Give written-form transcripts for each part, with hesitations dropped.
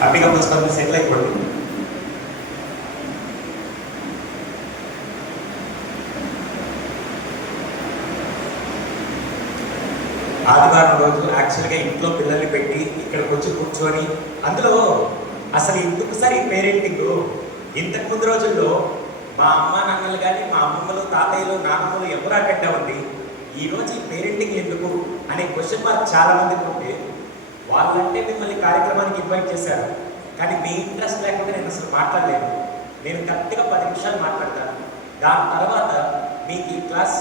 హ్యాపీగా పుస్తకాలు సెటిల్ అయిపోండి. ఆదివారం రోజు యాక్చువల్గా ఇంట్లో పిల్లల్ని పెట్టి ఇక్కడికి వచ్చి కూర్చొని అందులో అసలు ఇంకొకసారి పేరెంటింగ్ ఇంతకు ముందు రోజుల్లో మా అమ్మ నాన్నలు కానీ మా అమ్మమ్మలు తాతయ్యలు నాన్నమ్మలు ఎవరు అటెండ్ అవ్వండి, ఈరోజు ఈ పేరెంటింగ్ ఎందుకు అనే క్వశ్చన్ మార్క్ చాలా మందికి ఉంటే వాళ్ళంటే మిమ్మల్ని కార్యక్రమానికి ఇన్వైట్ చేశారు, కానీ మీ ఇంట్రెస్ట్ లేకుండా నేను అసలు మాట్లాడలేను. నేను కరెక్ట్గా 10 నిమిషాలు మాట్లాడతాను. దాని తర్వాత మీకు ఈ క్లాస్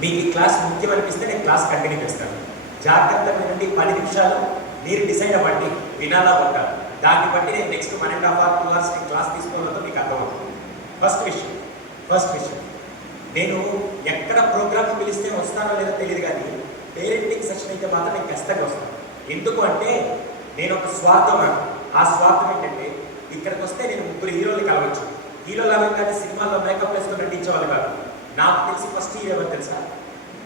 మీకు ఈ క్లాస్ ముఖ్యం అనిపిస్తే నేను క్లాస్ కంటిన్యూ చేస్తాను. జాగ్రత్తగా వినండి. 10 నిమిషాలు మీరు డిసైడ్ అవ్వండి వినాలా వద్దా. దాన్ని బట్టి నేను నెక్స్ట్ 1.5 hours 2 hours నేను క్లాస్ తీసుకోవడంతో మీకు అర్థమవుతుంది. ఫస్ట్ విషయం నేను ఎక్కడ ప్రోగ్రామ్ పిలిస్తే వస్తానో లేదో తెలియదు, కానీ పేరెంటింగ్ సెషన్ అయితే మాత్రం నేను ఖచ్చితంగా వస్తాను. ఎందుకు అంటే నేను ఒక స్వార్థం, ఆ స్వార్థం ఏంటంటే ఇక్కడికి వస్తే నేను 3 హీరోలు కలవచ్చు. హీరోలు అనగానే సినిమాల్లో మేకప్ వేసుకొని నటించేవాళ్ళు కాదు. నాకు తెలిసి ఫస్ట్ హీరో ఎవరు తెలుసా?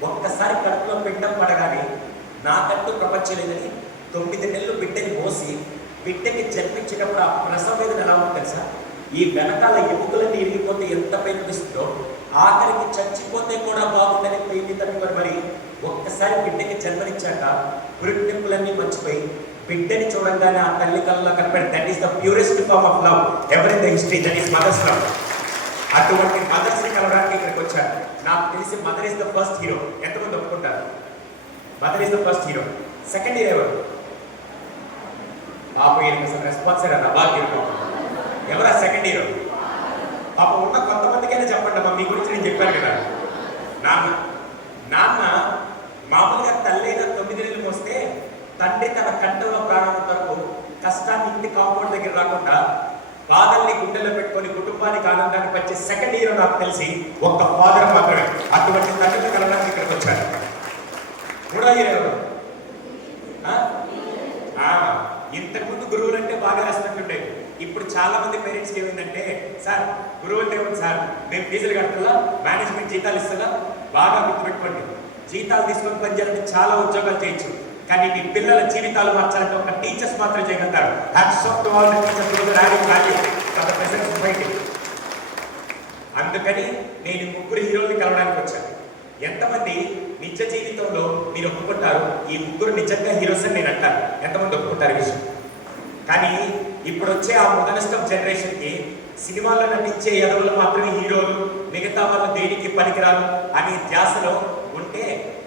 ఒక్కసారి కడుపులో పిండం పడగానే నాకంటూ ప్రపంచం లేదని 9 నెలలు బిడ్డని మోసి బిడ్డకి జన్మించినప్పుడు ఆ ప్రసవ వేదన ఎలా ఉంటుంది తెలుసా? ఈ వెనకాల ఎముకలన్నీ ఇరిగిపోతే ఎంత పెయిన్ అనిపిస్తుందో, ఆఖరికి చచ్చిపోతే కూడా బాగుందని పెయిన్ తట్టుకొని మరి ఒక్కసారి బిడ్డకి జన్మనిచ్చాక పురిటింపులన్నీ మర్చిపోయి బిడ్డని చూడంగానే ఆ తల్లి కళ్ళలో కనపడే that is the purest form of love ever in the history, that is mother's love. అటువంటి మదర్స్ని కలవడానికి ఇక్కడికి వచ్చాను. నాకు తెలిసి mother is the first hero. ఎంతమంది ఒప్పుకుంటారు? Mother is the first hero. Second hero ఎవరు? పాప అసలు రెస్పాన్స్ కదా బాగా హీరో. ఎవరా సెకండ్ హీరో? పాప ఉన్న కొంతమందికైనా చెప్పండి అమ్మా, మీ గురించి నేను చెప్పాను కదా. నాన్న మామూలుగా తల్లైన 9 నెలలు మోస్తే తండ్రి తన కంటలో ప్రాణం వరకు కష్టాన్ని ఇంటి కాంపౌండ్ దగ్గర రాకుండా బాధల్ని గుండెల్లో పెట్టుకొని కుటుంబానికి ఆనందాన్ని పంచే సెకండ్ హీరో నాకు తెలిసి ఒక్క ఫాదర్ మాత్రమే. అటువంటి తండ్రిని కలవడానికి ఇక్కడికి వచ్చాను. మూడో హీరో ఎవరు? ఇంతకుముందు గురువులు అంటే బాగా రెస్పెక్ట్. ఇప్పుడు చాలా మంది పేరెంట్స్కి ఏమైందంటే, సార్ గురువు అంటే ఏమిటి సార్, మేము ఫీజులు కడుతున్నా, మేనేజ్మెంట్ జీతాలు ఇస్తున్నా. బాగా గుర్తుపెట్టుకోండి, జీతాలు తీసుకొని పనిచేయాలంటే చాలా ఉద్యోగాలు చేయొచ్చు, కానీ మీ పిల్లల జీవితాలు మార్చాలంటే ఒక టీచర్స్ మాత్రం చేయగలుగుతారు. అందుకని నేను 3 హీరోల్ని కలవడానికి వచ్చాను. ఎంతమంది నిజ జీవితంలో మీరు ఒప్పుకుంటారు ఈ 3 నిజంగా హీరోస్ అని నేను అంటాను? ఎంతమంది ఒప్పుకుంటారు ఈ విషయం? కానీ ఇప్పుడు వచ్చే ఆ మొదలస్టం జనరేషన్కి సినిమాల్లో నటించే ఎదవులు మాత్రమే హీరోలు, మిగతా వాళ్ళు దేనికి పనికిరాలు అనే ధ్యాసలో ఉంటే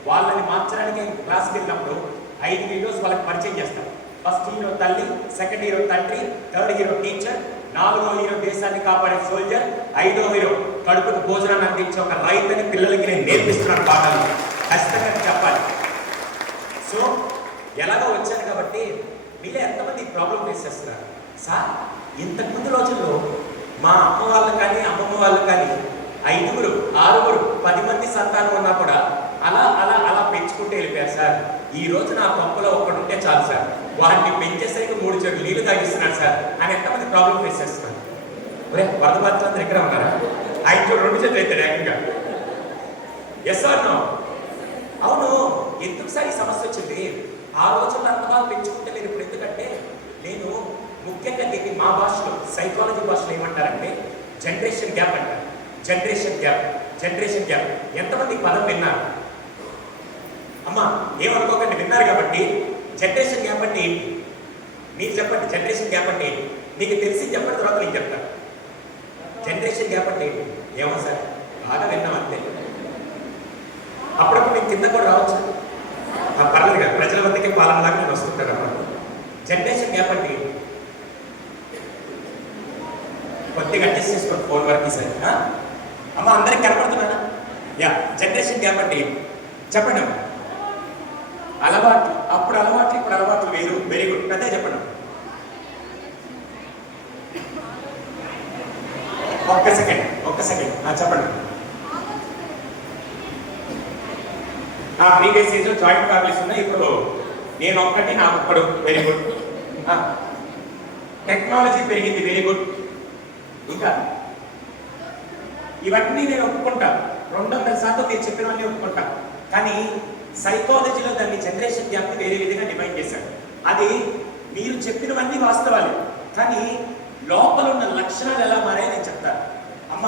వాళ్ళని మార్చడానికి క్లాస్కి వెళ్ళినప్పుడు 5 హీరోస్ వాళ్ళకి పరిచయం చేస్తారు. ఫస్ట్ హీరో తల్లి, సెకండ్ హీరో తండ్రి, థర్డ్ హీరో టీచర్, 4వ హీరో దేశాన్ని కాపాడే సోల్జర్, 5వ హీరో కడుపుకు భోజనాన్ని అందించే ఒక రైతుని పిల్లలకి నేను నేర్పిస్తున్నాను పాఠాలు. ఖచ్చితంగా చెప్పాలి. సో ఎలాగో వచ్చాను కాబట్టి మీలో ఎంతమంది ప్రాబ్లం ఫేస్ చేస్తున్నారు? సార్ ఇంతకుముందు రోజుల్లో మా అమ్మ వాళ్ళు కానీ అమ్మమ్మ వాళ్ళు కానీ 5గురు 6గురు 10 మంది సంతానం ఉన్నా కూడా అలా అలా అలా పెంచుకుంటూ వెళ్ళిపోయారు సార్. ఈ రోజు నా పంపలో ఒక్కడుంటే చాలు సార్, వాటిని పెంచేసరికి 3 చెట్లు నీళ్లు తాగిస్తున్నారు సార్ అని ఎంతమంది ప్రాబ్లం ఫేస్ చేస్తున్నారు? ఒరే వరద బాధితులందరూ ఎక్కడ ఉన్నారా? 5 2 చెట్లు అవుతాడు ఏకంగా. Yes or no? అవును. ఎందుకు సార్ ఈ సమస్య వచ్చింది? ఆ రోజుల్లో అంత బాగా పెంచుకుంటే లేదు. ఇప్పుడు ఎందుకంటే నేను ముఖ్యంగా దీన్ని మా భాషలో సైకాలజీ భాషలో ఏమంటారంటే జనరేషన్ గ్యాప్ అంటారు. జనరేషన్ గ్యాప్ ఎంతమంది పదం విన్నారు? అమ్మా ఏమనుకోకండి, విన్నారు కాబట్టి. జనరేషన్ గ్యాప్ అంటే ఏంటి మీరు చెప్పండి. జనరేషన్ గ్యాప్ అంటే ఏంటి మీకు తెలిసి చెప్పండి, తర్వాత నేను చెప్తాను. జనరేషన్ గ్యాప్ అంటే ఏంటి? ఏమో సార్ బాగా విన్నాం అంతే. అప్పుడప్పుడు నేను కింద కూడా రావచ్చు, పర్లేదు కదా, ప్రజల వద్దకే పాలనలాగా నేను వస్తుంటాను అన్నమాట. జనరేషన్ గ్యాప్ అంటే ఏంటి? కొద్దిగా అడ్జస్ట్ చేసుకోండి ఫోన్ వరకు సార్. అమ్మ అందరికి కనపడుతున్నానా? యా, జనరేషన్ గ్యాప్ అంటే ఏంటి చెప్పండి అమ్మ. అలవాట్లు, అప్పుడు అలవాట్లు ఇప్పుడు అలవాట్లు వేరు. వెరీ గుడ్, పెద్ద చెప్పండి. ఒక్క సెకండ్ చెప్పండి. ప్రీవియస్ ఏజ్ జాయింట్ ఫ్యామిలీస్ ఉన్నాయి, ఇప్పుడు నేను ఒక్కటి నాకు ఒక్కడు. Very good. టెక్నాలజీ పెరిగింది. Very good. ఇంకా ఇవన్నీ నేను ఒప్పుకుంటా. 200% మీరు చెప్పినవన్నీ ఒప్పుకుంటా. కానీ సైకాలజీలో దాన్ని జనరేషన్ గ్యాప్ వేరే విధంగా డిఫైన్ చేశారు. అది మీరు చెప్పినవన్నీ వాస్తవాలు, కానీ లోపల ఉన్న లక్షణాలు ఎలా మారాయో నేను చెప్తాను. అమ్మ,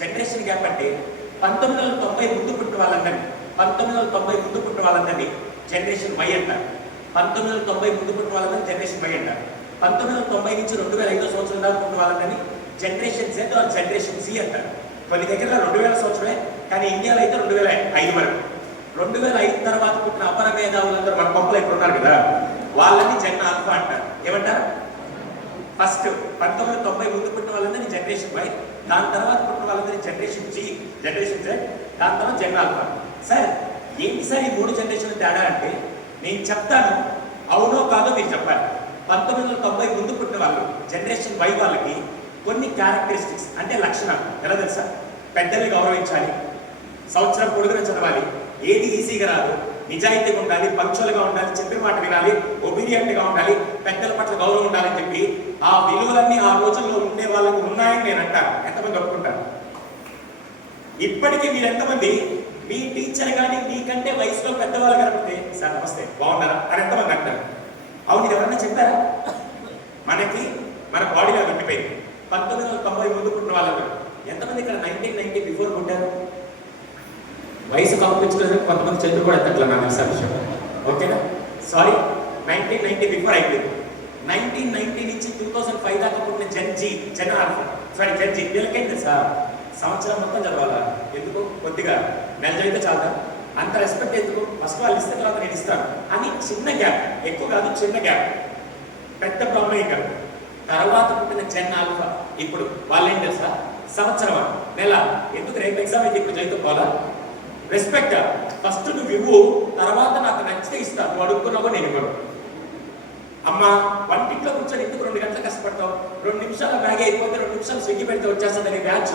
జనరేషన్ గ్యాప్ అంటే 1990 ముందు పుట్టిన వాళ్ళందరినీ 1990 ముందు పుట్టిన వాళ్ళందరినీ జనరేషన్ వై అంటారు. 1990 ముందు పుట్టిన వాళ్ళందరినీ జనరేషన్ వై అంటారు. 1990 నుంచి 2005 సంవత్సరం దాకా పుట్టిన వాళ్ళందరినీ generation Z or generation C అంటారు. కొన్ని దగ్గర 2000 సంవత్సరమే, కానీ ఇండియాలో అయితే 2005 వరకు. 2005 తర్వాత పుట్టిన అపర మేధావులందరూ మన పంపలు ఇప్పుడు ఉన్నారు కదా, వాళ్ళని జెన్ ఆల్ఫా అంటారు. ఏమంటారు? ఫస్ట్ 1990 ముందు పుట్టిన వాళ్ళందరినీ జనరేషన్ వై, దాని తర్వాత పుట్టిన వాళ్ళందరినీ జనరేషన్ జి, జనరేషన్ జెడ్, దాని తర్వాత జెన్ ఆల్ఫా. సార్ ఏంటి సార్ ఈ 3 జనరేషన్ తేడా అంటే, నేను చెప్తాను, అవునో కాదో మీరు చెప్పాలి. 1990 ముందు పుట్టిన వాళ్ళు జనరేషన్ వై వాళ్ళకి కొన్ని క్యారెక్టరిస్టిక్స్ అంటే లక్షణాలు ఎలా తెలుసా? పెద్దల్ని గౌరవించాలి, సంవత్సరం పొడుగున చదవాలి, ఏది ఈజీగా రాదు, నిజాయితీగా ఉండాలి, పంక్చువల్గా ఉండాలి, చెప్పిన మాట వినాలి, ఒబీడియంట్గా ఉండాలి, పెద్దల పట్ల గౌరవం ఉండాలని చెప్పి ఆ విలువలన్నీ ఆ రోజుల్లో ఉండే వాళ్ళకి ఉన్నాయని నేను అంటాను. ఎంతమంది ఒప్పుకుంటారు? ఇప్పటికీ మీరు ఎంతమంది మీ టీచర్ కానీ మీకంటే వయసులో పెద్దవాళ్ళు కనిపితే సార్ నమస్తే బాగున్నారా అని ఎంతమంది అంటారు? అవును, ఇది ఎవరన్నా చెప్పారా? మనకి మన బాడీలో ఉండిపోయింది. 1990 ముందు పుట్టిన వాళ్ళందరూ ఎంతమంది ఇక్కడ 1990 బిఫోర్ పుట్టారు? వయసు కంపించుకోలేదు, కొంతమంది చంద్రుడు కూడా ఎత్తట్లా నాకు తెలిసిన విషయం. ఓకేనా? సారీ, 1990 బిఫోర్ అయిపోయింది. 1990 నుంచి 2005 దాకా పుట్టిన జెన్ ఆల్ఫా, సారీ జెన్ జీ, వీళ్ళకేం తెలుసా? సంవత్సరం మొత్తం చదవాలా? ఎందుకు? కొద్దిగా నెల చదివితే చాలా, అంత రెస్పెక్ట్ ఎందుకు? ఫస్ట్ వాళ్ళు ఇస్తే తర్వాత నేను ఇస్తాను అని చిన్న గ్యాప్, ఎక్కువ కాదు చిన్న గ్యాప్, పెద్ద ప్రాబ్లం ఏం కాదు. తర్వాత పుట్టిన జెన్ ఆల్ఫా ఇప్పుడు వాళ్ళేం తెలుసా? సంవత్సరం, నెల, ఎందుకు? రేపు ఎగ్జామ్ అయితే ఇప్పుడు చదివితే పోలా? రెస్పెక్ట్ ఫస్ట్ నువ్వు ఇవ్వు, తర్వాత నాకు నచ్చితే ఇస్తాను, నువ్వు అడుగుతున్నావో నేను ఇవ్వను. అమ్మ, వంటింట్లో కూర్చొని ఎందుకు 2 గంటలు కష్టపడతావు? 2 నిమిషాలు మ్యాగీ అయిపోతే 2 నిమిషాలు స్విగ్గీ పెడితే వచ్చేస్తుందనే బ్యాచ్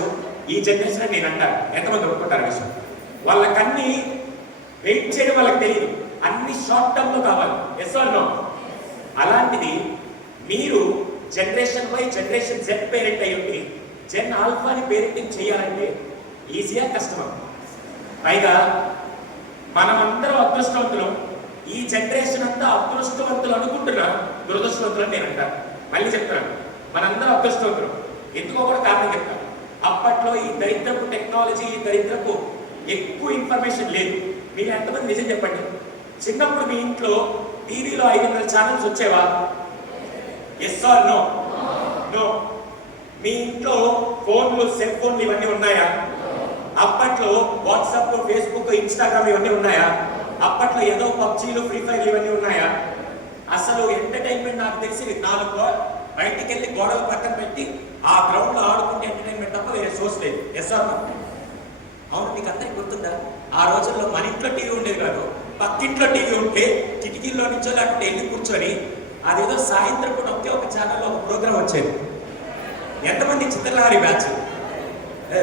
ఈ జనరేషన్ నేను అంటాను. ఎంతమంది ఒప్పుకుంటారు విషయం? వాళ్ళకన్నీ వెయిట్ చేయడం వాళ్ళకి తెలియదు, అన్ని షార్ట్ టర్మ్ లో కావాలి. Yes or no? అలాంటిది మీరు generation Y generation Z parent అయ్యి ఉండి జెన్ ఆల్ఫాని పేరెంటింగ్ చేయాలంటే ఈజీగా కష్టమా? పైగా మనమందరం అదృష్టవంతులం. ఈ జనరేషన్ అంతా అదృష్టవంతులు అనుకుంటున్నా, దురదృష్టవంతులు అని నేను అంటాను. మళ్ళీ చెప్తున్నాను, మనందరం అదృష్టవంతులు. ఎందుకో కూడా కారణం చెప్తాను. అప్పట్లో ఈ దరిద్రపు టెక్నాలజీ, ఈ దరిద్రపు ఎక్కువ ఇన్ఫర్మేషన్ లేదు. మీరు ఎంతమంది నిజం చెప్పండి, చిన్నప్పుడు మీ ఇంట్లో టీవీలో 500 ఛానల్స్ వచ్చేవా? Yes or no? నో. మీ ఇంట్లో ఫోన్లు, సెల్ ఫోన్లు ఇవన్నీ ఉన్నాయా? అప్పట్లో వాట్సాప్, ఫేస్బుక్, ఇన్స్టాగ్రామ్ ఇవన్నీ ఉన్నాయా? అప్పట్లో ఏదో పబ్జీలు, ఫ్రీ ఫైర్ ఇవన్నీ ఉన్నాయా? అసలు ఎంటర్టైన్మెంట్ నాకు తెలిసి 4 బయటికి వెళ్ళి గోడలు పక్కన పెట్టి ఆ గ్రౌండ్ లో ఆడుకుంటే ఎంటర్టైన్మెంట్ తప్ప వేరే సోర్స్ లేదు. Yes or no? అవును, మీకు అందరికి గుర్తుందా? ఆ రోజుల్లో మన ఇంట్లో టీవీ ఉండేది కాదు, పక్కింట్లో టీవీ ఉంటే కిటికీల్లో నుంచో లేకపోతే వెళ్ళి కూర్చొని అదేదో సాయంత్రం పూట ఒక ఛానల్లో ఒక ప్రోగ్రామ్ వచ్చేది. ఎంతమంది చిత్రలహరి బ్యాచ్?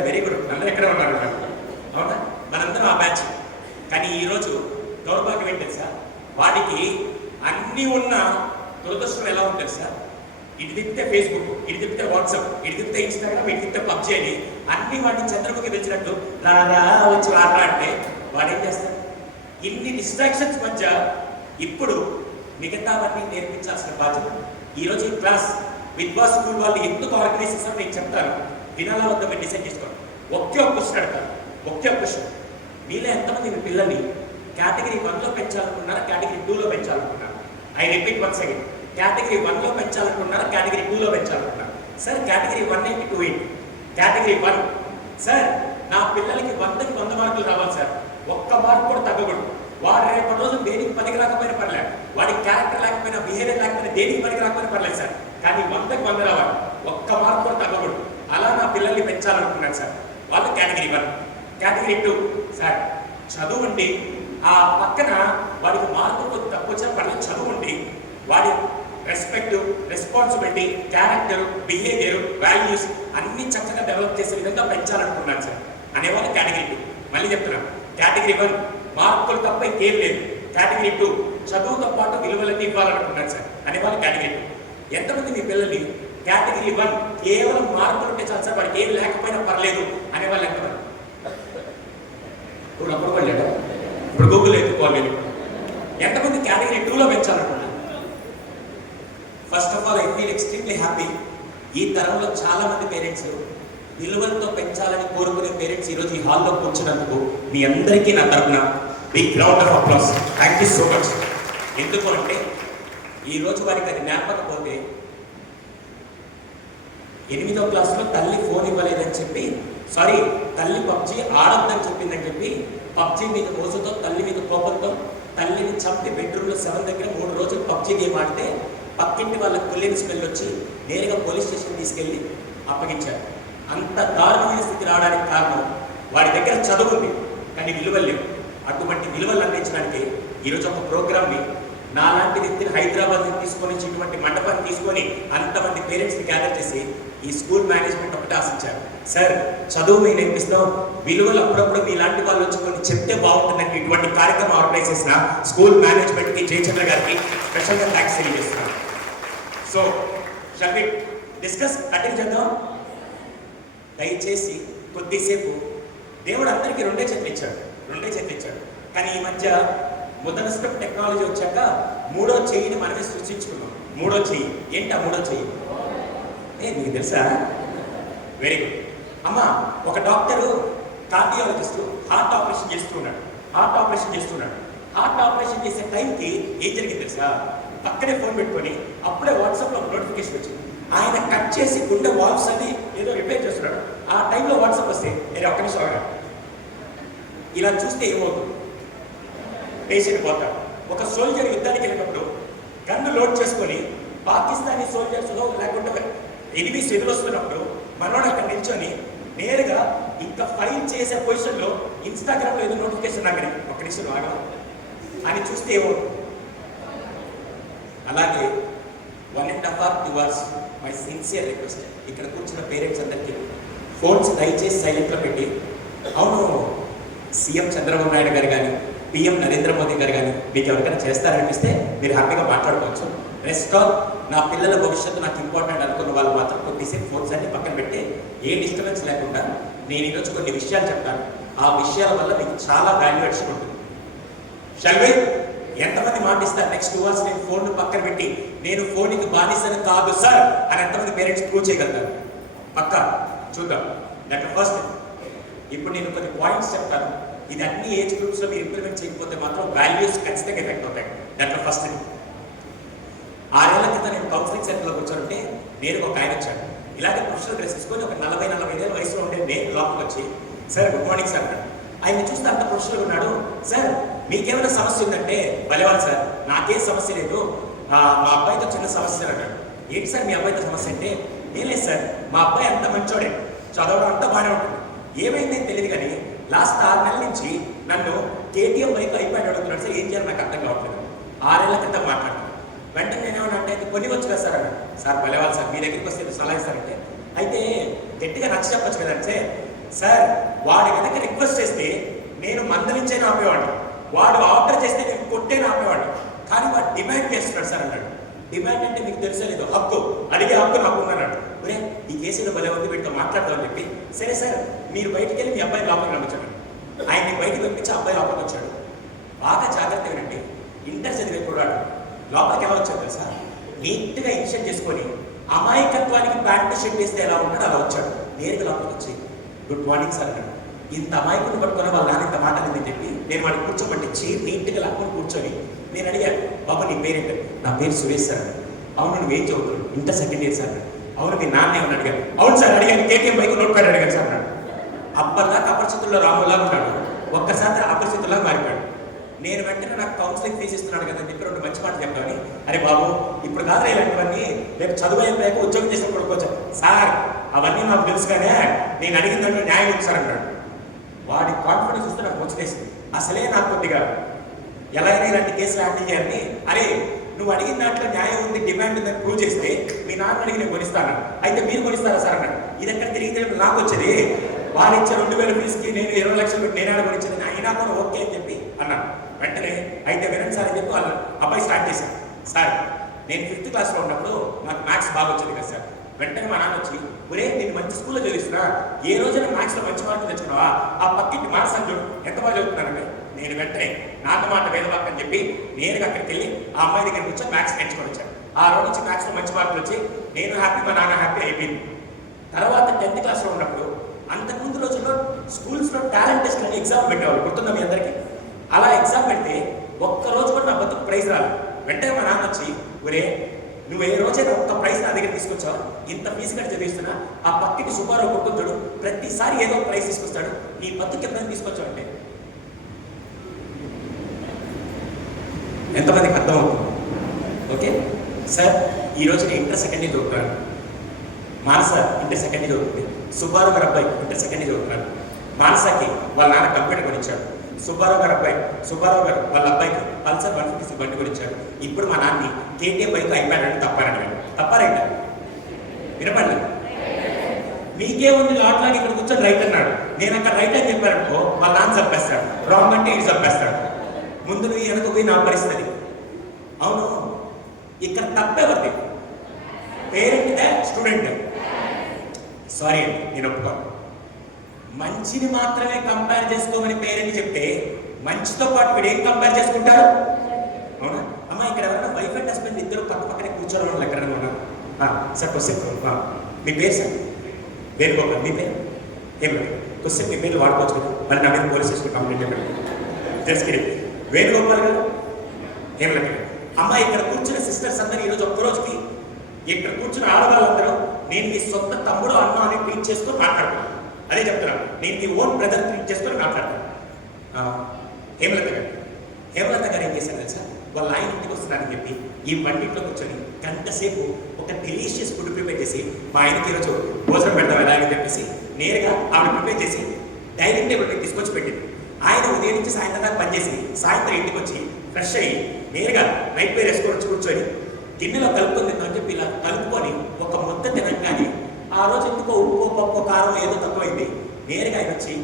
వెరీ గుడ్, అందరూ ఎక్కడ ఉన్నారు? అవునా? మనందరం ఆ బ్యాచ్. కానీ ఈరోజు దౌర్భాగ్యం ఏంటి తెలుసా? వాడికి అన్నీ ఉన్న దురదృష్టం ఎలా ఉంటుంది సార్? ఇటు తిప్పితే ఫేస్బుక్, ఇటు తిప్పితే వాట్సాప్, ఇటు తిప్పితే ఇన్స్టాగ్రామ్, ఇటు తిప్పితే పబ్జీ అని అన్ని వాడిని చంద్రముఖి పిలిచినట్టు రారా వచ్చి రారా అంటే వాడు ఏం చేస్తాడు? ఇన్ని డిస్ట్రాక్షన్స్ మధ్య ఇప్పుడు మిగతావన్నీ నేర్పించాల్సిన బాధ్యత. ఈరోజు ఈ క్లాస్ విద్వా స్కూల్ వాళ్ళు ఎందుకు ఆర్గనైజ్ చేస్తారో నేను చెప్తాను. వినాలా వద్ద మీరు డిసైడ్ చేసుకోండి. ఒకే ఒక క్వశ్చన్ అడతారు, ఒకే ఒక క్వశ్చన్. మీలో ఎంతమంది మీ పిల్లల్ని కేటగిరీ 1లో పెంచాలనుకున్నారా, కేటగిరీ 2లో పెంచాలనుకున్నారా? I repeat once again, category 1లో పెంచాలనుకున్నారా, కేటగిరీ 2లో పెంచాలనుకున్నారా? సార్ కేటగిరీ 1 ఏంటి, 2 ఏంటి? కేటగిరీ 1, సార్ నా పిల్లలకి 100కి 100 మార్కులు రావాలి సార్, ఒక్క మార్కు కూడా తగ్గకూడదు. వాడు రేపటి రోజు దేనికి పనికి రాకపోయినా పర్లేదు, వాడి క్యారెక్టర్ లేకపోయినా, బిహేవియర్ లేకపోయినా, దేనికి పనికి రాకపోయినా పర్లేదు సార్, కానీ 100కి 100 రావాలి, ఒక్క మార్కు కూడా తగ్గకూడదు. అలా నా పిల్లల్ని పెంచాలనుకున్నాను సార్. వాళ్ళు కేటగిరీ 1. కేటగిరీ 2, సార్ చదువు ఉండి ఆ పక్కన వాడికి మార్కులు తక్కువ వచ్చిన పర్లేదు, చదువు ఉండి వాడి respect, responsibility, character, behaviour, values అన్ని చక్కగా డెవలప్ చేసే విధంగా పెంచాలనుకున్నాను సార్ అనేవాళ్ళు కేటగిరీ 2. మళ్ళీ చెప్తున్నాను, కేటగిరీ 1 మార్కులు తప్ప ఇంకేం లేదు, కేటగిరీ 2 చదువుతో పాటు విలువలన్నీ ఇవ్వాలనుకున్నాను సార్ అనేవాళ్ళు కేటగిరీ 2. ఎంతమంది మీ పిల్లల్ని కేటగిరీ 1 కేవలం మార్కులు ఉంటే చాలు సార్, వాడికి ఏం లేకపోయినా పర్లేదు అనేవాళ్ళు ఎంతమంది? నువ్వు నప్పుడు పడలేడా? ఇప్పుడు గూగుల్ ఎత్తుకోవాలి. ఎంతమంది కేటగిరీ 2లో పెంచాలనుకుంటున్నారు? First of all I feel extremely happy. ఈ తరంలో చాలా మంది పేరెంట్స్ విలువలతో పెంచాలని కోరుకునే పేరెంట్స్ ఈరోజు ఈ హాల్లో కూర్చున్నందుకు మీ అందరికీ నా తరఫున big round of applause. Thank you so much. ఎందుకు అంటే ఈరోజు వారికి అది జ్ఞాపకపోతే 8వ క్లాసులో తల్లి ఫోన్ ఇవ్వలేదని చెప్పి, సారీ తల్లి పబ్జీ ఆడొద్దని చెప్పిందని చెప్పి పబ్జీ మీద మోసతో తల్లి మీద కోపంతో తల్లిని చంపి బెడ్రూమ్లో 7 దగ్గర 3 రోజులు పబ్జీ గేమ్ ఆడితే పక్కింటి వాళ్ళకి పుల్లిని స్మెల్ వచ్చి నేరుగా పోలీస్ స్టేషన్ తీసుకెళ్ళి అప్పగించారు. అంత దారుణమైన స్థితి రావడానికి కారణం వాడి దగ్గర చదువు ఉంది కానీ విలువలు లేవు. అటువంటి విలువలు అందించడానికి ఈరోజు ఒక ప్రోగ్రామ్ని నాలాంటి వ్యక్తిని హైదరాబాద్ తీసుకొని ఇటువంటి మండపాన్ని తీసుకొని అంతమంది పేరెంట్స్ని గ్యాదర్ చేసి ఈ స్కూల్ మేనేజ్మెంట్ ఒకటి ఆశించారు. సార్ చదువు మేము నేర్పిస్తాం, విలువలు అప్పుడప్పుడు మీలాంటి వాళ్ళు వచ్చి కొన్ని చెప్తే బాగుంటుందని ఇటువంటి కార్యక్రమం ఆర్గనైజ్ చేసిన స్కూల్ మేనేజ్మెంట్కి జయచంద్ర గారికి స్పెషల్గా థ్యాంక్స్ తెలియజేస్తున్నాను. So shall we discuss cutting చేద్దాం. దయచేసి కొద్దిసేపు దేవుడు అందరికీ 2 చేతులు ఇచ్చాడు. కానీ ఈ మధ్య మొదటి స్టెప్ టెక్నాలజీ వచ్చాక 3వ చెయ్యిని మనమే సృష్టించుకున్నాం. 3వ చెయ్యి ఏంటి? ఆ 3వ చెయ్యి మీకు తెలుసా? Very good. అమ్మ, ఒక డాక్టరు కార్డియాలజిస్టు హార్ట్ ఆపరేషన్ చేస్తున్నాడు. హార్ట్ ఆపరేషన్ చేసే టైంకి ఏం జరిగింది తెలుసా? పక్కనే ఫోన్ పెట్టుకొని అప్పుడే వాట్సాప్లో నోటిఫికేషన్ వచ్చింది. ఆయన కట్ చేసి గుండె వాల్వ్స్ అని ఏదో రిపేర్ చేస్తున్నాడు. ఆ టైంలో వాట్సాప్ వస్తే నేను ఒక్క నిమిషం ఆగా. ఇలా చూస్తే ఏమవుతుంది? పేషెంట్ పోతాడు. ఒక సోల్జర్ యుద్ధానికి వెళ్ళినప్పుడు గన్ను లోడ్ చేసుకొని పాకిస్తానీ సోల్జర్స్ లేకుంటే ఎనిమిస్ ఎదురొస్తున్నప్పుడు మనోడు అక్కడ నిల్చొని నేరుగా ఇంకా ఫైల్ చేసే పొజిషన్లో ఇన్స్టాగ్రామ్లో ఏదో నోటిఫికేషన్ రాగానే ఒక్క నిమిషం ఆగా అని చూస్తే ఏమవుతుంది? అలాగే 1.5 hours 2 hours my sincere request, ఇక్కడ కూర్చున్న పేరెంట్స్ అందరికీ ఫోన్స్ దయచేసి సైలెంట్లో పెట్టి, అవును సీఎం చంద్రబాబు నాయుడు గారు కానీ పిఎం నరేంద్ర మోదీ గారు కానీ మీకు ఎవరికైనా చేస్తారనిపిస్తే మీరు హ్యాపీగా మాట్లాడుకోవచ్చు. రెస్ట్ ఆల్ నా పిల్లల భవిష్యత్తు నాకు ఇంపార్టెంట్ అనుకున్న వాళ్ళు మాత్రం కొద్దిసేపు ఫోన్స్ అన్ని పక్కన పెట్టి ఏ డిస్టర్బెన్స్ లేకుండా నేను ఈరోజు కొన్ని విషయాలు చెప్తాను. ఆ విషయాల వల్ల మీకు చాలా వాల్యుయేషన్ ఉంటుంది. Shall we? ఎంతమంది మాటిస్తారు నెక్స్ట్ 2 hours నేను ఫోన్ పక్కన పెట్టి నేను ఫోన్కి బానిసని కాదు సార్ అని ఎంతమంది పేరెంట్స్ ప్రూవ్ చేయగలుగుతారు? పక్కా చూద్దాం. That first. ఇప్పుడు నేను కొన్ని పాయింట్స్ చెప్తాను. ఇది అన్ని ఏజ్ గ్రూప్స్లో మీరు ఇంప్లిమెంట్ చేయకపోతే మాత్రం వాల్యూస్ ఖచ్చితంగా ఎఫెక్ట్ అవుతాయి. దాంట్లో ఫస్ట్ 6 ఏళ్ల క్రితం నేను కౌన్సిలింగ్ సెంటర్లో కూర్చోంటే నేను ఒక ఆయన వచ్చాడు. ఇలాగే ప్రొఫెషనల్ డ్రెస్ తీసుకొని ఒక 40-45 ఏళ్ళ వయసులో ఉండే నేను లోపలికి వచ్చి సార్ గుడ్ మార్నింగ్ సార్ అన్నాడు. ఆయన చూస్తే అంత ప్రొఫెషనల్ ఉన్నాడు. సార్ మీకేమైనా సమస్య ఉందంటే బలవాలి సార్, నాకేం సమస్య లేదు, మా అబ్బాయితో చిన్న సమస్య అన్నాడు. ఏంటి సార్ మీ అబ్బాయితో సమస్య అంటే? ఏం లేదు సార్, మా అబ్బాయి అంత మంచోడే, చదవడం అంతా బాగానే ఉంటుంది, ఏమైందని తెలియదు కానీ లాస్ట్ 6 నెలల నుంచి నన్ను కేటీఎం బైక్ అయిపోయి అడుగుతున్నాడు సార్, ఏం చేయాలి నాకు అర్థం కావట్లేదు. 6 ఏళ్ల క్రితం మాట్లాడుతున్నాను. వెంటనే నేనేమన్నా అంటే కొన్ని వచ్చు కదా సార్ అన్నాడు. సార్ బలవాలి సార్, మీ దగ్గరికి వస్తే సలహా ఇస్తారంటే అయితే గట్టిగా నచ్చ చెప్పచ్చు కదంటే సార్ వాడి కనుక రిక్వెస్ట్ చేస్తే నేను మందలించే ఆపేవాడు, వాడు ఆర్డర్ చేస్తే నేను కొట్టే ఆపేవాడు, కానీ వాడు డిమాండ్ చేస్తున్నాడు సార్ అన్నాడు. డిమాండ్ అంటే మీకు తెలిసలేదు, హక్కు, అడిగే హక్కు నాకు ఉందన్నాడు. ఒరే ఈ కేసులో భలే ఉంది, వీటితో మాట్లాడదామని చెప్పి సరే సార్ మీరు బయటికి వెళ్ళి మీ అబ్బాయి లోపలికి పంపించాడు. ఆయన్ని బయటకు పంపించి అబ్బాయి లోపలికి వచ్చాడు. బాగా జాగ్రత్తగా వినండి, ఇంటర్ చదివే కుర్రాడు లోపలికి ఎలా వచ్చాడు తెలుసా? నీట్గా ఇన్షర్ట్ చేసుకొని అమాయకత్వానికి ప్యాంటు షర్ట్ వేస్తే ఎలా ఉంటాడో అలా వచ్చాడు. నేరుగా లోపలికి వచ్చి గుడ్ మార్నింగ్ సార్ అన్నాడు. ఇంత అమాయకుని పట్టుకుని వాళ్ళ నాన్న ఇంత మాట అని చెప్పి నేను వాడిని కూర్చోబట్టి నీట్గా లాక్కుని కూర్చొని నేను అడిగాను, బాబు నీ పేరేంటి? నా పేరు సురేష్ సార్. అవును నువ్వేం చదువుతున్నాడు? Inter second year sir. అవును మీ నాన్న ఏమని అడిగాను? అవును సార్ అడిగాను, కేటీఎం బైక్ నోట్ ప్యాడ్ అడిగాను సార్ అన్నాడు. అప్పటిదాకా అపరిస్థితుల్లో రాములా ఉంటాడు, ఒక్కసారి అపరిస్థితుల్లో మారిపోయాడు. నేను వెంటనే నాకు కౌన్సిలింగ్ ఫీజు ఇస్తున్నాడు కదా అని చెప్పి 2 మంచి మాటలు చెప్పాను. అరే బాబు ఇప్పుడు కాదు ఇలాంటివన్నీ, రేపు చదువు అయిపోయాక ఉద్యోగం చేసినప్పుడు కొడుకోవచ్చు సార్, అవన్నీ నాకు తెలుసు కానీ నేను అడిగిన దాంట్లో న్యాయం ఉంది సార్ అన్నాడు. వాడి కాన్ఫిడెన్స్ చూస్తే నాకు వచ్చేసింది. అసలే నాకు కొద్దిగా ఎలా అయినా ఇలాంటి కేసులు హ్యాండిల్ చేయాలని, అరే నువ్వు అడిగిన దాంట్లో న్యాయం ఉంది, డిమాండ్ ఉందని ప్రూవ్ చేస్తే మీ నాన్న అడిగి నేను కొనిస్తాను, అయితే మీరు కొనిస్తారా సార్ అన్నాడు. ఇది ఎక్కడ తిరిగితే నాకు వచ్చేది, వారు ఇచ్చే 2000 ఫీజుకి నేను 20 లక్షలు పెట్టి నేను కొనిచ్చేది, అయినా కూడా ఓకే అని చెప్పి అన్నాను. వెంటనే అయితే వినండి సార్ అని చెప్పి వాళ్ళు అబ్బాయి స్టార్ట్ చేశారు. సార్ నేను 5th క్లాస్లో ఉన్నప్పుడు నాకు మ్యాథ్స్ బాగా వచ్చేది కదా సార్. వెంటనే మా నాన్న వచ్చి ఒరే నేను మంచి స్కూల్లో చదివిస్తున్నా, ఏ రోజైనా మ్యాథ్స్లో మంచి మార్కులు తెచ్చుకున్నావా? ఆ పక్కింటి మ్యాథ్స్ అని చూడు ఎంత బాగా చదువుతున్నానంటే నేను వెంటనే నాతో మాట వేదవాక్ అని చెప్పి నేరుగా అక్కడికి వెళ్ళి ఆ అమ్మాయి దగ్గరికి వచ్చి మ్యాథ్స్ నేర్చుకొని వచ్చాను. ఆ రోజు నుంచి మ్యాథ్స్లో మంచి మార్కులు వచ్చి నేను హ్యాపీ, మా నాన్న హ్యాపీ అయిపోయింది. తర్వాత 10th క్లాస్లో ఉన్నప్పుడు అంతకుముందు రోజుల్లో స్కూల్స్లో టాలెంట్ టెస్ట్ అని ఎగ్జామ్ పెట్టేవాళ్ళు, గుర్తుందా మీ అందరికీ? అలా ఎగ్జామ్ పెడితే ఒక్కరోజు కూడా నా బతుకు ప్రైజ్ రాదు. వెంటనే మా నాన్న వచ్చి, ఒరే నువ్వు ఏ రోజైనా ఒక్క ప్రైజ్ నా దగ్గర తీసుకొచ్చావు, ఇంత ఫీజు కట్టి చదివిస్తున్నా, ఆ పక్కికి సుబ్బారావు కొట్టుకుంటాడు, ప్రతిసారి ఏదో ఒక ప్రైజ్ తీసుకొస్తాడు, నీ బతుకు ఎప్పుడైనా తీసుకొచ్చావు అంటే ఎంతమందికి అర్థం అవుతుంది? ఓకే సార్, ఈరోజు నేను ఇంటర్ సెకండ్ ఇయర్ చదువుతున్నాను, మానస ఇంటర్ సెకండ్ ఇయర్ చదువుతుంది, సుబ్బారావు గారు అబ్బాయి ఇంటర్ సెకండ్ ఇయర్ చదువుతున్నాడు. మానసకి వాళ్ళ నాన్న కంప్యూటర్ కొనిచ్చాడు, సుబ్బారావు గారు వాళ్ళ అబ్బాయికి పల్సర్ 150 బండి కొనిచ్చాడు. ఇప్పుడు మా నాన్ని కేటీఎం బైక్ ఐప్యాడ్ అంటే తప్పారైట వినపండి. మీకే ఉంది లాట్లాగి ఇక్కడ కూర్చొని రైట్ అన్నాడు, నేను అక్కడ రైట్ అని చెప్పారనుకో వాళ్ళ నాన్న చంపేస్తాడు, రాంగ్ అంటే ఇది చంపేస్తాడు. ముందు నువ్వు వెనక పోయి నా పరిస్థితి. అవును, ఇక్కడ తప్పెవరిది? పేరెంట్దే స్టూడెంట్? సారీ అండి, నేను ఒప్పుకోను. మంచిని మాత్రమే కంపేర్ చేసుకోమని పేరెంట్ చెప్తే మంచితో పాటు వీడు ఏం కంపేర్ చేసుకుంటారు? అవునా అమ్మ? ఇక్కడ ఎవరైనా వైఫ్ అండ్ హస్బెండ్ ఇద్దరు పక్క పక్కనే కూర్చోవడం వాళ్ళు ఎక్కడైనా ఉన్నారు? సార్ క్వశ్చన్, మీ పేరు సార్? వేణుగోపాల్. మీ పేరు ఏం? క్వశ్చన్ మీ పేరు వాడుకోవచ్చు కదా, మళ్ళీ నా మీద పోలీస్ స్టేషన్ కంప్లైంట్ చెప్పండి. జస్ట్ వేణుగోపాల్ గారు ఏం లేదు. అమ్మ ఇక్కడ కూర్చున్న సిస్టర్స్ అందరూ ఈరోజు ఒక్కరోజుకి ఇక్కడ కూర్చున్న ఆడవాళ్ళందరూ నేను మీ సొంత తమ్ముడు అన్న అని ట్రీట్ చేసుకొని మాట్లాడుతున్నాను. అదే చెప్తున్నాను, నేను మీ ఓన్ బ్రదర్ ట్రీట్ చేసుకొని మాట్లాడతాను. హేమలత గారు ఏం చేశారు తెలుసా? వాళ్ళ ఆయన ఇంటికి వస్తున్నారని చెప్పి ఈ వంటింట్లో కూర్చొని గంటసేపు ఒక డెలీషియస్ ఫుడ్ ప్రిపేర్ చేసి మా ఆయనకి ఈరోజు భోజనం పెడతాం ఎలా అని చెప్పేసి నేరుగా ఆవిడ ప్రిపేర్ చేసి డైనింగ్ టేబుల్ మీద తీసుకొచ్చి పెట్టింది. ఆయన ఉదయం నుంచి సాయంత్రం దాకా పనిచేసి సాయంత్రం ఇంటికి వచ్చి ఫ్రెష్ అయ్యి నేరుగా నైట్ పేరు వేసుకొని వచ్చి కూర్చొని గిన్నెలో కలుపుకొని తిందని చెప్పి ఇలా కలుపుకొని ఒక ముద్ద తినగానే ఆ రోజు ఎందుకో ఉప్పు పప్పు కారం ఏదో తక్కువైంది. నేరుగా ఆయన వచ్చి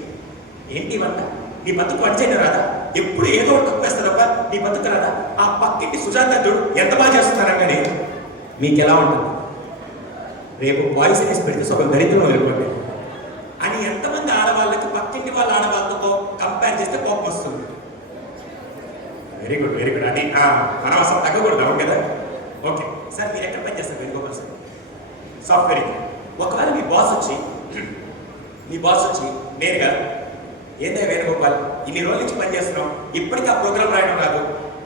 ఏంటి వంట, నీ బతుకు వంట చేయడం రాదా? ఎప్పుడు ఏదో ఒకటి తక్కువేస్తారబ్బా, నీ బతుకు రాదా? ఆ పక్కింటి సుజాత చూడు ఎంత బాగా చేస్తున్నారని మీకు ఎలా ఉంటుంది? రేపు వాయిస్ వేసి పెడితే ఒక దరిద్రం వెళ్ళిపోండి అని ఎంతమంది ఆడవాళ్ళకి పక్కింటి వాళ్ళ ఆడవాళ్ళతో కంపేర్ చేస్తే కోపం వస్తుంది. Very good very good. అది మనం అసలు తగ్గకూడదు, అవును కదా? ఓకే సార్, మీరు ఎక్కడ పని చేస్తారు? Venugopal sir software. ఒకవేళ మీ బాస్ వచ్చి నేరుగా ఏందే వేణుగోపాల్ ఇన్ని రోజుల నుంచి పని చేస్తున్నాం, ఇప్పటికీ ఆ ప్రోగ్రామ్ రాయడం రాదు,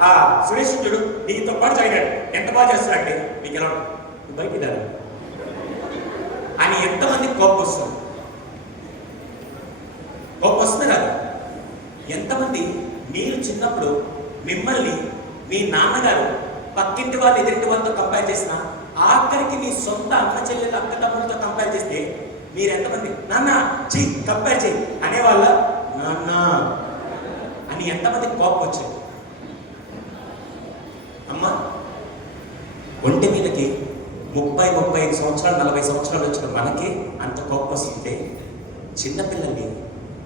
ఆ సురేష్ చూడు నీతో పాటు చదివాడు ఎంత బాగా చేస్తున్నాడంటే మీకు ఎలా ఉంటుంది? బయటికి రాదు అని ఎంతమంది కోపం వస్తుంది? కోపం వస్తుంది రాదు? ఎంతమంది మీరు చిన్నప్పుడు మిమ్మల్ని మీ నాన్నగారు పక్కింటి వాళ్ళు ఎదురింటి వాళ్ళతో కంపేర్ చేసిన, ఆఖరికి మీ సొంత అన్న చెల్లెలు అక్క తమ్ములతో కంపేర్ చేస్తే మీరు ఎంతమంది నాన్న చెయ్యి కంపేర్ చెయ్యి అనేవాళ్ళ? నాన్న అని ఎంతమంది కోపం వచ్చేది? అమ్మ ఒంటి మీదకి 30-35 సంవత్సరాలు 40 సంవత్సరాలు వచ్చిన మనకి అంత కోపం వస్తుంటే చిన్నపిల్లల్ని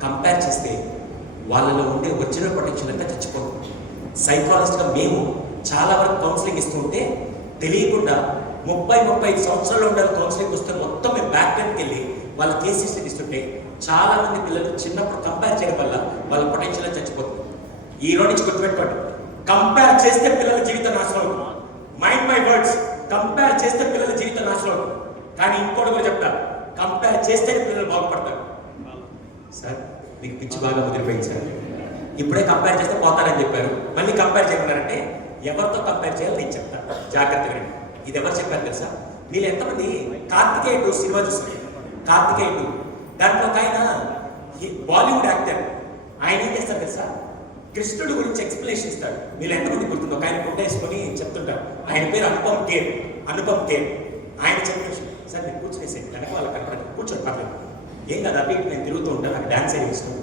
కంపేర్ చేస్తే వాళ్ళలో ఉండే ఒరిజినల్ పొటెన్షియల్ అంతా చచ్చిపోతుంది. సైకాలజిస్ట్గా మేము చాలా వరకు కౌన్సిలింగ్ ఇస్తుంటే తెలియకుండా 30-35 సంవత్సరాలు ఉండాలి కౌన్సిలింగ్ వస్తే మొత్తం మేము బ్యాక్ టైంకి వెళ్ళి వాళ్ళ కేసెస్ ఇస్తుంటే చాలా మంది పిల్లలు చిన్నప్పుడు కంపేర్ చేయడం వల్ల వాళ్ళ పొటెన్షియల్ చచ్చిపోతుంది. ఈ రోజు నుంచి గుర్తుపెట్టుకోండి, కంపేర్ చేస్తే పిల్లల జీవితం నాశనం అవుతుంది. మైండ్ మై వర్డ్స్, కంపేర్ చేస్తే పిల్లల జీవితం నాశనం అవుతుంది. కానీ ఇంకోటి కూడా చెప్తారు, కంపేర్ చేస్తేనే పిల్లలు బాగుపడతారు. సార్ మీకు పిచ్చి బాగా ముదిరిపోయింది సార్, ఇప్పుడే కంపేర్ చేస్తే పోతారని చెప్పారు, మళ్ళీ కంపేర్ చేయమన్నారంటే ఎవరితో కంపేర్ చేయాలి నేను చెప్తాను, జాగ్రత్తగా. ఇది ఎవరు చెప్పారు తెలుసా? మీరు ఎంతమంది కార్తికేయ 2 సినిమా చూస్తారు? కార్తికేయ 2 దాంట్లో ఒక ఆయన బాలీవుడ్ యాక్టర్, ఆయన ఏం చేస్తారు తెలుసా? కృష్ణుడి గురించి ఎక్స్ప్లెనేషన్ ఇస్తాడు. మీరు ఎంతమంది గుర్తుందో? ఒక ఆయన గుడ్డేసుకొని చెప్తుంటారు, ఆయన పేరు అనుపమ్ ఖేర్. ఆయన చెప్పిన సార్ మీరు కూర్చునేసేది వెనక వాళ్ళ కనపడదు, కూర్చోండి పర్లేదు, ఏం కదా అటు ఇటు నేను తిరుగుతూ ఉంటాను, నాకు డాన్స్ అయ్యి ఇష్టం.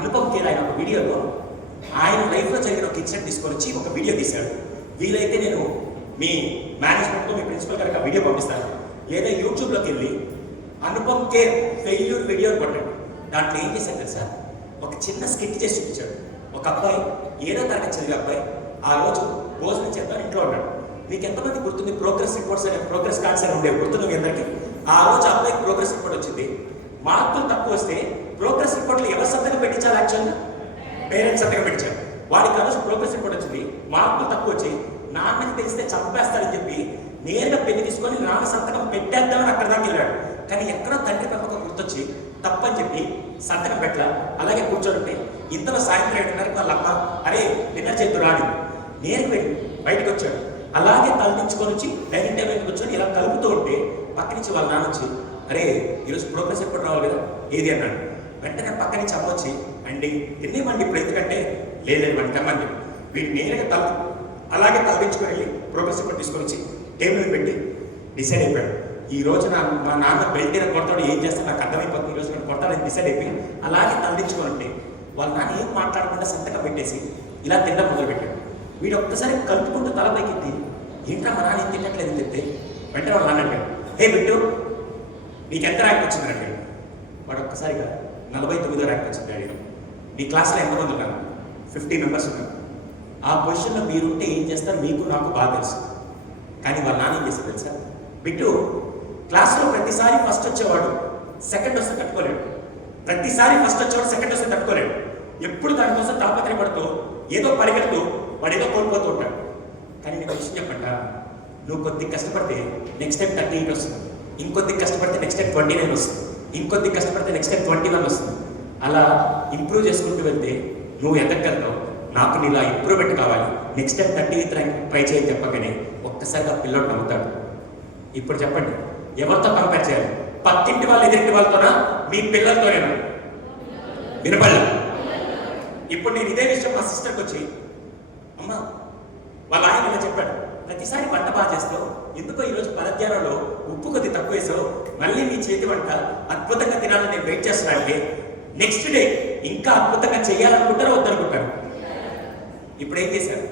అనుపమ్ ఖేర్ ఆయన ఒక వీడియోలో ఆయన లైఫ్లో జరిగిన ఒక ఇన్సిడెంట్ తీసుకొని వచ్చి ఒక వీడియో తీశాడు. వీలైతే నేను మీ మేనేజ్మెంట్తో మీ ప్రిన్సిపల్ గారికి ఆ వీడియో పంపిస్తాను, లేదా యూట్యూబ్లోకి వెళ్ళి అనుపమ్ ఖేర్ ఫెయిల్యూర్ వీడియో కొట్టండి. దాంట్లో ఏం చేశాడు తెలుసా? ఒక చిన్న స్కిట్ చేసి చూపించాడు. ఒక అబ్బాయి 7వ తరగతి చదివే అబ్బాయి ఆ రోజు భోజనం చేద్దాం ఇంట్లో ఉన్నాడు. మీకు ఎంతమంది గుర్తుంది? ప్రోగ్రెస్ రిపోర్ట్స్ అనే ప్రోగ్రెస్ కార్డ్స్ అని ఉండేవి, గుర్తుంది మీ అందరికీ? ఆ రోజు అబ్బాయికి ప్రోగ్రెస్ రిపోర్ట్ వచ్చింది. మార్కులు తక్కువ వస్తే ప్రోగ్రెస్ రిపోర్ట్లు ఎవరి సంతకం పెట్టించాలి? యాక్చువల్గా పేరెంట్స్ సంతకం పెట్టారు. వాడికి ఆ రోజు ప్రోగ్రెస్ రిపోర్ట్ వచ్చింది, మార్కులు తక్కువ వచ్చి నాన్నకి తెలిస్తే చంపేస్తాడని చెప్పి నేరుగా పెళ్లి తీసుకొని నాన్న సంతకం పెట్టేద్దామని అక్కడ దాకా వెళ్ళాడు. కానీ ఎక్కడో తండ్రి పక్కన గుర్తొచ్చి తప్పని చెప్పి సంతకం పెట్టలా, అలాగే కూర్చోండి. ఇంతలో సాయంత్రం 7:30 వాళ్ళ అమ్మ అరే డిన్నర్ చేద్దు రాని నేరుగా వెళ్ళి బయటకు వచ్చాడు. అలాగే తలదించుకొని వచ్చి డైనింగ్ టేబుల్ మీద కూర్చొని ఇలా కలుపుతూ ఉంటే పక్క నుంచి వాళ్ళ నాన్న వచ్చి అరే ఈరోజు ప్రోగ్రెస్ ఎప్పుడు రావాలి కదా ఏది అన్నాడు. వెంటనే పక్క నుంచి అమ్మ వచ్చి అండి ఎన్నివ్వండి ఇప్పుడు, ఎందుకంటే లేదండి వాడిని తెమ్మండి. వీటిని నేరుగా అలాగే తలదించుకొని వెళ్ళి ప్రోగ్రెస్ రిపోర్ట్ తీసుకొని వచ్చి టేబుల్ పెట్టి డిసైడ్ అయిపోయాడు. ఈ రోజు మా నాన్న బెల్ట్ కొడతాడు, ఏం చేస్తాడు నాకు అర్థమైపోతుంది, ఈ రోజు నేను కొడతాడని డిసైడ్ అయిపోయి అలాగే తలదించుకొని ఉంటే వాళ్ళ నాన్న ఏం మాట్లాడకుండా సంతకం పెట్టేసి ఇలా తినడం మొదలుపెట్టాడు. వీడు ఒక్కసారి కలుపుకుంటూ తల పైకెత్తి ఏంట్రా మా నాన్న ఏం తినట్లేదు చెప్తే వెంటనే వాళ్ళ నాన్న అడిగాడు, హే బిట్టు నీకెంత ర్యాంక్ వచ్చింది అడిగాడు. వాడు ఒక్కసారిగా 49 ర్యాంక్ వచ్చింది డాడీ. నీ క్లాస్లో ఎంతమంది ఉన్నారు? 50 మెంబర్స్ ఉన్నారు. ఆ పొజిషన్లో మీరుంటే ఏం చేస్తారు మీకు నాకు బాగా తెలుసు. కానీ వాళ్ళ నాన్న ఏం చేస్తారు తెలుసా, బిట్టు క్లాస్లో ప్రతిసారి ఫస్ట్ వచ్చేవాడు సెకండ్ వస్తే తట్టుకోలేడు, ప్రతిసారి ఫస్ట్ వచ్చేవాడు సెకండ్ వస్తే తట్టుకోలేడు. ఎప్పుడు దానికోసం తాపత్రయపడుతూ ఏదో పరిగెడుతూ వాడు ఏదో కోల్పోతూ ఉంటాడు. కానీ నీకు విషయం చెప్పంట, నువ్వు కొద్దిగా కష్టపడితే నెక్స్ట్ టైం 38 వస్తుంది, ఇంకొద్ది కష్టపడితే నెక్స్ట్ టైం 29 వస్తుంది, ఇంకొద్ది కష్టపడితే నెక్స్ట్ టైం 21 వస్తుంది. అలా ఇంప్రూవ్ చేసుకుంటూ వెళ్తే నువ్వు ఎదగలుగుతావు. నాకు నీలా ఇంప్రూవ్మెంట్ కావాలి, నెక్స్ట్ టైం 38 ర్యాంక్ ట్రై చేయని చెప్పగానే ఒక్కసారిగా పిల్లడు నమ్ముతాడు. ఇప్పుడు చెప్పండి ఎవరితో కంపేర్ చేయాలి? పక్కింటి వాళ్ళు ఎదురింటి వాళ్ళతోనా మీ పిల్లలతోనేనా? వినపడలే. ఇప్పుడు నేను ఇదే విషయం మా సిస్టర్కి వచ్చి అమ్మ వాళ్ళ ఆయన ఇలా చెప్పాడు, ప్రతిసారి వంట బాగా చేస్తావు, ఎందుకో ఈరోజు పరధ్యానంలో ఉప్పు కొద్ది తక్కువ వేసావు, మళ్ళీ నీ చేతి వంట అద్భుతంగా తినాలని నేను వెయిట్ చేస్తున్నానంటే నెక్స్ట్ డే ఇంకా అద్భుతంగా చేయాలనుకుంటారో వద్దనుకుంటారు. ఇప్పుడు ఏం చేశారు,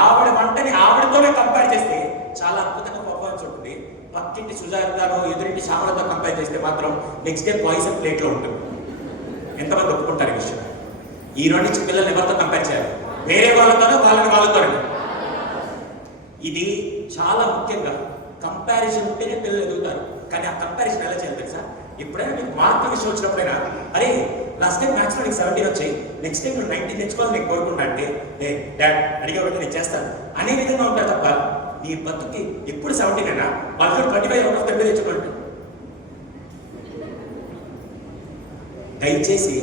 ఆవిడ వంటని ఆవిడతోనే కంపేర్ చేస్తే చాలా అద్భుతంగా పర్ఫార్మెన్స్ ఉంటుంది. పక్కింటి సుజాతతో ఎదురింటి శ్యామలతో కంపేర్ చేస్తే మాత్రం నెక్స్ట్ డే పాయిజన్ ప్లేట్లో ఉంటుంది. ఎంతమంది ఒప్పుకుంటారు ఈ విషయం? ఈ రోజు నుంచి పిల్లల్ని ఎవరితో కంపేర్ చేయాలి? వేరే వాళ్ళతోనో వాళ్ళతోనే. ఇది చాలా ముఖ్యంగా కంపారిజన్ ఉంటేనే పిల్లలు ఎదుగుతారు. కానీ ఆ కంపారిజన్ ఎలా చేయాలి తెలుసా? ఎప్పుడైనా మీకు మార్కుల విషయం వచ్చినప్పుడైనా అరే లాస్ట్ టైం మ్యాథ్స్లో నీకు 17 వచ్చాయి, నెక్స్ట్ టైం నువ్వు 19 తెచ్చుకోవాలి నేను కోరుకుంటా అంటే డాడ్ అడిగేవాడికి నేను చేస్తాను అనే విధంగా ఉంటారు తప్ప నీ బతుకి ఎప్పుడు 17 అయినా వాళ్ళు 25 అవుట్ ఆఫ్ 30 తెచ్చుకోండి. దయచేసి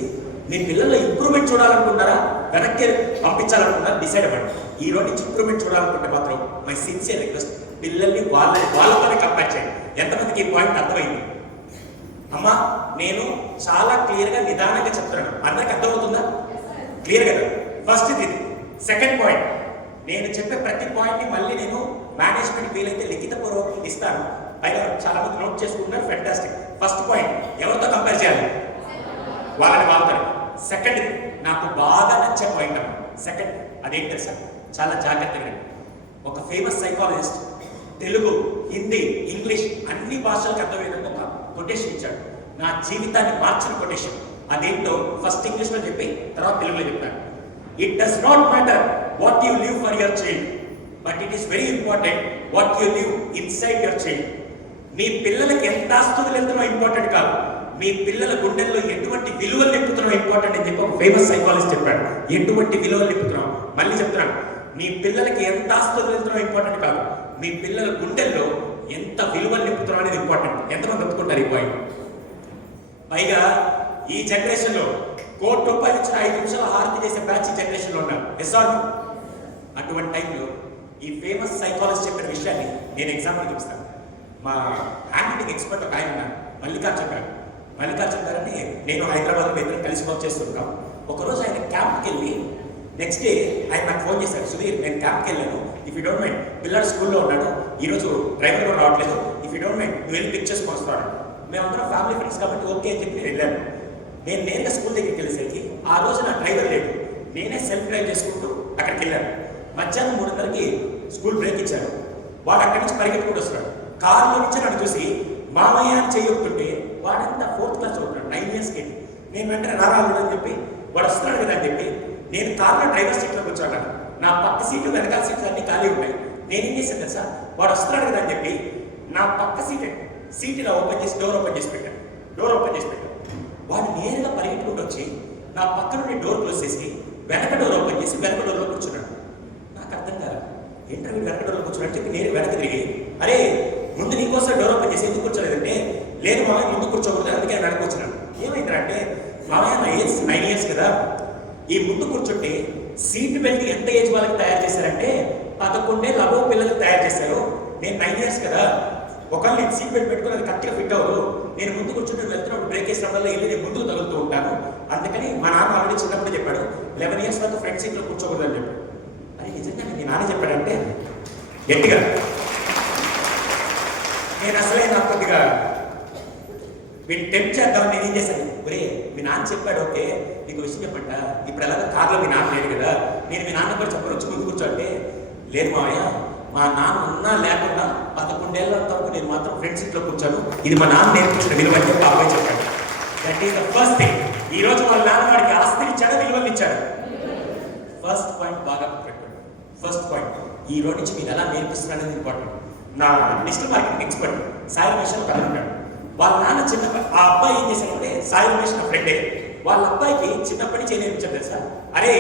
మీ పిల్లల్లో ఇంప్రూవ్మెంట్ చూడాలనుకుంటారా, వెనక్కి పంపించాలనుకుంటారా? డిసైడ్ అవ్వండి. ఈ రోజు నుంచి ఇంప్రూవ్మెంట్ చూడాలనుకుంటే మాత్రం మై సిన్సియర్ రిక్వెస్ట్, పిల్లల్ని వాళ్ళతోనే కంపేర్ చేయండి. ఎంతమందికి ఈ పాయింట్ అర్థమైంది? అమ్మా నేను చాలా క్లియర్గా నిదానంగా చెప్తున్నాను, అందరికి అర్థమవుతుందా? క్లియర్ కదా? ఫస్ట్ ఇది. సెకండ్ పాయింట్, నేను చెప్పే ప్రతి పాయింట్ని మళ్ళీ నేను మేనేజ్మెంట్ వీలైతే లిఖిత పూర్వకం ఇస్తాను. పైగా చాలా మంది నోట్ చేసుకుంటున్నారు, ఫెంటాస్టిక్. ఫస్ట్ పాయింట్ ఎవరితో కంపేర్ చేయాలి? వాళ్ళతో. సెకండ్ నాకు బాగా నచ్చే పాయింట్ అమ్మా. సెకండ్ అదేంటి తెలుసా? చాలా జాగ్రత్తగా, ఒక famous psychologist Telugu, Hindi, English అన్ని భాషలకు అర్థమయ్యేందుకు ఒక కొటేషన్ ఇచ్చాడు. నా జీవితాన్ని మార్చిన కొటేషన్. అదేంటో ఫస్ట్ ఇంగ్లీష్లో చెప్పి తర్వాత తెలుగులో చెప్తాను. It does not matter what you live for your child, but it is very important what you live inside your child. మీ పిల్లలకి ఎంత ఆస్తులు వెళ్తున్నా ఇంపార్టెంట్ కాదు, మీ పిల్లల గుండెల్లో ఎటువంటి విలువలు నింపుతున్నావు ఇంపార్టెంట్ అని చెప్పి ఒక ఫేమస్ సైకాలజిస్ట్ చెప్పాడు. ఎటువంటి విలువలు నింపుతున్నావు? మళ్ళీ చెప్తున్నాను, మీ పిల్లలకి ఎంత ఆస్తులు వెళ్తున్నావు ఇంపార్టెంట్ కాదు, మీ పిల్లల గుండెల్లో ఎంత విలువలు నింపుతున్నావు అనేది ఇంపార్టెంట్. ఎంతమంది ఒప్పుకుంటారు ఈ పాయింట్? పైగా ఈ జనరేషన్లో ₹1,00,00,000 ఇచ్చిన 5 నిమిషాలు హారతి చేసే బ్యాచ్ ఈ జనరేషన్లో ఉన్నారు. అటువంటి టైంలో ఈ ఫేమస్ సైకాలజిస్ట్ చెప్పిన విషయాన్ని నేను ఎగ్జాంపుల్ చూపిస్తాను. మా హ్యాండ్ రైటింగ్ ఎక్స్పర్ట్ ఒక ఆయన ఉన్నారు, మల్లికార్జున్ గారు. మల్లికార్జున్ గారిని నేను హైదరాబాద్లో ఇద్దరు కలిసి వర్క్ చేస్తుంటాం. ఒకరోజు ఆయన క్యాంప్కి వెళ్ళి నెక్స్ట్ డే ఆయన నాకు ఫోన్ చేశారు, సుధీర్ నేను క్యాంప్కి వెళ్ళాను, ఇఫ్ యూ డోంట్ మైండ్ పిల్లడు స్కూల్లో ఉన్నాడు, ఈరోజు డ్రైవర్ కూడా రావట్లేదు, ఇఫ్ యూ డోంట్ మైండ్ నువ్వు వెళ్ళి పిక్ చేసుకొస్తాడు. మేమందరం ఫ్యామిలీ ఫ్రెండ్స్ కాబట్టి ఓకే అని చెప్పి నేను వెళ్ళాను. నేను నేరుగా స్కూల్ దగ్గరికి వెళ్ళేసరికి ఆ రోజు నా డ్రైవర్ లేదు, నేనే సెల్ఫ్ డ్రైవ్ చేసుకుంటూ అక్కడికి వెళ్ళాను. మధ్యాహ్నం 3:30కి స్కూల్ బ్రేక్ ఇచ్చారు. వాడు అక్కడి నుంచి పరిగెత్తుకుంటూ వస్తున్నాడు. కారులో నుంచి నన్ను చూసి మామయ్య అని చేయొస్తుంటే వాడంతా 4th క్లాస్ చదువుతున్నాడు, 9 years కి. నేను వెంటనే రారాడు అని చెప్పి వాడు వస్తున్నాడు కదా అని చెప్పి నేను కార్లో డ్రైవర్ సీట్లో కూర్చోన్నాను. నా పక్క సీట్లు వెనకాల సీట్లు అన్ని ఖాళీ ఉన్నాయి. నేనేం చేశాను తెలుసా, వాడు వస్తున్నాడు కదా అని చెప్పి నా పక్క సీట్ ఇలా ఓపెన్ చేసి డోర్ ఓపెన్ చేసి పెట్టాను. వాడు నేరుగా పరిగెట్టుకుంటూ వచ్చి నా పక్క నుండి డోర్ క్లోజ్ చేసి వెనక డోర్ ఓపెన్ చేసి వెనక డోర్లో కూర్చున్నాడు. నాకు అర్థం కాదు, ఏంటో వీడు వెనక డోర్లో కూర్చున్నాడు చెప్పి నేను వెనక తిరిగి, అరే ముందు నీకోసం డోర్ ఓపెన్ చేసి ఎందుకు కూర్చోలేదంటే, లేదు మామయ్య ముందు కూర్చోకూడదు అందుకే వెనక కూర్చున్నాడు. ఏమైందంటే మామయ్య నా ఏజ్ 9 years కదా, ఈ ముందు కూర్చుంటే సీట్ బెల్ట్ ఎంత ఏజ్ వాళ్ళకి తయారు చేశారంటే 11 లబో పిల్లలకు తయారు చేశారు. నేను 9 years కదా, ఒకవేళ నేను సీట్ బెల్ట్ పెట్టుకుని అది కరెక్ట్గా ఫిట్ అవ్వదు, నేను ముందు కూర్చుంటే వెళ్తున్నప్పుడు బ్రేక్ వేసినప్పుడు వెళ్ళి నేను ముందుకు తగులుతూ ఉంటాను. అందుకని మా నాన్న ఆల్రెడీ చిన్నప్పుడు చెప్పాడు 11 years వరకు ఫ్రంట్ సీట్లో కూర్చోకూడదు అని చెప్పాడు. అది నిజంగా మీ నాన్న చెప్పాడంటే గట్టిగా నేను అసలే నాకు కొద్దిగా వీళ్ళు టెంప్ చేద్దామని నేను ఏం చేశాను, ఒరే మీ నాన్న చెప్పాడు ఓకే, నీకు విషయం చెప్పంట, ఇప్పుడు ఎలాగో కార్లో మీ నాన్న లేదు కదా, నేను మీ నాన్న కూడా చెప్పను వచ్చి ముందు కూర్చోంటే, లేదు మావయ్య మా నాన్న ఉన్నా లేకుండా 11 ఏళ్ళ వరకు నేను మాత్రం ఫ్రంట్ సీట్లో కూర్చోను, ఇది మా నాన్న నేర్పించిన విలువ అని చెప్పి అబ్బాయి చెప్పాడు. That is the first thing. ఈ రోజు వాళ్ళ నాన్న వాడికి ఆస్తిని ఇచ్చాడు, విలువలు ఇచ్చాడు. ఫస్ట్ పాయింట్ బాగా పెట్టుకోండి. ఫస్ట్ పాయింట్ ఈ రోజు నుంచి మీరు ఎలా నేర్పిస్తున్నారు అనేది ఇంపార్టెంట్. నా digital marketing expert Sai Ramesh ఒక ఉంటాడు. వాళ్ళ నాన్న చిన్నప్పుడు ఆ అబ్బాయి ఏం చేశాడంటే, సాయి రమేష్ నా ఫ్రెండే, వాళ్ళ అబ్బాయికి చిన్నప్పటి నుంచి ఏం నేర్పించాడు తెలుసా, అరే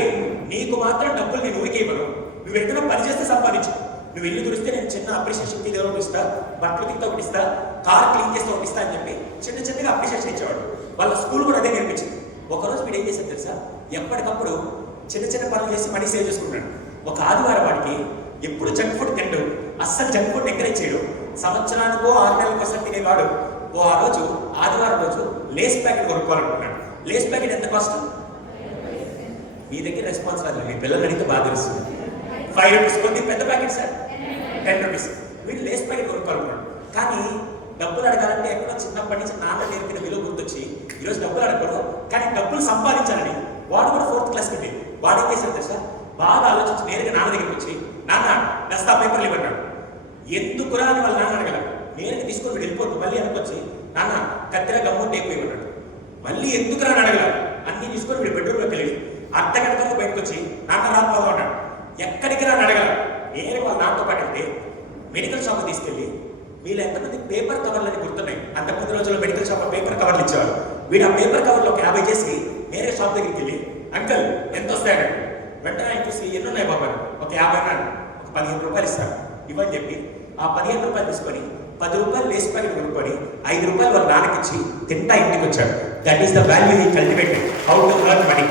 నీకు మాత్రం డబ్బులు నేను ఊరికే ఇవ్వను, నువ్వు ఎక్కడో పని చేస్తే సంపాదించు, నువ్వు ఇల్లు తుడిస్తే నేను చిన్న అప్రిషియేషన్ ఫీల్ ఒకటి ఇస్తా, బట్టలు తింటే ఒకటి ఇస్తా, కార్ క్లీన్ చేస్తే ఒకటి ఇస్తా అని చెప్పి చిన్నగా అప్రిషియేషన్ ఇచ్చేవాడు. వాళ్ళ స్కూల్ కూడా అదే నేర్పించింది. ఒకరోజు వీడు ఏం చేశాడు తెలుసా, ఎప్పటికప్పుడు చిన్న పనులు చేసి మనీ సేవ్ చేసుకుంటున్నాడు. ఒక ఆదివారం వాడికి ఎప్పుడు జంక్ ఫుడ్ తిండు, అస్సలు జంక్ ఫుడ్ ఎంకరేజ్ చేయడు, సంవత్సరానికో 6 నెలలకోసం తినేవాడు. ఆ రోజు ఆదివారం రోజు లేస్ ప్యాకెట్ కొనుక్కోవాలనుకున్నాడు. లేస్ ప్యాకెట్ ఎంత కాస్ట్? మీ దగ్గర రెస్పాన్స్ రాదు, మీ పిల్లలు అడిగితే బాగా తెలుస్తుంది. 5 rupees కొద్ది పెద్ద ప్యాకెట్ సార్ 10 rupees. వీడు లేస్ ప్యాకెట్ కొనుక్కోవాలనుకున్నాడు. కానీ డబ్బులు అడగాలంటే ఎక్కడో చిన్నప్పటి నుంచి నాన్న నేర్పిన విలువ గుర్తొచ్చి ఈరోజు డబ్బులు అడగడు, కానీ డబ్బులు సంపాదించాలని వాడు కూడా 4th class పెట్టి వాడు ఏం చేశాడు తెలుసా, బాగా ఆలోచించి నేరుగా నాన్న దగ్గరికి వచ్చి, నాన్న దస్తా పేపర్లు ఇవ్వన్నాడు. ఎందుకురా అని వాళ్ళ నాన్న అడగల, నేరుగా తీసుకొని వీడు వెళ్ళిపోతూ మళ్ళీ వెనకొచ్చి, నాన్న కత్తెర గమ్ము టేపు ఇవ్వన్నాడు. మళ్ళీ ఎందుకురా అని అడగల, అన్ని తీసుకొని వీడు బెడ్రూమ్లోకి వెళ్ళి అర్ధగంటలో బయటకు వచ్చి, నాన్న రాకపోదా అన్నాడు. ఎక్కడికి రా అని అడగల, నేను వాళ్ళ నాన్నతో పాటు వెళ్తే మెడికల్ షాప్ తీసుకెళ్ళి, వీళ్ళు ఎంతమంది పేపర్ కవర్లని గుర్తున్నాయి, అంతకుముందు రోజుల్లో మెడికల్ షాప్ పేపర్ కవర్లు ఇచ్చేవారు. వీడు ఆ పేపర్ కవర్లో ఒక 50 చేసి నేరుగా షాప్ దగ్గరికి వెళ్ళి, అంకల్ ఎంత వస్తాయన్నాడు. వెంటనే ఆయన చూసి, ఎన్ని ఉన్నాయి బాబా, ఒక 50 అన్నాడు. ఒక 15 రూపాయలు ఇస్తాను ఇవ్వని చెప్పి ఆ 15 రూపాయలు తీసుకొని 10 రూపాయలు లేస్ ప్యాకెట్ కొనుక్కొని 5 రూపాయలు వాళ్ళ నాన్నకిచ్చి తింటా ఇంటికి వచ్చాడు. That is the value he cultivated, how to earn money.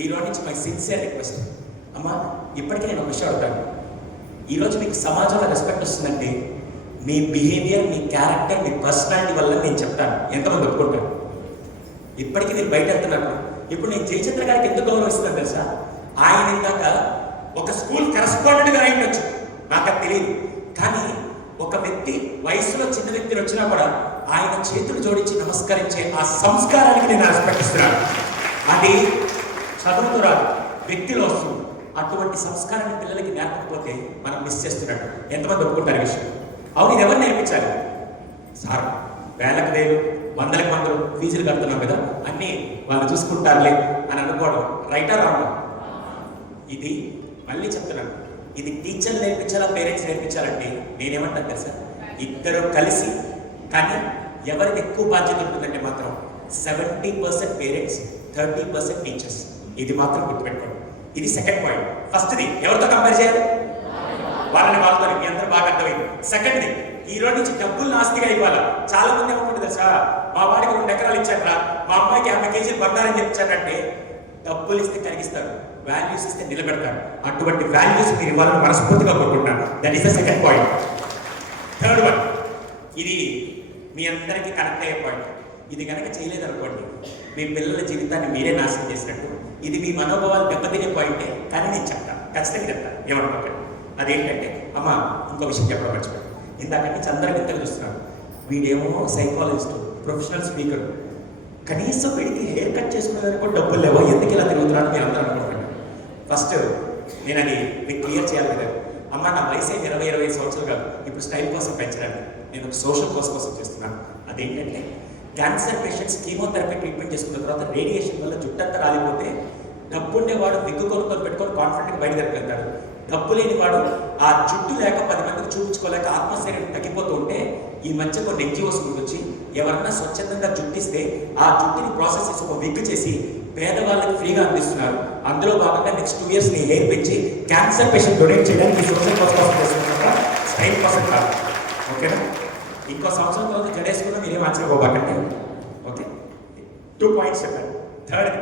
ఈ రోజు నుంచి మై సిన్సియర్ రిక్వెస్ట్, అమ్మా ఇప్పటికీ నేను ఒక విషయం అడుగుతాను, ఈరోజు మీకు సమాజంలో రెస్పెక్ట్ వస్తుందంటే మీ బిహేవియర్, మీ క్యారెక్టర్, మీ పర్సనాలిటీ వల్ల నేను చెప్తాను. ఎంతమంది ఒప్పుకుంటాను? ఇప్పటికీ నేను బయట వెళ్తున్నప్పుడు ఇప్పుడు నేను జయచంద్ర గారికి ఎందుకు గౌరవిస్తాను తెలుసా, ఆయన ఇందాక ఒక స్కూల్ కరెస్పాండెంట్గా అయిండొచ్చు, నాకు అది తెలియదు, కానీ ఒక వ్యక్తి వయసులో చిన్న వ్యక్తులు వచ్చినా కూడా ఆయన చేతులు జోడించి నమస్కరించే ఆ సంస్కారానికి నేను రెస్పెక్ట్ ఇస్తున్నాను. అది చదువుతూ రాదు, వ్యక్తిలో వస్తుంది. అటువంటి సంస్కారాన్ని పిల్లలకి నేర్పకపోతే మనం మిస్ చేస్తున్నట్టు. ఎంతమంది ఒప్పుకుంటారు విషయం? అవును, ఇది ఎవరు నేర్పించాలి? సార్ వేలకు వేలు, వందలకు వందలు ఫీజులు కడుతున్నాం కదా, అన్నీ వాళ్ళు చూసుకుంటారులే అని అనుకోవడం రైటా రాంగ్? ఇది మళ్ళీ చెప్తున్నాను, ఇది టీచర్లు నేర్పించాలా, పేరెంట్స్ నేర్పించాలంటే నేనేమంటాను తెలుసా, ఇద్దరు కలిసి. కానీ ఎవరికి ఎక్కువ బాధ్యత ఉంటుందంటే మాత్రం 70% పేరెంట్స్, 30% టీచర్స్. ఇది మాత్రం గుర్తుపెట్టుకోండి. ఇది సెకండ్ పాయింట్. ఫస్ట్ది ఎవరితో కంపేర్ చేయాలి? వాళ్ళని వాళ్ళతో. మీ అందరూ బాగా అర్థమైంది. సెకండ్ది, ఈ రోజు నుంచి డబ్బులు ఆస్తిగా ఇవ్వాలి. చాలా మంది ఏమనుకుంటుంది తెలుసా, మా వాడికి 2 ఎకరాలు ఇచ్చారా, మా అమ్మాయికి 50 కేజీలు బంగారం చెప్పించారంటే డబ్బులు ఇస్తే కలిగిస్తారు, వాల్యూస్ ఇస్తే నిలబెడతారు. అటువంటి వాల్యూస్ మీరు ఇవ్వాలని మనస్ఫూర్తిగా కోరుకుంటున్నాను. That is the second point. Third one, ఇది మీ అందరికీ కనెక్ట్ అయ్యే పాయింట్. ఇది కనుక చేయలేదనుకోండి, మీ పిల్లల జీవితాన్ని మీరే నాశనం చేసినట్టు. ఇది మీ మనోభావాలు దెబ్బతినే పాయింటే, కానీ నేను చెప్తాను, ఖచ్చితంగా చెప్తాను, ఏమనుకోకండి. అదేంటంటే, అమ్మ ఇంకో విషయం చెప్పడం మర్చిపోయాను. ఇందాక నుంచి అందరూ వింతగా చూస్తున్నాను, వీడేమో సైకాలజిస్ట్, ప్రొఫెషనల్ స్పీకర్, కనీసం వీడికి హెయిర్ కట్ చేసుకునేదానికి కూడా డబ్బులు లేవో, ఎందుకు ఇలా తిరుగుతున్నాను మీరు అందరూ అనుకుంటున్నాను. ఫస్ట్ నేను అది మీకు క్లియర్ చేయాలి కదా. అమ్మ నా వయసు 20-25 సంవత్సరాలు కాదు, ఇప్పుడు స్టైల్ కోసం పెంచడానికి నేను ఒక సోషల్ కోసం చేస్తున్నాను. అదేంటంటే, క్యాన్సర్ పేషెంట్స్ కీమోథెరపీ ట్రీట్మెంట్ చేసుకున్న తర్వాత రేడియేషన్ వల్ల జుట్టంతా రాలిపోతే డబ్బుండేవాడు విగ్గు కొనుక్కొని పెట్టుకొని కాన్ఫిడెంట్గా బయట వెళ్తాడు. డబ్బు లేనివాడు ఆ జుట్టు లేక 10 మందికి చూపించుకోలేక ఆత్మశైర్యం తగ్గిపోతూ ఉంటే ఈ మధ్య కొన్ని NGOs గురించి ఎవరన్నా స్వచ్ఛందంగా జుట్టిస్తే ఆ జుట్టుని ప్రాసెస్ చేసి ఒక విగ్గు చేసి పేదవాళ్ళకి ఫ్రీగా అందిస్తున్నారు. అందులో భాగంగా నెక్స్ట్ 2 years నీ హెయిర్ పెంచి క్యాన్సర్ పేషెంట్ డొనేట్ చేయడానికి సోషల్ కాస్ట్ కోసం చేస్తున్నా, స్టైల్ కోసం కాదు. ఓకేనా? ఇంకో సంవత్సరం తర్వాత జడేసుకున్నా మీరేం ఆశ్చర్యపోబాకండి. ఓకే, 2 points చెప్పాను. థర్డ్,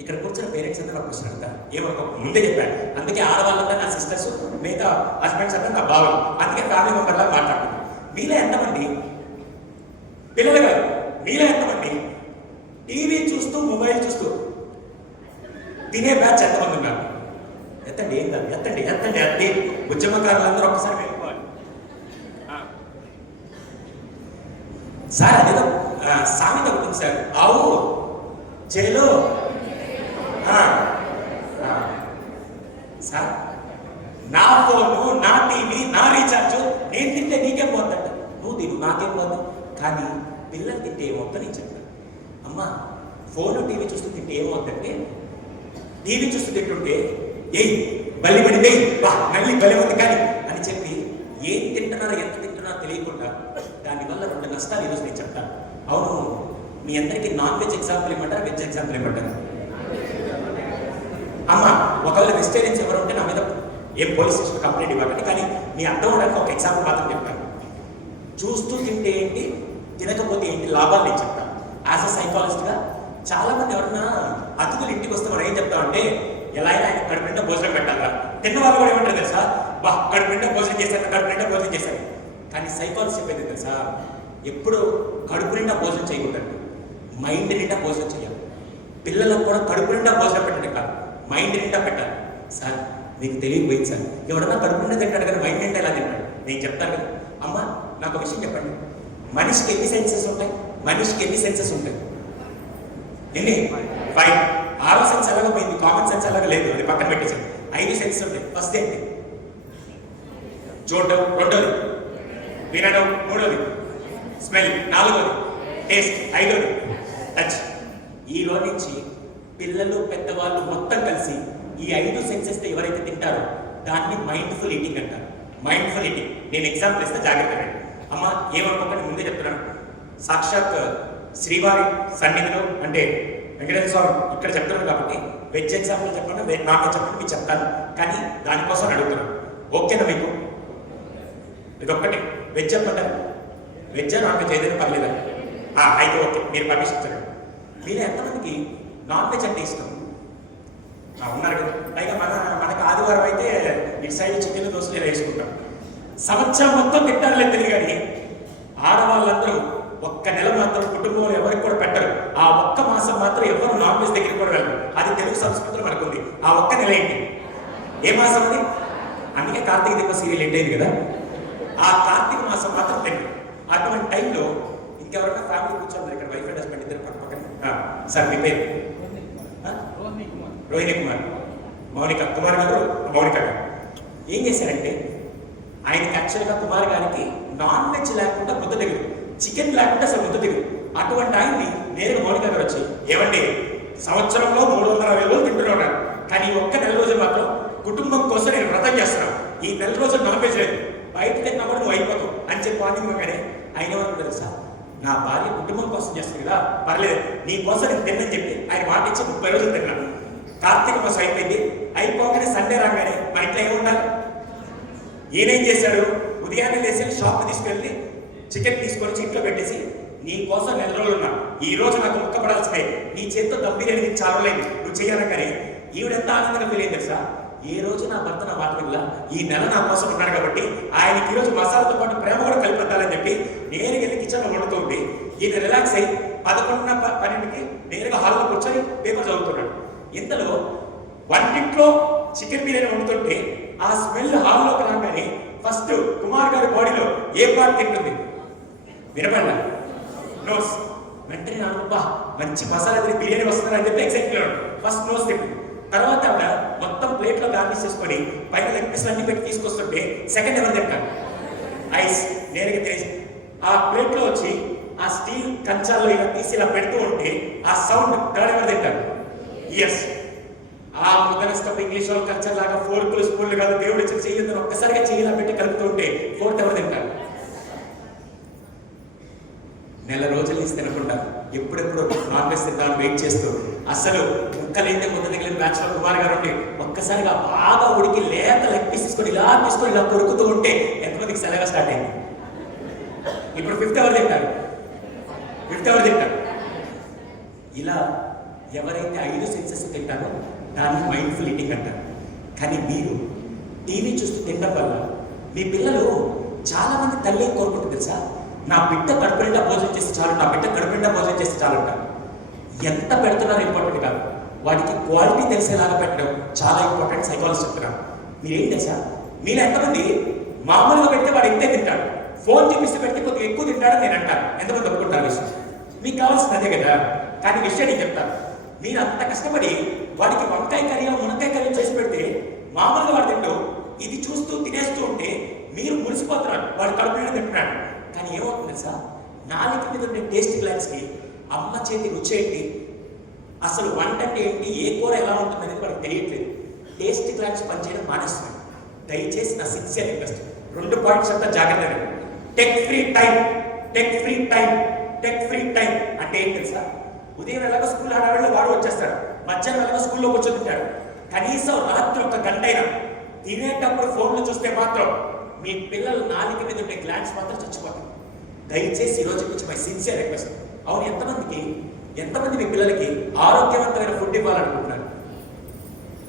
ఇక్కడ కూర్చున్న పేరెంట్స్ అంతా నాకు క్వశ్చన్ అడుగుతారు, ఏమనుకో ముందే చెప్పాను. అందుకే ఆడవాళ్ళంతా నా సిస్టర్స్, మిగతా హస్బెండ్స్ అంతా నా బావలు. అందుకే ఫ్యామిలీ మెంబర్లా మాట్లాడుతున్నాను. మీలో ఎంతమంది పిల్లలు కాదు, మీలో ఎంతమంది టీవీ చూస్తూ మొబైల్ చూస్తూ తినే బ్యాచ్ ఎంతమంది ఉన్నారు? ఎత్తండి, ఏం కాదు, ఎత్తండి ఎత్తండి ఎత్తి. ఉద్యమకారులందరూ ఒక్కసారి వెళ్ళిపోవాలి. సార్ అదేదో సామెత ఉంటుంది సార్, ఆవు చేలో సార్ నా ఫోను, నా టీవీ, నా రీఛార్జ్ నేను తింటే నీకేం పోతుందంట. నువ్వు తిను, నాకేం పోదు. కానీ పిల్లలు తింటే ఏమవుతుందో నేను చెప్తాను. అమ్మ, ఫోను టీవీ చూస్తూ తింటే ఏమవుతుందంటే, టీవీ చూస్తూ తింటుంటే ఏయ్ బలి పడింది, బా మళ్ళీ బలి ఉంది కానీ అని చెప్పి ఏం తింటున్నారో ఎంత తింటున్నారో తెలియకుండా దానివల్ల 2 నష్టాలు ఈరోజు నేను చెప్తాను. అవును, మీ అందరికీ నాన్ వెజ్ ఎగ్జాంపుల్ ఇవ్వమంటారా, వెజ్ ఎగ్జాంపుల్ ఇవ్వమంటారా? అమ్మ, ఒకవేళ వెజిటేరియన్స్ ఎవరు ఉంటే నా మీద ఏ పోలీస్ స్టేషన్ కంప్లైంట్ ఇవ్వకండి, కానీ మీ అర్థం అవడానికి ఒక ఎగ్జాంపుల్ మాత్రం చెప్తాను. చూస్తూ తింటే ఏంటి, తినకపోతే ఏంటి లాభాలు నేను చెప్తాను. యాజ్ అ సైకాలజిస్ట్గా చాలా మంది ఎవరన్నా అతిథులు ఇంటికి వస్తే మనం ఏం చెప్తామంటే, ఎలా అయినా ఆయన కడుపు నిండా భోజనం పెట్టాలా. తిన్న వాళ్ళు కూడా ఏమంటారు తెలుసా, బా కడుపు నిండా భోజనం చేశారు, కడుపు నిండా భోజనం చేశారు. కానీ సైకాలజీ చెప్పేది తెలుసా, ఎప్పుడు కడుపు నిండా భోజనం చేయకూడదు, మైండ్ నిండా భోజనం చేయాలి. పిల్లలకు కూడా కడుపు నిండా భోజనం పెట్టండి కాదు, మైండ్ నిండా పెట్టాలి. సార్ మీకు తెలియకపోయింది సార్, ఎవడన్నా కడుపు నిండా తింటాడు కదా, మైండ్ నిండా ఎలా తింటాడు? నేను చెప్తాను కదా. అమ్మ, నాకు విషయం చెప్పండి, మనిషికి ఎన్ని సెన్సెస్ ఉంటాయి? మనిషికి ఎన్ని సెన్సెస్ ఉంటాయి? ఎన్ని? 5. 6వ సెన్స్ ఎలాగో పోయింది, కామన్ సెన్స్ ఎలాగో లేదు, అది పక్కన పెట్టేసాను. 5 సెన్సెస్ ఉంటాయి. ఫస్ట్ ఏంటి? చూడడం. 2వది వినడం. 3వది స్మెల్. 4వది టేస్ట్. 5వది టచ్. ఈ రోజు నుంచి పిల్లలు పెద్దవాళ్ళు మొత్తం కలిసి ఈ 5 సెన్సెస్ ఎవరైతే తింటారో దాన్ని మైండ్ఫుల్ ఈటింగ్ అంటారు. Mindful eating. నేను ఎగ్జాంపుల్ ఇస్తే జాగ్రత్తగా. అమ్మ, ఏమనుకోకండి, ముందే చెప్తున్నాను. సాక్షాత్ శ్రీవారి సన్నిధిలో అంటే వెంకటేశ్వర స్వామి ఇక్కడ చెప్తున్నాను కాబట్టి వెజ్ ఎగ్జాంపుల్ చెప్పండి, నాన్ వెజ్ చెప్పండి, మీకు చెప్తాను. కానీ దానికోసం అడుగుతున్నాను. ఓకేనా మీకు? ఇదొక్కటి వెజ్ చెప్పండి. వెజ్ నాన్ వెజ్ ఏదైనా పర్లేదా? అయితే ఓకే, మీరు పర్మిషన్ ఇచ్చారు. మీరు ఎంతమందికి నాన్ వెజ్ అంటే ఇష్టం? ఉన్నారు కదా. పైగా మనకు ఆదివారం అయితే ఇటు సైడ్ చికెన్ దోశలు వేసుకుంటాం. సంవత్సరం మొత్తం తింటారులే తెలియదు, కానీ ఆడవాళ్ళందరూ ఒక్క నెల మాత్రం కుటుంబంలో ఎవరికి కూడా పెట్టరు. ఆ ఒక్క మాసం మాత్రం ఎవరు నాన్ వెజ్ దగ్గరికి కూడా వెళ్ళరు. అది తెలుగు సంస్కృతిలో మనకుంది. ఆ ఒక్క నెల ఏంటి? ఏ మాసం అది? అందుకే కార్తీక దీప సీరియల్ ఏంటైంది కదా. ఆ కార్తీక మాసం మాత్రం తింటారు. అటువంటి టైంలో ఇంకెవరైనా ఫ్యామిలీ కూర్చోండి, ఇక్కడ వైఫ్ అండ్ హస్బెండ్ ఇద్దరు పక్క పక్కన. సార్ మీ పేరు? రోహిణి కుమార్. మౌనిక కుమార్ గారు, మౌనిక గారు ఏం చేశారంటే, ఆయనకి యాక్చువల్గా కుమార్ గారికి నాన్ వెజ్ లేకుండా ముద్ద దిగదు, చికెన్ లేకుండా అసలు ముద్ద దిగదు. అటువంటి ఆయన్ని నేరుగా మౌనిక గారు వచ్చి, ఏమండి సంవత్సరంలో 360 రోజులు తింటున్నాడు, కానీ ఒక్క నెల రోజులు మాత్రం కుటుంబం కోసం నేను వ్రతం చేస్తున్నాను, ఈ నెల రోజులు నాన్ వెజ్ లేదు, బయట తిన్నా కూడా నువ్వు అయిపోతావు అని చెప్పి వాణిగానే ఆయన ఏమనుకుంటారు, సార్ నా భార్య కుటుంబం కోసం చేస్తుంది కదా, పర్లేదు నీ కోసం నేను తిన్నని చెప్పి ఆయన మాట ఇచ్చి 30 రోజులు తిన్నాను. కార్తీక మాసం అయిపోయింది. అయిపోగానే సండే రాగానే మా ఇంట్లో ఏముండాలి? ఈయనేం చేశాడు, ఉదయాన్నే లేచి షాప్ తీసుకెళ్ళి చికెన్ తీసుకొని ఇంట్లో పెట్టేసి, నీ కోసం నెల రోజులు ఉన్నా, ఈ రోజు నాకు ముక్క పడాల్సినాయి, నీ చేతితో దమ్ బిర్యానీ చాలా రోజులైంది, నువ్వు చేయాలని. ఈవిడెంత ఆనందంగా ఫీల్ అయింది తెలుసా, ఏ రోజు నా భర్త నా మాట వినలా, ఈ నెల నా కోసం ఉన్నాడు కాబట్టి ఆయనకి ఈ రోజు మసాలాతో పాటు ప్రేమ కూడా కలిపెట్టాలని చెప్పి నేరుగా వెళ్ళి కిచెన్లో వండుతుంది. ఈయన రిలాక్స్ అయ్యి 11:12కి నేరుగా హాల్లో కూర్చొని పేపర్ చదువుతున్నాడు. ఇంతలో వంటింట్లో చికెన్ బిర్యానీ వండుతుంటే ఆ స్మెల్ హాల్లోకి రాగానే ఫస్ట్ కుమార్ గారి బాడీలో ఏ పార్ట్ తింటుంది? వినపడ నోస్. వెంటనే అనుకుంటా మంచి మసాలా తిని బిర్యానీ వస్తుందని అని చెప్పి ఎక్సైట్మెంట్ ఫస్ట్ నోస్ తింటుంది. తర్వాత ఆవిడ మొత్తం ప్లేట్లో గార్నిష్ చేసుకొని పైన లెగ్ పీస్ అన్ని పెట్టి తీసుకొస్తుంటే సెకండ్ ఎవరు తింటారు? ఐస్. నేరుగా తెలిసి ఆ ప్లేట్లో వచ్చి ఆ స్టీల్ కంచాల్లో ఇలా తీసి ఇలా పెడుతూ ఉంటే ఆ సౌండ్ థర్డ్ ఎవరు తింటారు? ఎస్. ఆ ముదనస్తపు ఇంగ్లీష్ వాళ్ళ కల్చర్ లాగా ఫోర్కులు స్పూన్లు కాదు, దేవుడు ఇచ్చిన చెయ్యి ఒక్కసారిగా చెయ్యిలా పెట్టి కలుపుతూ ఉంటే ఫోర్త్ ఎవరు తింటారు? నెల రోజులు తీసి తినకుండా ఎప్పుడెప్పుడు నాన్ వెజ్ తింటాను వెయిట్ చేస్తూ అసలు ముక్కలేంటే ముద్ద తగిలిన బ్యాచ్లో కుమార్ గారు ఉండి ఒక్కసారిగా బాగా ఉడికి లేత లెగ్ పీస్ తీసుకొని ఇలా కొరుకుతూ ఉంటే ఎంతమందికి సెలవుగా స్టార్ట్ అయింది. ఇప్పుడు ఫిఫ్త్ ఎవరు తింటారు? ఇలా ఎవరైతే 5 సెన్సెస్ తింటారో దాన్ని మైండ్ఫుల్ ఈటింగ్ అంటారు. కానీ మీరు టీవీ చూస్తూ తినడం వల్ల మీ పిల్లలు చాలా మంది తల్లి ఏం కోరుకుంటుంది తెలుసా? నా బిడ్డ కడుపు నిండా భోజనం చేస్తే చాలు అంటారు. ఎంత పెడుతున్నారో ఇంపార్టెంట్ కాదు, వాటికి క్వాలిటీ తెలిసేలాగా పెట్టడం చాలా ఇంపార్టెంట్. సైకాలజిస్ట్ చెప్తున్నారు. మీరేం తెలుసా, మీరు ఎంతమంది మామూలుగా పెడితే వాడు ఇంతే తింటాడు, ఫోన్ చూపిస్తే పెడితే కొద్దిగా ఎక్కువ తింటాడని నేను అంటాను. ఎంతమంది ఒప్పుకుంటారు విషయం? మీకు కావాల్సింది అదే కదా. కానీ విషయం నేను చెప్తాను, మీరు అంత కష్టపడి వాడికి వంకాయ కర్రీ మునక్కాయ కర్రీ చేసి పెడితే మామూలుగా వాడు తింటూ ఇది చూస్తూ తినేస్తూ ఉంటే మీరు మురిసిపోతున్నాడు, వాడు కడుపు నిండా తింటున్నాడు. కానీ ఏమవుతుంది తెలుసా, నాలుగు మీద ఉండే టేస్ట్ గ్లాన్స్కి అమ్మ చేతి రుచి ఏంటి, అసలు వంట అంటే ఏంటి, ఏ కూర ఎలా ఉంటుంది అనేది వాడికి తెలియట్లేదు. టేస్ట్ గ్లాన్స్ పనిచేయడం మానేస్తున్నాడు. దయచేసి నా సిన్సియర్ రిక్వెస్ట్, 2 పాయింట్స్ అంతా జాగ్రత్తగా. టెక్ ఫ్రీ టైం అంటే ఏంటి తెలుసా? ఉదయం ఎలాగో స్కూల్ ఆడవాళ్ళు వాడు వచ్చేస్తాడు, మధ్యాహ్నం ఎలాగో స్కూల్లో కూర్చొని తింటాడు. కనీసం రాత్రి 1 గంట అయినా తినేటప్పుడు ఫోన్లు చూస్తే మాత్రం మీ పిల్లలు నాలుగు మీద ఉండే గ్లాన్స్ మాత్రం చచ్చిపోతాయి. దయచేసి ఈరోజు నుంచి మై సిన్సియర్ రిక్వెస్ట్. అవును, ఎంతమంది మీ పిల్లలకి ఆరోగ్యవంతమైన ఫుడ్ ఇవ్వాలనుకుంటున్నారు?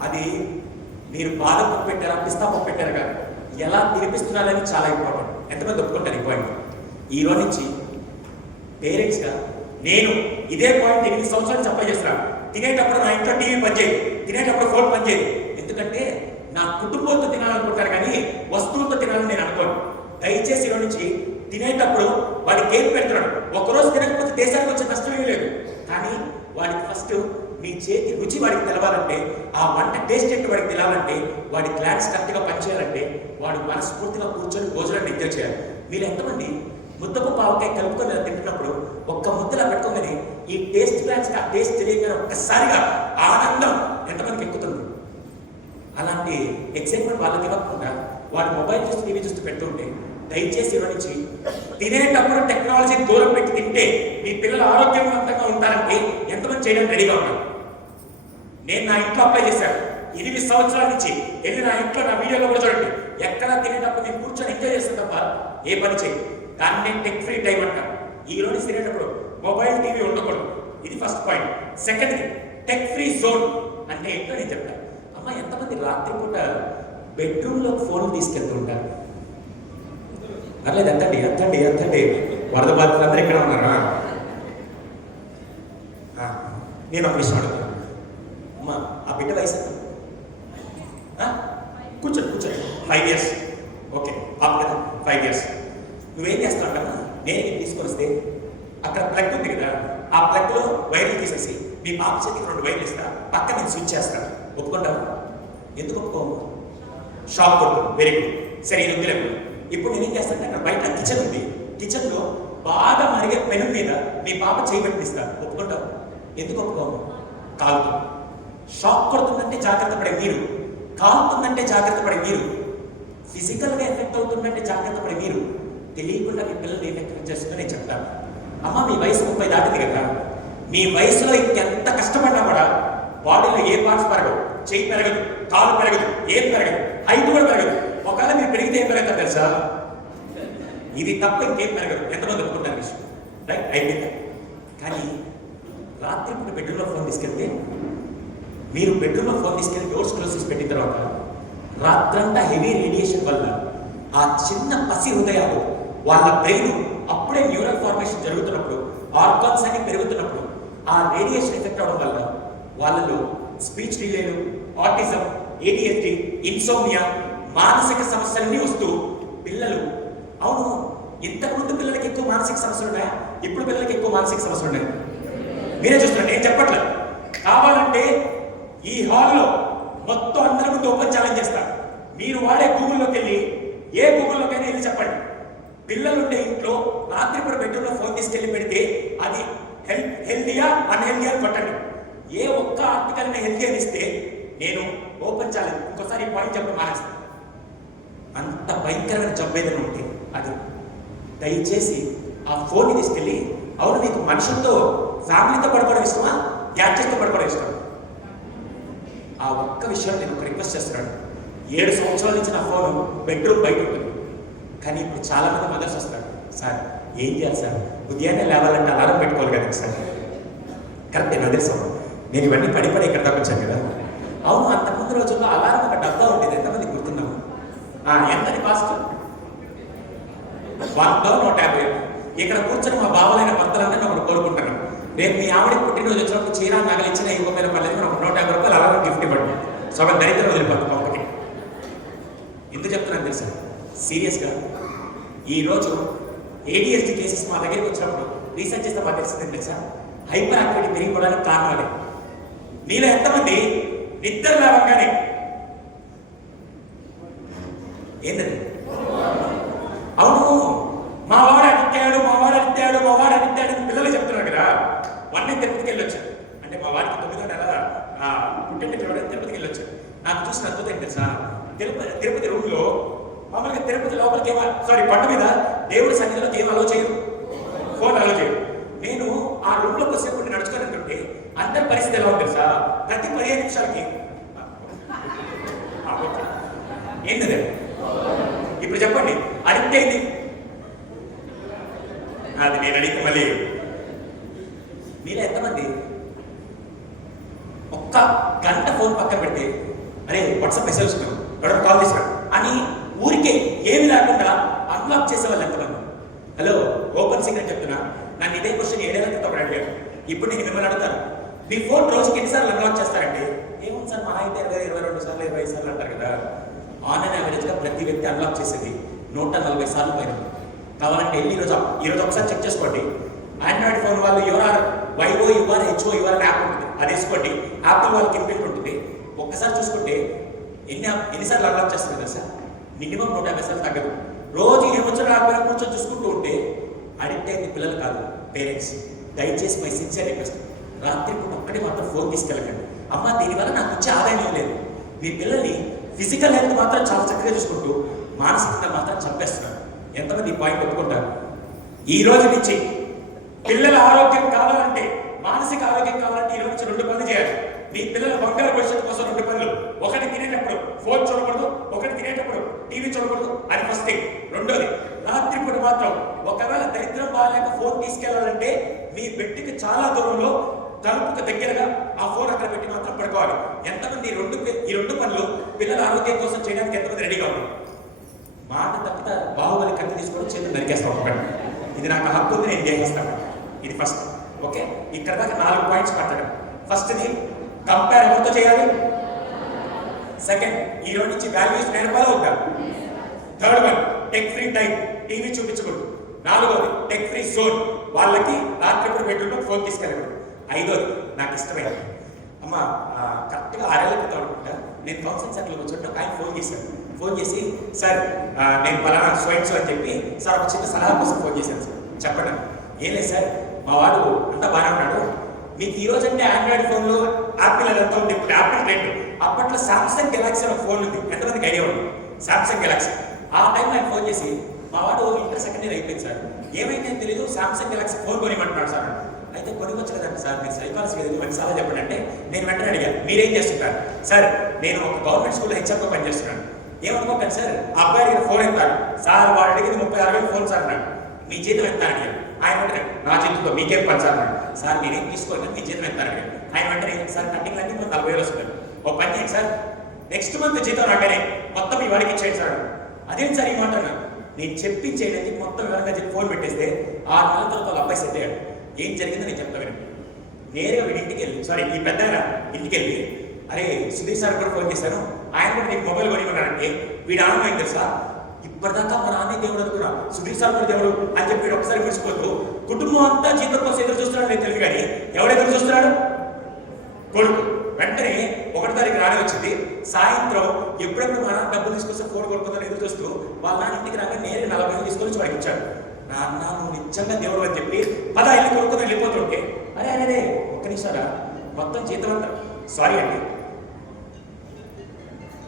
అది మీరు బాదం పప్పు పెట్టారా, పిస్తా పప్పు పెట్టారా కాదు, ఎలా తినిపిస్తున్నారని చాలా ఇంపార్టెంట్. ఎంతమంది ఒప్పుకుంటారు ఈ పాయింట్? ఈ రోజు నుంచి పేరెంట్స్గా నేను ఇదే పాయింట్ 8 సంవత్సరాలు చెప్ప చేస్తున్నాను. తినేటప్పుడు నా ఇంట్లో టీవీ పనిచేయదు, తినేటప్పుడు ఫోన్ పనిచేయదు. ఎందుకంటే నా కుటుంబంతో తినాలనుకుంటారు కానీ వస్తువులతో తినాలని నేను అనుకోను. దయచేసి ఈరోజు నుంచి తినేటప్పుడు వాడికి ఏం పెడుతున్నాడు, ఒక్కరోజు తినకపోతే దేశానికి వచ్చే నష్టమే లేదు. కానీ వాడికి ఫస్ట్ మీ చేతి రుచి వాడికి తెలవాలంటే, ఆ వంట టేస్ట్ ఏంటి వాడికి తెలవాలంటే, వాడి గ్లాన్స్ కరెక్ట్గా పనిచేయాలంటే వాడు మనస్ఫూర్తిగా కూర్చొని భోజనాన్ని ఎంజాయ్ చేయాలి. మీరు ఎంతమంది ముద్దకు పావకాయ కలుపుకొని తింటున్నప్పుడు ఒక్క ముద్దలా పెట్టుకోగానే ఈ టేస్ట్ గ్లాన్స్ ఆ టేస్ట్ తెలియగానే ఒక్కసారిగా ఆనందం ఎంతమందికి ఎక్కుతుంది? అలాంటి ఎక్సైట్మెంట్ వాళ్ళకి ఇవ్వకుండా వాడు మొబైల్ చూస్తూ టీవీ చూస్తూ పెడుతుంటే దయచేసి ఈరోజు నుంచి తినేటప్పుడు టెక్నాలజీ దూరం పెట్టి తింటే మీ పిల్లలు ఆరోగ్యవంతంగా ఉంటారంటే ఎంతమంది చేయడానికి రెడీగా ఉన్నారు? నేను నా ఇంట్లో అప్లై చేశాను 8 సంవత్సరాల నుంచి. వెళ్ళి నా ఇంట్లో నా వీడియోలో కూడా చూడండి, ఎక్కడ తినేటప్పుడు నేను కూర్చొని ఎంజాయ్ చేస్తాను తప్ప ఏ పని చేయి. దాన్ని నేను టెక్ ఫ్రీ టైం అంటాను. ఈ రోజు తినేటప్పుడు మొబైల్ టీవీ ఉండకూడదు. ఇది first point. Second, tech free zone అంటే ఏంటో నేను చెప్తాను. అమ్మ, ఎంతమంది రాత్రిపూట బెడ్రూమ్లో ఫోన్ తీసుకెళ్తూ ఉంటారు? పర్లేదు, ఎత్తండి. వరద బాధితులందరూ ఇక్కడ ఉన్నారా? నేను ఒక విషయం అడుగుతాను. అమ్మ, ఆ బిడ్డ వయసు కూర్చోండి 5 years. ఓకే, పాప కదా 5 years. నువ్వేం చేస్తావు అంటమ్మా? నేను తీసుకొని వస్తే అక్కడ ప్లగ్ ఉంది కదా, ఆ ప్లగ్లో వైర్లు తీసేసి మీ పాప చేతికి 2 వైర్లు ఇస్తా, పక్క నేను స్విచ్ చేస్తాను. ఒప్పుకుంటావా? ఎందుకు ఒప్పుకోము? షాక్ కొడుతుంది. Very good. సరే, ఇది వద్దులేము. ఇప్పుడు నేనేం చేస్తానంటే అక్కడ బయట కిచెన్ ఉంది, కిచెన్లో బాగా మరిగే పెను మీద మీ పాప చేయి పెట్టిస్తాను. ఒప్పుకుంటావు? ఎందుకు ఒప్పుకోము? కాలుతుంది. షాక్ కొడుతుందంటే జాగ్రత్త పడే మీరు, కాలుతుందంటే జాగ్రత్త పడే మీరు, ఫిజికల్గా ఎఫెక్ట్ అవుతుందంటే జాగ్రత్త పడే మీరు, తెలియకుండా మీ పిల్లల్ని ఎఫెక్ట్ చేస్తుందో నేను చెప్తాను. అమ్మ, మీ వయసు 30 దాటింది కదా, మీ వయసులో ఇంకెంత కష్టపడినా కూడా బాడీలో ఏ పార్ట్స్ పెరగవు. చెయ్యి పెరగదు, కాలు పెరగదు, ఏం పెరగదు, హైట్ కూడా పెరగదు. ఒకవేళ మీరు పెరిగితే ఏం పెరగదు తెలుసా? ఇది తప్ప ఇంకేం పెరగదు. ఎంతమంది ఒప్పుకుంటారు విషయం? రైట్, అయిపోయింది. కానీ రాత్రిపూట బెడ్రూమ్లో ఫోన్ తీసుకెళ్తే, మీరు బెడ్రూమ్లో ఫోన్ తీసుకెళ్ళి డోర్స్ క్లోజ్ చేసి పెట్టిన తర్వాత రాత్రంతా హెవీ రేడియేషన్ వల్ల ఆ చిన్న పసి హృదయాలు, వాళ్ళ బ్రెయిన్ అప్పుడే న్యూరల్ ఫార్మేషన్ జరుగుతున్నప్పుడు, ఆర్గాన్స్ అన్ని పెరుగుతున్నప్పుడు ఆ రేడియేషన్ ఎఫెక్ట్ అవడం వల్ల వాళ్ళలో స్పీచ్ డిలేలు, ఆటిజం, ADHD, ఇన్సోమియా, మానసిక సమస్యలన్నీ వస్తూ పిల్లలు, అవును, ఇంతకుముందు పిల్లలకి ఎక్కువ మానసిక సమస్యలు ఉన్నాయా? ఇప్పుడు పిల్లలకి ఎక్కువ మానసిక సమస్యలు ఉన్నాయి. మీరే చూస్తున్నారు, నేను చెప్పట్లేదు. కావాలంటే ఈ హాల్లో మొత్తం అందరి ముందు ఓపెన్ ఛాలెంజ్ చేస్తాను. మీరు వాడే గూగుల్లోకి వెళ్ళి, ఏ గూగుల్లోకైనా వెళ్ళి చెప్పండి, పిల్లలుంటే ఇంట్లో రాత్రిపూట బెడ్రూమ్లో ఫోన్ తీసుకెళ్ళి పెడితే అది హెల్దీయా అన్హెల్దీ అని కొట్టండి. ఏ ఒక్క ఆర్టికల్ హెల్దీ అని ఇస్తే నేను ఓపెన్ ఛాలెంజ్, ఇంకోసారి ఈ పాయింట్ చెప్పడం మానేస్తాను. అంత భయంకరమైన జబ్బు ఏదైనా ఉంటే అది. దయచేసి ఆ ఫోన్ని తీసుకెళ్ళి, అవును, మీకు మనుషులతో ఫ్యామిలీతో పడుకోవడం ఇష్టమా, గ్యాడ్జెట్తో పడుకోవడం ఇష్టం. ఆ ఒక్క విషయం నేను ఒక రిక్వెస్ట్ చేస్తున్నాను. 7 సంవత్సరాల నుంచి నా ఫోన్ బెడ్రూమ్ బయట ఉంటుంది. కానీ ఇప్పుడు చాలా మంది మదర్స్ వస్తారు, సార్ ఏం చేయాలి సార్, ఉదయాన్నే లేవాలంటే అలారం పెట్టుకోవాలి కదా సార్. కరెక్టే, నా తెలుసు. నేను ఇవన్నీ పడి ఇక్కడ దాకా వచ్చాను కదా. అవును, అంతకుముందు రోజుల్లో అలారం ఒక డబ్బా ఉండేది. ఎంతమంది గుర్తున్నాము? ఎంతని కాస్ట్? 150. ఇక్కడ కూర్చొని మా బావలైన భర్తలందరినీ ఒకటి కోరుకుంటున్నాను. రేపు మీ ఆవిడకి పుట్టినరోజు వచ్చినప్పుడు చీర నగలు ఇచ్చిన ఇవ్వమైన పర్లేదు, మనం 150 రూపాయలు అలారం గిఫ్ట్ ఇవ్వండి. సగం దరిద్రం వదిలిపోతుంది పంపకి. ఎందుకు చెప్తున్నాను తెలుసా? సీరియస్గా ఈరోజు ADHD కేసెస్ మా దగ్గరికి వచ్చినప్పుడు రీసెర్చ్ చేస్తే మాకు తెలిసింది తెలుసా? హైపర్ యాక్టివిటీ పెరిగిపోవడానికి కారణాలే. మీలో ఎంతమంది నిద్ర లేవగానే ఏంటది? అవును, మా వాడు అడిగాడు అని పిల్లలు చెప్తున్నారు కదా. మొన్నే తిరుపతికి వెళ్ళొచ్చాను. అంటే మా వాడికి 9వ నెల పుట్టింటి చూడడానికి తిరుపతికి వెళ్ళొచ్చాను. నాకు చూసిన అద్భుతం ఏంటి తెలుసా? తిరుపతి రూమ్లో మామూలుగా తిరుపతి లోపలికి పండు మీద దేవుడి సన్నిధిలోకి ఏం అలో చేయరు, ఫోన్ అలో చేయరు. నేను ఆ రూమ్లోకి వచ్చేప్పుడు నడుచుకొని వెళ్తుంటే అందరి పరిస్థితి ఎలా ఉంటుంది సార్? ప్రతి 15 నిమిషాలకి ఏంటది? ఇప్పుడు చెప్పండి, అడిగితే అయింది. అది నేను అడిగితే మళ్ళీ మీరు ఎంతమంది ఒక్క గంట ఫోన్ పక్కన పెడితే అరే వాట్సాప్ మెసేజ్ వస్తున్నాను, ఎవరైనా కాల్ చేశాడు అని ఊరికే ఏమి లేకుండా అన్లాక్ చేసే వాళ్ళు ఎంతమంది? హలో, ఓపెన్ సీక్రెట్ చెప్తున్నా. నన్ను ఇదే క్వశ్చన్ 7 ఏళ్ల క్రితం అడిగారు. ఇప్పుడు నేను మిమ్మల్ని అడుగుతాను, మీ ఫోన్ రోజుకి ఎన్నిసార్లు అన్లాక్ చేస్తారంటే? ఏముంది సార్, మా అయితే 22 సార్లు 20 సార్లు అంటారు కదా. ఆన్ అండ్ యావరేజ్గా ప్రతి వ్యక్తి అన్లాక్ చేసేది 140 సార్లు పైన. కావాలంటే వెళ్ళి ఈరోజు ఒకసారి చెక్ చేసుకోండి. ఆండ్రాయిడ్ ఫోన్ వాళ్ళు యువర్ వైఓ యువర్ హెచ్ఓ యువర్ యాప్ ఉంటుంది, అది వేసుకోండి. యాపిల్ వాళ్ళకి ఇన్బిల్ట్ ఉంటుంది. ఒక్కసారి చూసుకుంటే ఎన్నిసార్లు అన్లాక్ చేస్తుంది కదా సార్? మినిమం 150 సార్లు తగ్గదు. రోజు ఏమొచ్చో రాకపోయినా కూర్చొని చూసుకుంటూ ఉంటే అడిక్ట్ అయింది పిల్లలు కాదు, పేరెంట్స్. దయచేసి మై సిన్సియర్ రిక్వెస్ట్, రాత్రిపూట ఒక్కటి మాత్రం ఫోన్ తీసుకెళ్ళకండి. అమ్మ, దీనివల్ల నాకు వచ్చే ఆదాయం ఏం లేదు. మీ పిల్లల్ని ఫిజికల్ హెల్త్ మాత్రం చాలా చక్కగా చూసుకుంటూ మానసికంగా మాత్రం చంపేస్తున్నారు. ఎంతమంది ఈ పాయింట్ ఒప్పుకుంటారు? ఈ రోజు నుంచి పిల్లల ఆరోగ్యం కావాలంటే, మానసిక ఆరోగ్యం కావాలంటే ఈ రోజు నుంచి 2 పనులు చేయాలి. మీ పిల్లల బంగారు భవిష్యత్తు కోసం 2 పనులు. ఒకటి తినేటప్పుడు ఫోన్ చూడకూడదు, ఒకటి తినేటప్పుడు టీవీ చూడకూడదు, అది ఫస్ట్ థింగ్. రెండోది, రాత్రిపూట మాత్రం ఒకవేళ దరిద్రం బాగాలేక ఫోన్ తీసుకెళ్లాలంటే మీ బెడ్కి చాలా దూరంలో తలుపుకు దగ్గరగా ఆ ఫోన్ అక్కడ పెట్టి మాత్రం పడుకోవాలి. ఎంతమంది ఈ రెండు పనులు పిల్లల ఆరోగ్యం కోసం చేయడానికి ఎంతమంది రెడీగా ఉన్నారు? మాట తప్పితే బాహుబలి కత్తి తీసుకోవడం చేతులు నరికేస్తాం ఒకటి. ఇది నాకు హక్కు ఉంది, నేను చేస్తాను. ఇది ఫస్ట్. ఓకే, ఇక్కడ దాకా 4 పాయింట్స్ మాట్లాడాం. ఫస్ట్ది కంపేర్ ఎవరితో చేయాలి? సెకండ్, ఈ రోజు నుంచి వాల్యూస్ నేర్పాలా ఉంటారు. Third one, tech free time, TV చూపించకూడదు. 4వది, టెక్ ఫ్రీ జోన్, వాళ్ళకి రాత్రిపూట బెడ్రూమ్లో ఫోన్ తీసుకెళ్ళకూడదు. 5వది, నాకు ఇష్టమైనది. అమ్మ, కరెక్ట్గా 6 ఏళ్ల క్రితం అనుకుంటా నేను కౌన్సిలింగ్ సెంటర్లో కూర్చుంటే ఆయన ఫోన్ చేసి సార్ నేను పలానా స్వైట్స్ అని చెప్పి సార్ ఒక చిన్న సలహా కోసం ఫోన్ చేశాను సార్. చెప్పండి. ఏం లేదు సార్, మా వాడు అంతా బాగానే ఉన్నాడు. మీకు ఈ రోజు అంటే ఆండ్రాయిడ్ ఫోన్లో యాపిల్ అదంతా ఉంది. ఇప్పుడు యాపిల్ ట్రెండ్. అప్పట్లో సామ్సంగ్ గెలాక్సీ ఒక ఫోన్ ఉంది, ఎంతమందికి ఐడియా ఉంది? Samsung Galaxy. ఆ టైంలో ఆయన ఫోన్ చేసి మా వాడు ఇంటర్ సెకండ్ ఇయర్ అయిపోయింది సార్, ఏమైందని తెలియదు, సామ్సంగ్ గెలాక్సీ ఫోన్ కొనిమంటున్నాడు సార్. అయితే కొనుక్కొచ్చు కదండి సార్, మీరు సైకాలజీ లేదు, 2 సార్లు చెప్పండి అంటే నేను వెంటనే అడిగాను, మీరేం చేస్తుంటారు? సార్, నేను ఒక గవర్నమెంట్ స్కూల్లో హెచ్ఎంగా పనిచేస్తున్నాను. ఏమనుకోకండి సార్, ఆ అబ్బాయి అడిగిన ఫోన్ ఎంత? సార్ వాడు అడిగింది 36,000 ఫోన్ సార్ అన్నాడు. మీ జీతం ఎంత అడిగాను. ఆయన వెంటనే నా జీతంతో మీకేం పని సార్ అన్నాడు. సార్ మీరేం తీసుకోవాలి, మీ జీతం ఎంత అడిగాను. ఆయన వెంటనే సార్ కటింగ్ అన్ని 40,000 వస్తుంది, ఒక పని చేయండి సార్, నెక్స్ట్ మంత్ జీతం రాగానే మొత్తం ఈ వాడికి ఇచ్చేయండి సార్. అదేంటి సార్ ఈ మాట అన్నాను. నేను చెప్పించేయడానికి మొత్తం వివరంగా చెప్పి ఫోన్ పెట్టేస్తే 6 నెలల తర్వాత అబ్బాయి సెట్ అయ్యాడు. ఏం జరిగిందో నేను చెప్తా వినండి. నేరుగా వీడి ఇంటికి వెళ్ళి, సారీ ఈ పెద్ద ఇంటికి వెళ్ళి, అరే సుధీర్ సార్ కూడా ఫోన్ చేశాను, ఆయన కూడా నీకు మొబైల్ కొనివ్వడానంటే వీడు ఆనందమైంది తెలుసా. ఇప్పటిదాకా మా నాన్న దేవుడు అనుకున్నా, సుధీర్ సార్ కూడా దేవుడు అని చెప్పి వీడు ఒకసారి విడిచిపోతూ కుటుంబం అంతా జీతం కోసం ఎదురు చూస్తున్నాడు. నేను తెలియదు కానీ ఎవడు ఎదురు చూస్తున్నాడు? కొడుకు. వెంటనే 1వ తారీఖు రానే వచ్చింది. సాయంత్రం ఎప్పుడెప్పుడు మా నాన్న డబ్బులు తీసుకొస్తే ఫోన్ కొనుక్కుందని ఎదురు చూస్తూ వాళ్ళ నాన్న ఇంటికి రాగా నేనే 40,000 తీసుకొని వాడికి ఇచ్చాడు. నాన్న నువ్వు నిజంగా దేవుడు అని చెప్పి 10 ఇల్లు కొనుక్కొని వెళ్ళిపోతుంటే అరే అరే ఒక్క నిమిషారా మొత్తం జీతం అంతా సారీ అండి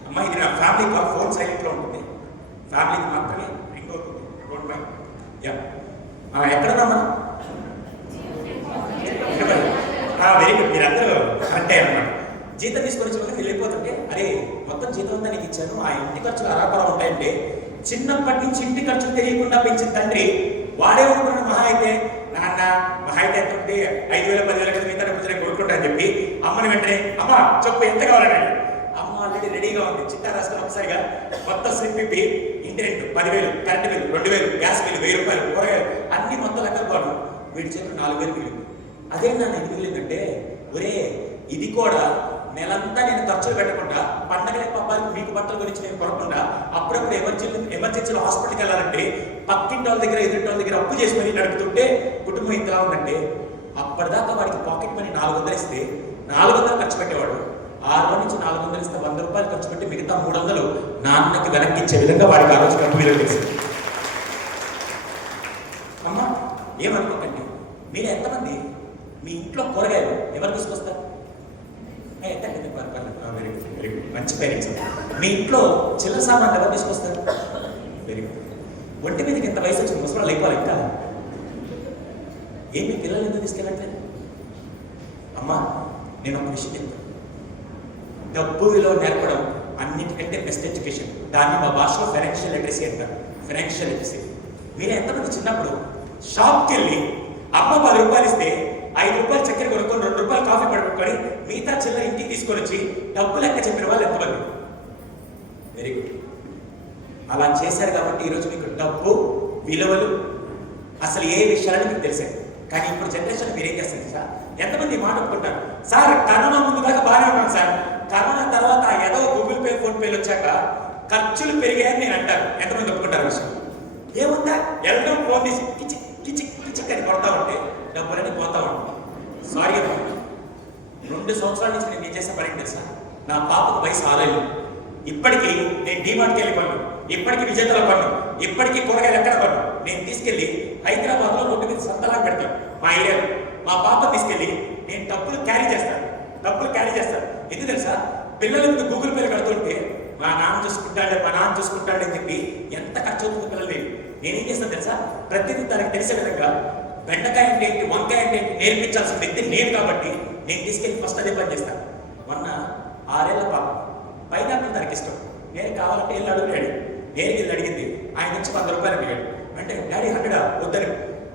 అమ్మ, ఇది నా ఫ్యామిలీ కాల్, ఫోన్ సైలెంట్లో ఉంటుంది, ఫ్యామిలీకి మాత్రమే రింగ్ అవుతుంది. రోడ్ బై ఎక్కడన్నా మనం వెరీ గుడ్, మీరందరూ కరెక్టే అన్నమాట. జీతం తీసుకొని వచ్చి వాళ్ళకి వెళ్ళిపోతుంటే, అరే మొత్తం జీతం అంతా నీకు ఇచ్చాను, ఆ ఇంటి ఖర్చులు అరాకొరా ఉంటాయంటే, చిన్నప్పటి నుంచి ఇంటి ఖర్చులు తెలియకుండా పెంచిన తండ్రి వాడే అనుకున్నాడు మహా అయితే నాన్న మహా అయితే ఎంత ఉంది 5,000 10,000 కదా మిగతా డబ్బులు నేను కొనుక్కుంటా అని చెప్పి అమ్మని వెంటనే అమ్మ చెప్పు ఎంత కావాలని. అమ్మ ఆల్రెడీ రెడీగా ఉంది, చిట్టా రాసుకుని ఒకసారిగా మొత్తం స్లిప్ ఇప్పి ఇంటి rent 10,000, current bill 2,000, gas bill 1,000 రూపాయలు, కూరగాయలు అన్ని మొత్తం లెక్కలు పోను. వీడి చేతులు 4,000 మిగిలింది. అదే నన్ను ఎందుకు మిగిలిందంటే, ఒరే ఇది కూడా నెలంతా నేను ఖర్చులు పెట్టకుండా పండగలే పబ్బాలకు మీకు బట్టల గురించి నేను కొనకుండా అప్పుడప్పుడు ఎమర్జెన్సీలో హాస్పిటల్కి వెళ్ళాలంటే పక్కింటి వాళ్ళ దగ్గర ఎదుటి వాళ్ళ దగ్గర అప్పు చేసి మరీ నడుపుతుంటే కుటుంబం ఇంతలా ఉందంటే, అప్పటిదాకా వాడికి పాకెట్ మనీ 400 ఇస్తే 400 ఖర్చు పెట్టేవాడు. 6 నుంచి 400 ఇస్తే 100 రూపాయలు ఖర్చు పెట్టి మిగతా 300 నాన్నకి వెనక్కి ఇచ్చే విధంగా వాడికి ఆ రోజు కంపెనీలో తెలిసింది. అమ్మ ఏమనుకోకండి, మీరు ఎంతమంది మీ ఇంట్లో కూరగాయలు ఎవరు తీసుకొస్తారు? వెరీ గుడ్, మంచి పేరెంట్స్. మీ ఇంట్లో చిల్లర సామాన్లు ఎవరు తీసుకొస్తారు? Very good. ఒంటి మీదకి ఎంత వయసు వచ్చింది, ముసలి అయిపోవాలి ఇంకా. ఏమి పిల్లలు ఎందుకు తీసుకెళ్ళట్లేదు? అమ్మా నేను ఒక విషయం చెప్తాను, డబ్బు విలువ నేర్పడం అన్నిటికంటే బెస్ట్ ఎడ్యుకేషన్. దాన్ని మా భాషలో ఫైనాన్షియల్ లిటరసీ అంటారు. Financial literacy. మీరు ఎంతమంది చిన్నప్పుడు షాప్కి వెళ్ళి అమ్మ 10 రూపాయలు ఇస్తే 5 రూపాయలు చక్కెర కొనుక్కొని 2 రూపాయలు కాఫీ పడుకొని మిగతా చిల్లర ఇంటికి తీసుకొని వచ్చి డబ్బు లెక్క చెప్పిన వాళ్ళు ఎంతమంది? Very good. అలా చేశారు కాబట్టి ఈరోజు మీకు డబ్బు విలువలు అసలు ఏ విషయాలని మీకు తెలిసాయి. కానీ ఇప్పుడు జనరేషన్ మీరు ఏం చేస్తారు సార్? ఎంతమంది మాట ఒప్పుకుంటారు, సార్ కరోనా ముందు దాకా బాగానే ఉన్నాను సార్, కరోనా తర్వాత ఏదో గూగుల్ పే ఫోన్ పేలు వచ్చాక ఖర్చులు పెరిగాయని నేను అంటారు. ఎంతమంది ఒప్పుకుంటారు విషయం? ఏముందా, వెళ్ళడం ఫోన్ తీసి కిచి కిచి కిచిక్ అని కొడతా ఉంటే డబ్బులని పోతా ఉంటాం. సారీ అమ్మా, 2 సంవత్సరాల నుంచి నేను ఏం చేసే పని తెలుసా? నా పాపకు వయసు 6 ఏళ్ళు. ఇప్పటికీ నేను డీమార్ట్కి వెళ్ళి పన్ను, ఇప్పటికీ విజేతల పన్ను, ఇప్పటికీ కూరగాయలు ఎక్కడ పన్ను నేను తీసుకెళ్ళి హైదరాబాద్లో రోడ్డు మీద సంతలాగా పెడతాను మా ఏరియాలో. మా పాప తీసుకెళ్ళి నేను డబ్బులు క్యారీ చేస్తాను. ఎందుకు తెలుసా? పిల్లల మీద గూగుల్ పేలు కడుతుంటే మా నాన్న చూసుకుంటాడే అని చెప్పి ఎంత ఖర్చు అవుతుంది పిల్లలు. నేనేం చేస్తాను తెలుసా? ప్రతిదీ తనకు తెలిసే విధంగా బెండకాయ అంటే ఏంటి, వంకాయ అంటే ఏంటి నేర్పించాల్సిన వ్యక్తి నేను కాబట్టి నేను తీసుకెళ్ళి ఫస్ట్ అదే పని చేస్తాను. మొన్న 6 ఏళ్ల పాప పైనాపిల్ తనకి ఇష్టం. నేను కావాలంటే వెళ్ళి అడుగుతాడు. నేను వెళ్ళి అడిగింది, ఆయన నుంచి 100 రూపాయలు అడిగాడు. అంటే డాడీ 100 వద్దని.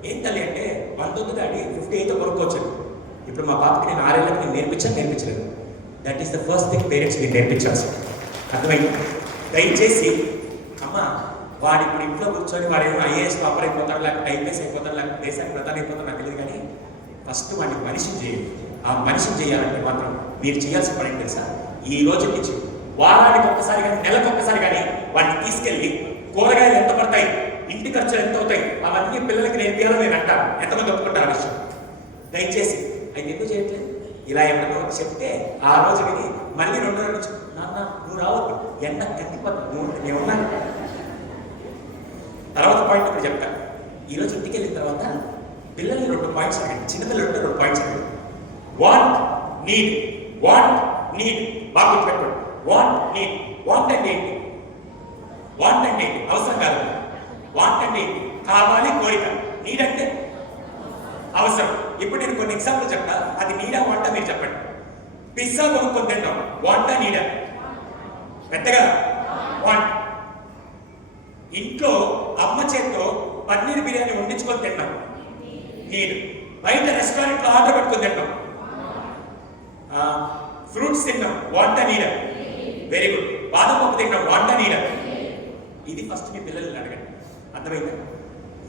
ఏం తల్లి అంటే 100 వద్దు డాడీ, 50 అయితే కొనుక్కోవచ్చు. ఇప్పుడు మా పాపకి నేను 6 ఏళ్ళకి నేను నేర్పించలేదు. That is the first thing parents మీరు నేర్పించాల్సి. అర్థమైంది? దయచేసి అమ్మ వాడు ఇప్పుడు ఇంట్లో కూర్చొని వాడు ఏమో ఐఏఎస్ టాపర్ అయిపోతాడు, లేకపోతే ఐపీఎస్ అయిపోతాడు, లేకపోతే దేశానికి ప్రధాని అయిపోతాడు నాకు తెలియదు. కానీ ఫస్ట్ వాడిని మనిషిని చేయాలి. ఆ మనిషిని చేయాలంటే మాత్రం మీరు చేయాల్సిన పని ఏంటి తెలుసా? ఈ రోజు నుంచి వారానికి ఒక్కసారి కానీ నెలకు ఒక్కసారి కానీ వాడిని తీసుకెళ్ళి కూరగాయలు ఎంత పడతాయి, ఇంటి ఖర్చులు ఎంత అవుతాయి, అవన్నీ పిల్లలకి నేర్పించాలని నేను అంటాను. ఎంతమంది ఒప్పుకుంటారు ఆ విషయం? దయచేసి అయితే ఎందుకు చేయట్లేదు? ఇలా ఎవరికో చెప్తే ఆ రోజు విని మళ్ళీ 2 రోజుల నుంచి నాన్న నువ్వు రావద్దు, ఎండ కట్టిపోతావు, నేను ఉన్నాను. తర్వాత పాయింట్ ఇప్పుడు చెప్తాను. ఈరోజు ఇంటికి వెళ్ళిన తర్వాత పిల్లల్ని 2 పాయింట్స్ అడగండి. చిన్నపిల్లలు 2 పాయింట్స్ అడగండి. వాంట్ నీడ్ బాగా గుర్తుపెట్టుకోండి. వాంట్ అంటే ఏంటి? అవసరం కాదు. వాంట్ అంటే ఏంటి? కావాలి, కోరిక. నీడ్ అంటే అవసరం. ఇప్పుడు నేను కొన్ని ఎగ్జాంపుల్ చెప్తా, అది నీడా వాంటా మీరు చెప్పండి. పిజ్జా కొనుక్కొని తింటాం, వాంటా నీడా? పెద్దగా వాంట్. ఇంట్లో అమ్మ చేత్తో పన్నీర్ బిర్యానీ వండించుకొని తింటాం, నీడ్. బయట రెస్టారెంట్లో ఆర్డర్ పెట్టుకొని తింటాం. ఫ్రూట్స్ తింటాం, వాంటా నీడా? Very good. బాదం పప్పు తింటాం, వాంటా నీడా? ఇది ఫస్ట్ మీ పిల్లల్ని అడగండి. అర్థమైందా?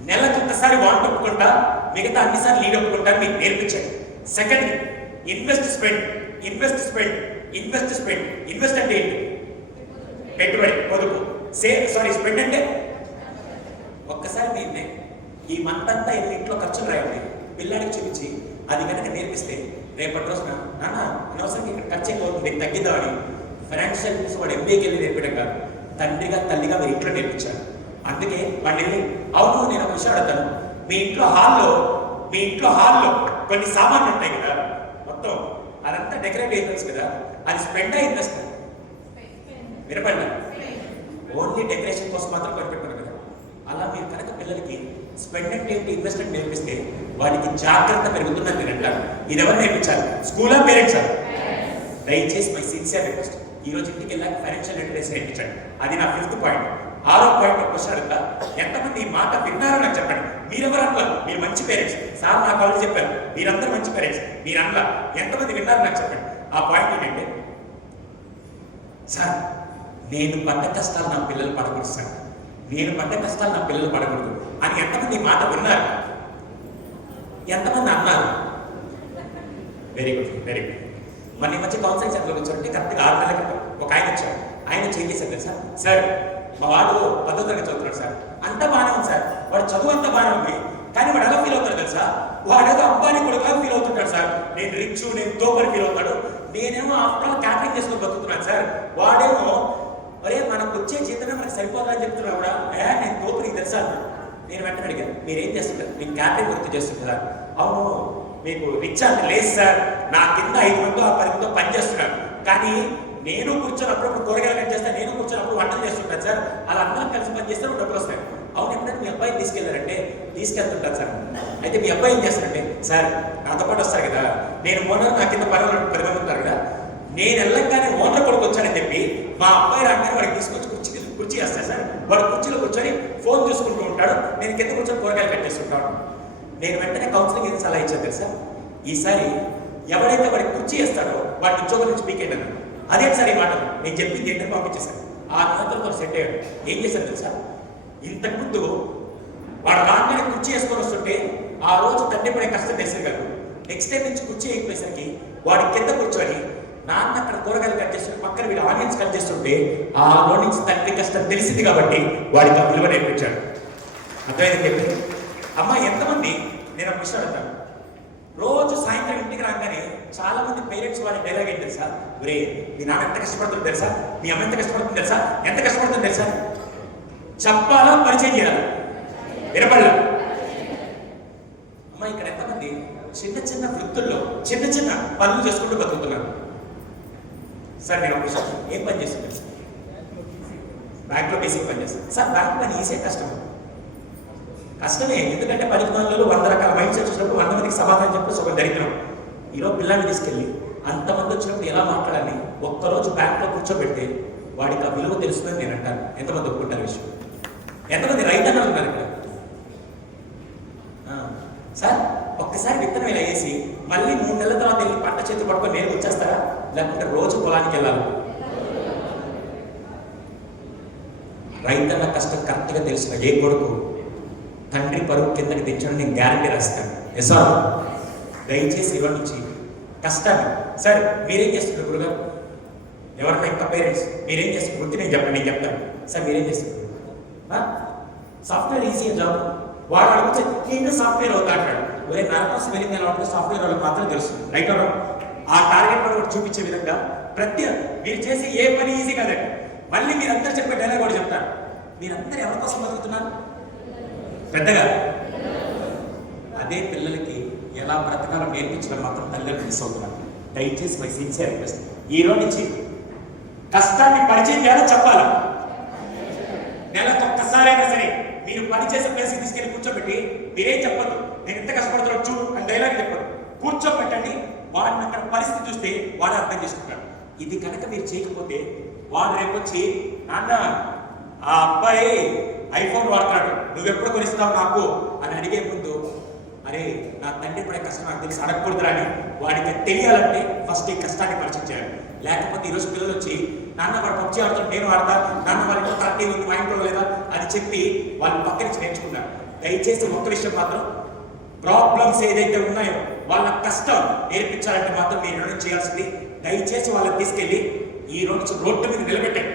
నెలకు ఒక్కసారి వాంట్ ఒప్పుకుంటా, మిగతా అన్నిసార్లు లీడ్ ఒప్పుకుంటారు, మీకు నేర్పించండి. సెకండ్, ఇన్వెస్ట్ అంటే ఏంటి? పెట్టుబడి, పొదుపు. స్పెండ్ అంటే ఒక్కసారి మీరు ఈ మంత్ అంతా ఇంట్లో ఖర్చులు రాయండి, పిల్లాడికి చూపించి అది కనుక నేర్పిస్తే రేపటి రోజున నాన్న అనవసరంగా ఇక్కడ ఖర్చు ఎక్కువ అవుతుంది, తగ్గిద్దామని ఫైనాన్షియల్ బిజినెస్ వాడు ఎంబీఏకి వెళ్ళి నేర్పడం కాదు, తండ్రిగా తల్లిగా మీరు ఇంట్లో నేర్పించారు. అందుకే వాడిని అవును నేను ఒక విషయం అడుగుతాను. మీ ఇంట్లో హాల్లో కొన్ని సామాన్లు ఉంటాయి కదా, మొత్తం అదంతా డెకరేట్ అయింది కదా, అది స్పెండ్ ఇన్వెస్ట్ వినపడ్డా? ఓన్లీ డెకరేషన్ కోసం మాత్రం కొనిపెట్టుకున్నారు కదా. అలా మీరు కనుక పిల్లలకి స్పెండ్ అంటే ఏంటి, ఇన్వెస్ట్మెంట్ నేర్పిస్తే వాడికి జాగ్రత్త పెరుగుతుందని నేను అంటాను. ఇది ఎవరు నేర్పించాలి? స్కూలా, పేరెంట్సా? దయచేసి మై సిన్సియర్ రిక్వెస్ట్, ఈ రోజు ఇంటికి వెళ్ళాక ఫైనాన్షియల్ లిటరసీ నేర్పించండి. అది నా 5th పాయింట్. 6వ పాయింట్ క్వశ్చన్ అడుగుతా, ఎంతమంది ఈ మాట విన్నారో నాకు చెప్పండి. మీరెవరు అన్నారు? మీరు మంచి పేరెంట్స్ సార్, నాకు ఆల్రెడీ చెప్పారు మీరందరూ మంచి పేరెంట్స్. మీరు అన్న ఎంతమంది విన్నారో నాకు చెప్పండి. ఆ పాయింట్ ఏంటంటే, సార్ నేను పడ్డ కష్టాలు నా పిల్లలు పడకూడదు సార్, నేను పడ్డ కష్టాలు నా పిల్లలు పడకూడదు అని ఎంతమంది ఈ మాట విన్నారు? ఎంతమంది అన్నారు? Very good, very good. మన ఈ మధ్య కౌన్సిలింగ్ సెంటర్లో వచ్చారంటే కరెక్ట్గా 6 నెలల క్రితం ఒక ఆయన వచ్చారు. ఆయన చేంజ్ చేశారు తెలుసా? సార్ మా వాడు 10వ తరగతి చదువుతున్నాడు సార్, అంతా బాగానే ఉంది సార్, వాడు చదువు అంతా బాగానే ఉంది, కానీ వాడు ఎలా ఫీల్ అవుతాడు తెలుసా? వాడు ఏదో అబ్బాయిని కొడుకులా ఫీల్ అవుతుంటాడు సార్. నేను రిచ్, నేను తోపని ఫీల్ అవుతాడు, నేనేమో ఆఫ్టర్ ఆల్ క్యాటరింగ్ చేసుకుని బతుకుతున్నాను సార్. వాడేమో అరే మనకు వచ్చే జీతమే మనకు సరిపోతుందని చెప్తున్నాడు కూడా, నేను తోపని తెలుసా అన్నాడు. నేను వెంటనే అడిగాను, మీరేం చేస్తుంటారు? నేను క్యాటరింగ్ వృత్తి చేస్తుంటారా? అవును, మీకు రిచ్ అంటే లేదు సార్, నా కింద 5 మందో 10 మందో పని చేస్తున్నాను, కానీ నేను కూర్చొన్నప్పుడు కూరగాయలు కట్ చేస్తాను, నేను కూర్చొన్నప్పుడు వంటలు చేస్తుంటాను సార్, అలా అందరం కలిసి పని చేస్తే డబ్బులు వస్తాయి. అవును, ఎప్పుడైనా మీ అబ్బాయిని తీసుకెళ్లారంటే తీసుకెళ్తుంటాను సార్. అయితే మీ అబ్బాయి ఏం చేస్తారంటే, సార్ నాతో పాటు వస్తారు కదా, నేను ఓనర్, నా కింద 10 మంది ఉంటారు కదా, నేను వెళ్ళంగానే ఓనర్ కొడుకు వచ్చానని చెప్పి మా అబ్బాయి రాగానే వాడికి తీసుకొచ్చి కుర్చీ వేస్తాను సార్, వాడు కుర్చీలో కూర్చొని ఫోన్ చూసుకుంటూ ఉంటాడు, నేను కింద కూర్చొని కూరగాయలు కట్ చేస్తుంటాను. నేను వెంటనే కౌన్సిలింగ్ ఏం సలహా ఇచ్చాను తెలుసా? ఈసారి ఎవరైతే వాడికి కుర్చీ వేస్తాడో వాడి ఉద్యోగం నుంచి పీకేట్ అన్నాడు. అదే సార్ ఈ మాట నేను చెప్పింది ఏంటని పంపించేశాను. 6 నెలలతో సెట్ అయ్యాడు. ఏం చేశాను తెలుసా? ఇంతకుముందు వాడు రాగానే కుర్చీ వేసుకొని వస్తుంటే ఆ రోజు తండ్రి పడే కష్టం తెలిసేది కాదు. నెక్స్ట్ టైం నుంచి కుర్చీ అయిపోయేసరికి వాడి కింద కూర్చొని నాన్న అక్కడ కూరగాయలు కట్ చేస్తుంటే పక్కన వీడు ఆనియన్స్ కట్ చేస్తుంటే ఆ రోజు నుంచి తండ్రి కష్టం తెలిసింది కాబట్టి వాడికి ఆ విలువ నేర్పించాడు. అర్థమైంది చెప్పి అమ్మ, ఎంతమంది నేను ఒక విషయం అడుగుతాను, రోజు సాయంత్రం ఇంటికి రాగానే చాలా మంది పేరెంట్స్ వాళ్ళ డైలాగ్ ఏంటి తెలుసా? ఒరే మీ నాన్న ఎంత కష్టపడుతుంది తెలుసా, మీ అమ్మ ఎంత కష్టపడుతుంది తెలుసా, ఎంత కష్టపడుతుంది తెలుసా? చెప్పాలా, పరిచయం చేయాలా? వినపడలా? అమ్మ, ఇక్కడ ఎంతమంది చిన్న చిన్న వృత్తుల్లో చిన్న చిన్న పనులు చేసుకుంటూ బతుకుతున్నారు? సార్ నేను ఒక విషయం, ఏం పని చేస్తుంది తెలుసా? బ్యాంక్లో బేసిక్ పని చేస్తాను సార్. బ్యాంక్ పని ఈజీ కష్టమే, ఎందుకంటే 10 మందిలో 100 రకాల మైండ్ సెట్స్ వచ్చినప్పుడు 100 మందికి సమాధానం చెప్పి ఒక దరిద్రం. ఈరోజు పిల్లల్ని తీసుకెళ్ళి అంతమంది వచ్చినప్పుడు ఎలా మాట్లాడాలి, ఒక్కరోజు బ్యాంక్లో కూర్చోబెడితే వాడికి ఆ విలువ తెలుస్తుందని నేను అంటాను. ఎంతమంది ఒప్పుకుంటారు విషయం? ఎంతమంది రైతన్నలు ఉన్నారు ఇక్కడ? సార్ ఒక్కసారి విత్తనం ఇలా వేసి మళ్ళీ 3 నెలల తర్వాత వెళ్ళి పంట చేతి పట్టుకొని నేను వచ్చేస్తారా, లేకుంటే రోజు పొలానికి వెళ్ళాలి? రైతన్న కష్టం కరెక్ట్గా తెలిసిన ఏ కొడుకు తండ్రి పరువు కిందకి తెచ్చడం నేను గ్యారంటీ రాస్తాను. ఎసార్ దయచేసి ఇవాళ నుంచి కష్టాన్ని, సార్ మీరేం చేస్తున్నారు గురుగారు? ఎవరన్నా ఇంకా పేరెంట్స్ మీరేం చేస్తున్నారు? వృత్తి నేను చెప్తాను. సార్ మీరేం చేస్తున్నారు? Software easy job. వాడు అడిగితే నేను సాఫ్ట్వేర్ అవుతా అంటాడు. ఒరే నరకం స్పెల్లింగ్ ఎలా ఉంటుంది సాఫ్ట్వేర్ వాళ్ళకి మాత్రం తెలుస్తుంది. రైట్ అవడం ఆ టార్గెట్ కూడా చూపించే విధంగా ప్రతి మీరు చేసే ఏ పని ఈజీ కాదండి. మళ్ళీ మీరందరూ చెప్పే డైలాగ్ కూడా చెప్తారు. మీరందరూ ఎవరి కోసం బతుకుతున్నారు? పెద్దగా అదే పిల్లలకి ఎలా బ్రతకాలో నేర్పించడం మాత్రం తల్లిదండ్రులు మిస్ అవుతున్నారు. దయచేసి మై సిన్సియర్ రిక్వెస్ట్, ఈ రోజు నుంచి కష్టాన్ని పరిచయం చేయాలని చెప్పాలి. నెలకు ఒక్కసారైనా సరే మీరు పని చేసే ప్లేస్కి తీసుకెళ్ళి కూర్చోబెట్టి మీరేం చెప్పద్దు, నేను ఎంత కష్టపడుతున్నాడు చూడు అని డైలాగ్ చెప్పదు. కూర్చోబెట్టండి, వాడిని అక్కడ పరిస్థితి చూస్తే వాడు అర్థం చేసుకుంటాడు. ఇది కనుక మీరు చేయకపోతే వాడు రేపు వచ్చి నాన్న ఆ అబ్బాయి ఐఫోన్ వాడతాడు, నువ్వెప్పుడు కొనిస్తావు నాకు అని అడిగే ముందు అరే నా తండ్రి పడే కష్టం నాకు తెలిసి అడగకూడదురా అని వాడికి తెలియాలంటే ఫస్ట్ ఈ కష్టాన్ని పరిచయం చేయాలి. లేకపోతే ఈరోజు పిల్లలు వచ్చి నాన్న వాడు పబ్జీ ఆడతాడు నేను ఆడతా, నాన్న వాళ్ళకి కరెక్ట్ ఉంది మా ఇంట్లో లేదా అని చెప్పి వాళ్ళు పక్క నుంచి నేర్చుకున్నారు. దయచేసి ఒక్క విషయం మాత్రం, ప్రాబ్లమ్స్ ఏదైతే ఉన్నాయో వాళ్ళ కష్టం నేర్పించాలంటే మాత్రం మీరు నిర్ణయం చేయాల్సింది. దయచేసి వాళ్ళని తీసుకెళ్ళి ఈ రోజు రోడ్డు మీద నిలబెట్టండి.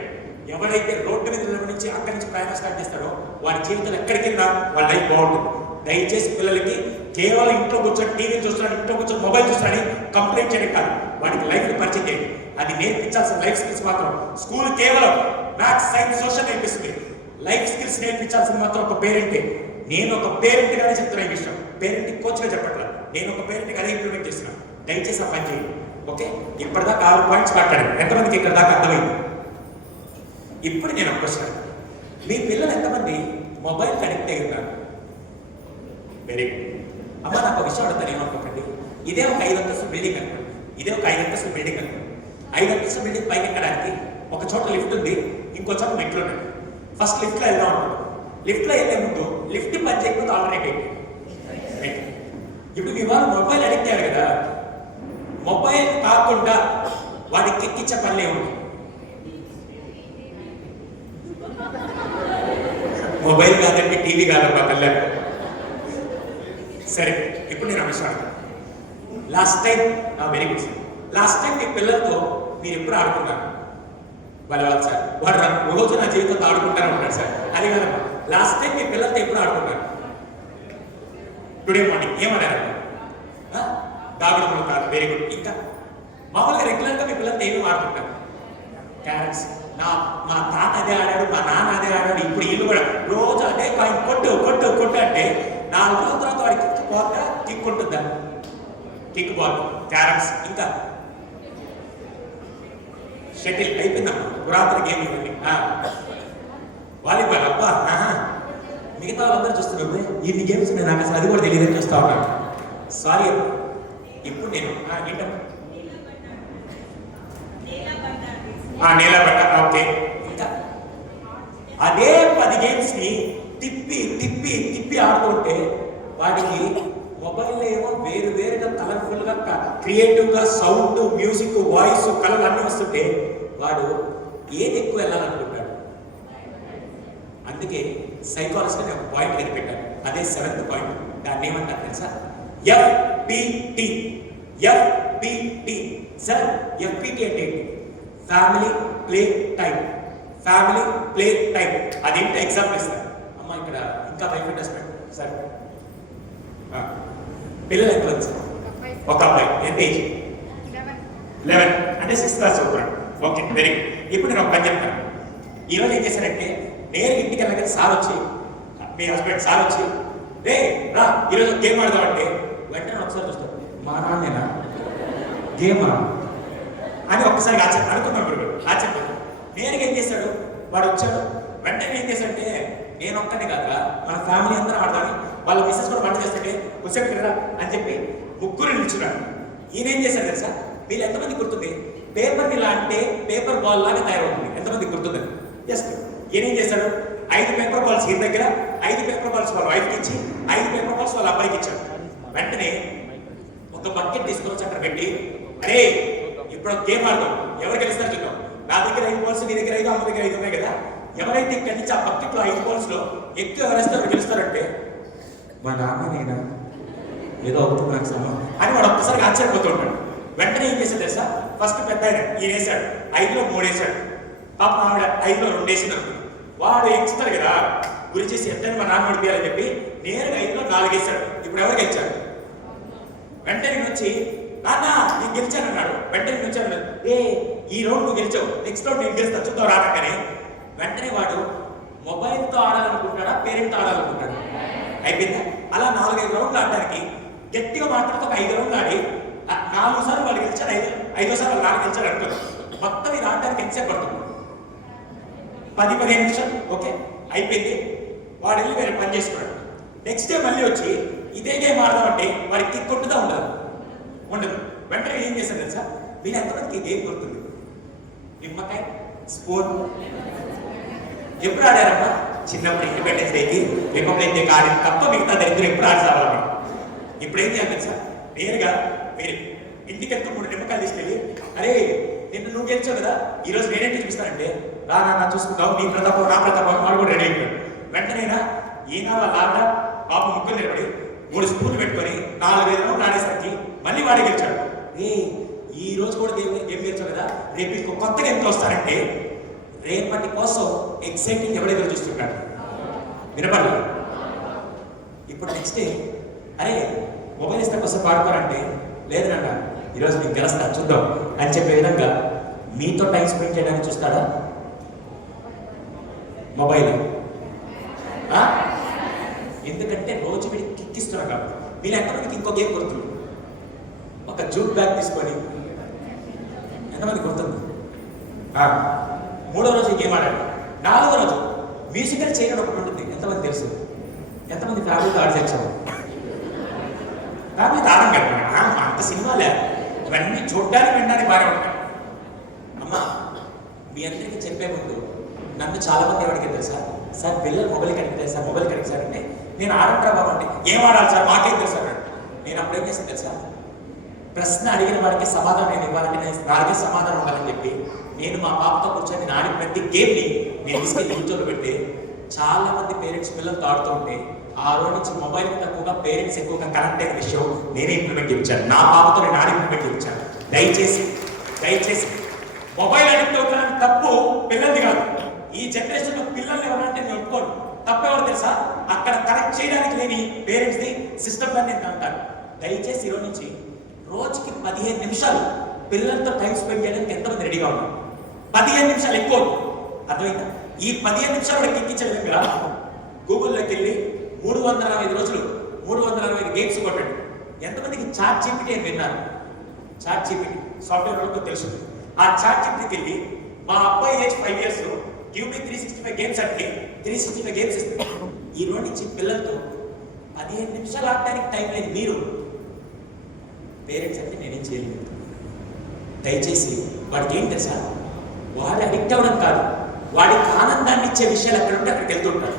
ఎవరైతే రోడ్డు మీద నిలబడించి అక్కడి నుంచి ప్రయాణం స్టార్ట్ చేస్తారో వాడి జీవితం ఎక్కడికి వాళ్ళ లైఫ్ బాగుంటుంది. దయచేసి పిల్లలకి కేవలం ఇంట్లో కూర్చొని టీవీ చూస్తున్నాడు, ఇంట్లో కూర్చొని మొబైల్ చూస్తున్నాడని కంప్లైంట్ చేయడం కాదు, వాడికి లైఫ్ని పరిచయం చేయండి. అది నేర్పించాల్సిన లైఫ్ స్కిల్స్ మాత్రం స్కూల్ కేవలం మ్యాథ్స్, సైన్స్, సోషల్ నేర్పిస్తుంది. లైఫ్ స్కిల్స్ నేర్పించాల్సిన మాత్రం ఒక పేరెంటే. నేను ఒక పేరెంట్ గానే చెప్తున్నా ఈ విషయం, పేరెంట్ కోచ్గా చెప్పట్లా, నేను ఒక పేరెంట్ అదే ఇంప్లిమెంట్ చేస్తున్నాను. దయచేసి ఆ పని చేయండి. ఓకే, ఇప్పటిదాకా 6 పాయింట్స్ మాట్లాడాను. ఎంతమందికి ఇక్కడ దాకా అర్థమైంది? ఇప్పుడు నేను ఒక ప్రశ్న, మీ పిల్లలు ఎంతమంది మొబైల్ కనెక్ట్ అయి ఉన్నారు? Very good. అమ్మ నాకు ఒక విషయం అడుగుతాను, ఏమనుకోకండి. ఇదే ఒక 5 అంతస్తు బిల్డింగ్ అనుకోండి. ఇదే ఒక 5 అంతస్తు బిల్డింగ్ అనుకోండి. 5 అంతస్తు బిల్డింగ్ పైకి ఎక్కడానికి ఒక చోట లిఫ్ట్ ఉంది, ఇంకో చోట మెట్లు ఉన్నాయి. ఫస్ట్ లిఫ్ట్లో వెళ్దాం అనుకో. లిఫ్ట్లో వెళ్ళే ముందు లిఫ్ట్ పని చేయకపోతే ఆల్టర్నేట్ ఏంటి? ఇప్పుడు మీ వాళ్ళు మొబైల్ అడిక్ట్ అయ్యారు కదా, మొబైల్ కాకుండా వాడికి ఎక్కించే పనులే ఉంది. మొబైల్ కాదండి, టీవీ కాదమ్మా తల్లి. సరే, ఇప్పుడు నేను అంశాను. Last time very good sir. Last time మీ పిల్లలతో మీరు ఎప్పుడు ఆడుకున్నారు? వాళ్ళు సార్ వాడు రోజు నా జీవితంతో ఆడుకుంటానే ఉంటాడు సార్. అది కాదమ్మా, లాస్ట్ టైం మీ పిల్లలతో ఎప్పుడు ఆడుకున్నారు? టుడే మార్నింగ్ ఏమన్నారు? దాగుడు కాదు. Very good. ఇంకా మామూలుగా రెగ్యులర్గా మీ పిల్లలతో ఏమి ఆడుకుంటారు? క్యారెట్స్. మా తాత అదే ఆడాడు, మా నాన్న అదే ఆడాడు, ఇప్పుడు వీళ్ళు కూడా రోజు అదే కాయిన్ కొట్టు కొట్టు కొట్టు అంటే 4 రోజుల తర్వాత వాడికి కిక్ పోతా, కిక్ ఉంటుందా? కిక్ బాల్, క్యారమ్స్, ఇంకా షటిల్ అయిపోయిందమ్మా. పురాతన గేమ్ ఇవ్వండి. వాలీబాల్. అబ్బా, మిగతా వాళ్ళందరూ చూస్తున్నారు ఇన్ని గేమ్స్ నేను నాకు అసలు అది కూడా తెలియదని చూస్తా ఉన్నాను. సారీ అమ్మా. ఇప్పుడు నేను ఏంటమ్మా? నేలబట్ట. ఓకే. ఇంకా అదే 10 గేమ్స్ ని తిప్పి తిప్పి తిప్పి ఆడుతుంటే వాడికి మొబైల్లో ఏమో వేరు వేరుగా కలర్ఫుల్ గా క్రియేటివ్ గా సౌండ్, మ్యూజిక్, వాయిస్, కలర్ అన్ని వస్తుంటే వాడు ఏది ఎక్కువ వెళ్ళాలనుకుంటాడు. అందుకే సైకాలజిస్ట్ నేను ఒక పాయింట్ కనిపెట్టాను. అదే 7th పాయింట్. దాన్ని ఏమంటారు తెలుసా? FPT. FPT. సార్, FPT అంటే family play time. Family play time. అదేంటో ఎగ్జాంపుల్ ఇస్తారు అమ్మ. ఇక్కడ ఇంకా వైఫ్ అటాచ్మెంట్ సార్. పిల్లలు ఎంత వచ్చి? ఒక అబ్బాయి. ఎంత ఏజ్? 11. అంటే 6th క్లాస్ చదువుతున్నాడు. Okay, very good. ఇప్పుడు నేను ఒక పని చెప్తాను. ఈరోజు ఏం చేశారంటే, నేను ఇంటికి వెళ్ళగానే సార్ వచ్చి, మీ హస్బెండ్ సార్ వచ్చి, రే రా ఈరోజు గేమ్ ఆడదామంటే వెంటనే ఒకసారి చూస్తాడు, మా నాన్నేనా గేమా అని ఒక్కసారి అనుకున్నాడు. ఆశ్చర్యపోతాడు. నేరుగా ఏం చేశాడు, వాడు వచ్చాడు. వెంటనే ఏం చేశాడంటే, నేను ఒక్కనే కాదురా మన ఫ్యామిలీ అందరూ ఆడదాని, వాళ్ళ మిస్సెస్ కూడా వంట చేస్తుంటే కూర్చోండి కదా అని చెప్పి 3 నిల్చున్నాడు. ఈయన ఏం చేశాడు తెలుసా? వీళ్ళు ఎంతమంది గుర్తుంది? పేపర్ ఇలా అంటే పేపర్ బాల్ లాగా తయారవుతుంది. ఎంతమంది గుర్తుంది? జస్ట్ ఈయన ఏం చేశాడు, 5 పేపర్ బాల్స్ ఈయన దగ్గర, 5 పేపర్ బాల్స్ వాళ్ళ వైఫ్కి ఇచ్చి, 5 పేపర్ బాల్స్ వాళ్ళ అబ్బాయికి ఇచ్చాడు. వెంటనే ఒక బకెట్ తీసుకొని అక్కడ పెట్టి, అరే ఇప్పుడు గేమ్ ఆడదాం, ఎవరు గెలుస్తారు చూద్దాం. నా దగ్గర 5 బాల్స్, నీ దగ్గర 5, అమ్మ దగ్గర 5 ఉన్నాయి కదా. ఎవరైతే ఇక్కడి నుంచి ఆ బకెట్ లో 5 బాల్స్ లో ఎక్కువ ఎవరేస్తే ఎవరు గెలుస్తారంటే, మా నాన్న నేనా ఏదో అవుతుంది నాకు సమయం అని వాడు ఒక్కసారి ఆశ్చర్యపోతూ ఉంటాడు. వెంటనే ఏం చేశాడు తెలుసా? ఫస్ట్ పెద్ద ఆయన ఈయన వేసాడు, 5లో 3 వేసాడు. పాప ఆవిడ 5లో 2 వేసింది అనుకున్నాడు. వాడు ఎక్కిస్తాడు కదా, గురి చేసి ఎట్టని మా నాన్న ఓడిపోయాలని చెప్పి నేరుగా 5లో 4 వేసాడు. ఇప్పుడు ఎవరు గెలిచాడు? వెంటనే వచ్చి, నాన్న నేను గెలిచాను అన్నాడు. వెంటనే వచ్చాడు, ఏ ఈ రౌండ్ నువ్వు గెలిచావు, నెక్స్ట్ రౌండ్ నేను గెలుస్తా చూద్దాం రానక్కనే. వెంటనే వాడు మొబైల్తో ఆడాలనుకుంటాడా, పేరెంట్తో ఆడాలనుకుంటాడు? అయిపోయిందా? అలా 4-5 రౌండ్లు ఆడడానికి గట్టిగా మాట్లాడితే ఒక 5 రౌండ్లు ఆడి 4 సార్లు వాడు గెలిచాడు, 5వ సారి వాళ్ళు నాన్న గెలిచాడు అనుకో. మొత్తం ఇది ఆడడానికి ఎంతసేపు పడుతుంది? 10-15 నిమిషాలు. ఓకే, అయిపోయింది. వాడు వెళ్ళి వేరే పని చేసుకున్నాడు. నెక్స్ట్ డే మళ్ళీ వచ్చి ఇదే గేమ్ ఆడదామంటే వాడికి కిక్ కొట్టుదా ఉండదు. వెంటనే ఏం చేశాడు తెలుసా? మీరు ఎంతమందికి గేమ్ గుర్తుంది? నిమ్మకాయ, స్పూన్ ఎప్పుడు ఆడారమ్మా? చిన్నప్పుడు ఇండిపెండెన్స్ డేకి రిపబ్లిక్ డేకి ఆడిన తప్ప మిగతా దరిద్రం ఎప్పుడు ఆడసావాలి. ఇప్పుడు ఏం చేయాలి తెలుసా? నేరుగా మీరు ఇంటికి వెళ్తూ 3 నిమ్మకాయలు తీసుకెళ్ళి, అరే నిన్ను నువ్వు గెలిచావు కదా, ఈరోజు నేనేంటి చూపిస్తానంటే, రా నా చూసుకుంటావు, నీ ప్రతాపం నా ప్రతాపం వాడు కూడా రెడీ అయిపోయాడు. వెంటనేనా ఈయన వాళ్ళ ఆట పాప ముక్కులు నిలబడి 3 స్పూన్లు పెట్టుకొని 4-5 రౌండ్లు ఆడేసరికి మళ్ళీ వాడే గెలిచాడు. ఈ రోజు కూడా గేమ్ గెలిచావు కదా, రేపు ఇంకో కొత్తగా ఎంత వస్తారంటే రేపటి కోసం ఎక్సైటింగ్ ఎవడెవరు చూస్తుంటాడు. వినపడదు. ఇప్పుడు నెక్స్ట్ డే, అరే మొబైల్ ఇస్తే కోసం పాడుకోరంటే, లేదన్నా ఈరోజు నీకు గెలుస్తా చూద్దాం అని చెప్పే విధంగా మీతో టైం స్పెండ్ చేయడానికి చూస్తాడా? మొబైల్. ఎందుకంటే రోజు వీడికి కిక్కిస్తున్నాం కాబట్టి. వీళ్ళు ఎంతమందికి ఇంకో గేమ్ గుర్తుంది? ఒక జూట్ బ్యాగ్ తీసుకొని ఎంతమంది గుర్తుంది? 3వ రోజు గేమ్ ఆడాడు. 4వ రోజు మ్యూజికల్ చైర్ ఒకటి ఉంటుంది. ఎంతమంది తెలుసు? ఎంతమంది ఫ్యామిలీతో ఆడి తెచ్చాము? మీద ఆడం కదా అంత సినిమాలే ఇవన్నీ చూడడానికి వినడానికి బాగా ఉంటాయి. అమ్మా మీ అందరికీ చెప్పే ముందు నన్ను చాలా మంది ఎవరికి తెలుసా, సార్ పిల్లలు mobile connect sir, mobile connect sir అంటే నేను ఆడంటా బాబు అంటే ఏం ఆడాలి సార్ మాకేం తెలుసు అన్నాడు. నేను అప్పుడేం చేస్తాను తెలుసా, ప్రశ్న అడిగిన వాడికి సమాధానం నేను ఇవ్వాలంటే నేను నాకే సమాధానం ఉండాలని చెప్పి నేను మా పాపతో కూర్చొని నాడి ప్రతి గేమ్ని నేను తీసుకెళ్ళి యూట్యూబ్లో పెడితే చాలా మంది పేరెంట్స్ పిల్లలతో ఆడుతూ ఉంటే ఆ రోజు నుంచి మొబైల్ తక్కువగా పేరెంట్స్ ఎక్కువగా కనెక్ట్ అయిన విషయం నేనే ఇంప్లిమెంట్ చేయించాను. నా పాపతో నేను నాడి ఇంప్లిమెంట్ చేయించాను. దయచేసి మొబైల్ అడిక్ట్ అవుతానని తప్పు పిల్లల్ని కాదు, ఈ జనరేషన్లో పిల్లల్ని ఎవరంటే నేను ఒప్పుకోను. తప్పెవరు తెలుసా, అక్కడ కనెక్ట్ చేయడానికి లేని పేరెంట్స్ని సిస్టమ్ అని నేను అంటాను. దయచేసి ఈరోజు నుంచి రోజుకి 15 నిమిషాలు పిల్లలతో టైం స్పెండ్ చేయడానికి ఎంతమంది రెడీగా ఉన్నారు? 15 నిమిషాలు ఎక్కువ అర్థమైందా? ఈ 15 నిమిషాలు కూడా ఎక్కించే విధంగా గూగుల్లోకి వెళ్ళి 365 రోజులు 365 గేమ్స్ కొట్టండి. ఎంతమందికి చాట్ జీపీటీ అని విన్నారు? చాట్ జీపీటీ సాఫ్ట్వేర్ వాళ్ళతో తెలుసు. ఆ చాట్ జీపీటీకి వెళ్ళి మా అబ్బాయి age 5 years give me 365 games అంటే 365 గేమ్స్ ఇస్తుంది. ఈ రోజు నుంచి పిల్లలతో 15 నిమిషాలు ఆడడానికి టైం లేదు. మీరు పేరెంట్స్ అంటే నేనేం చేయలేదు. దయచేసి వాడికి ఏం తెలుసా, వాడు అడిక్ట్ అవ్వడం కాదు, వాడికి ఆనందాన్ని ఇచ్చే విషయాలు ఎక్కడ ఉంటే అక్కడికి వెళ్తుంటాడు.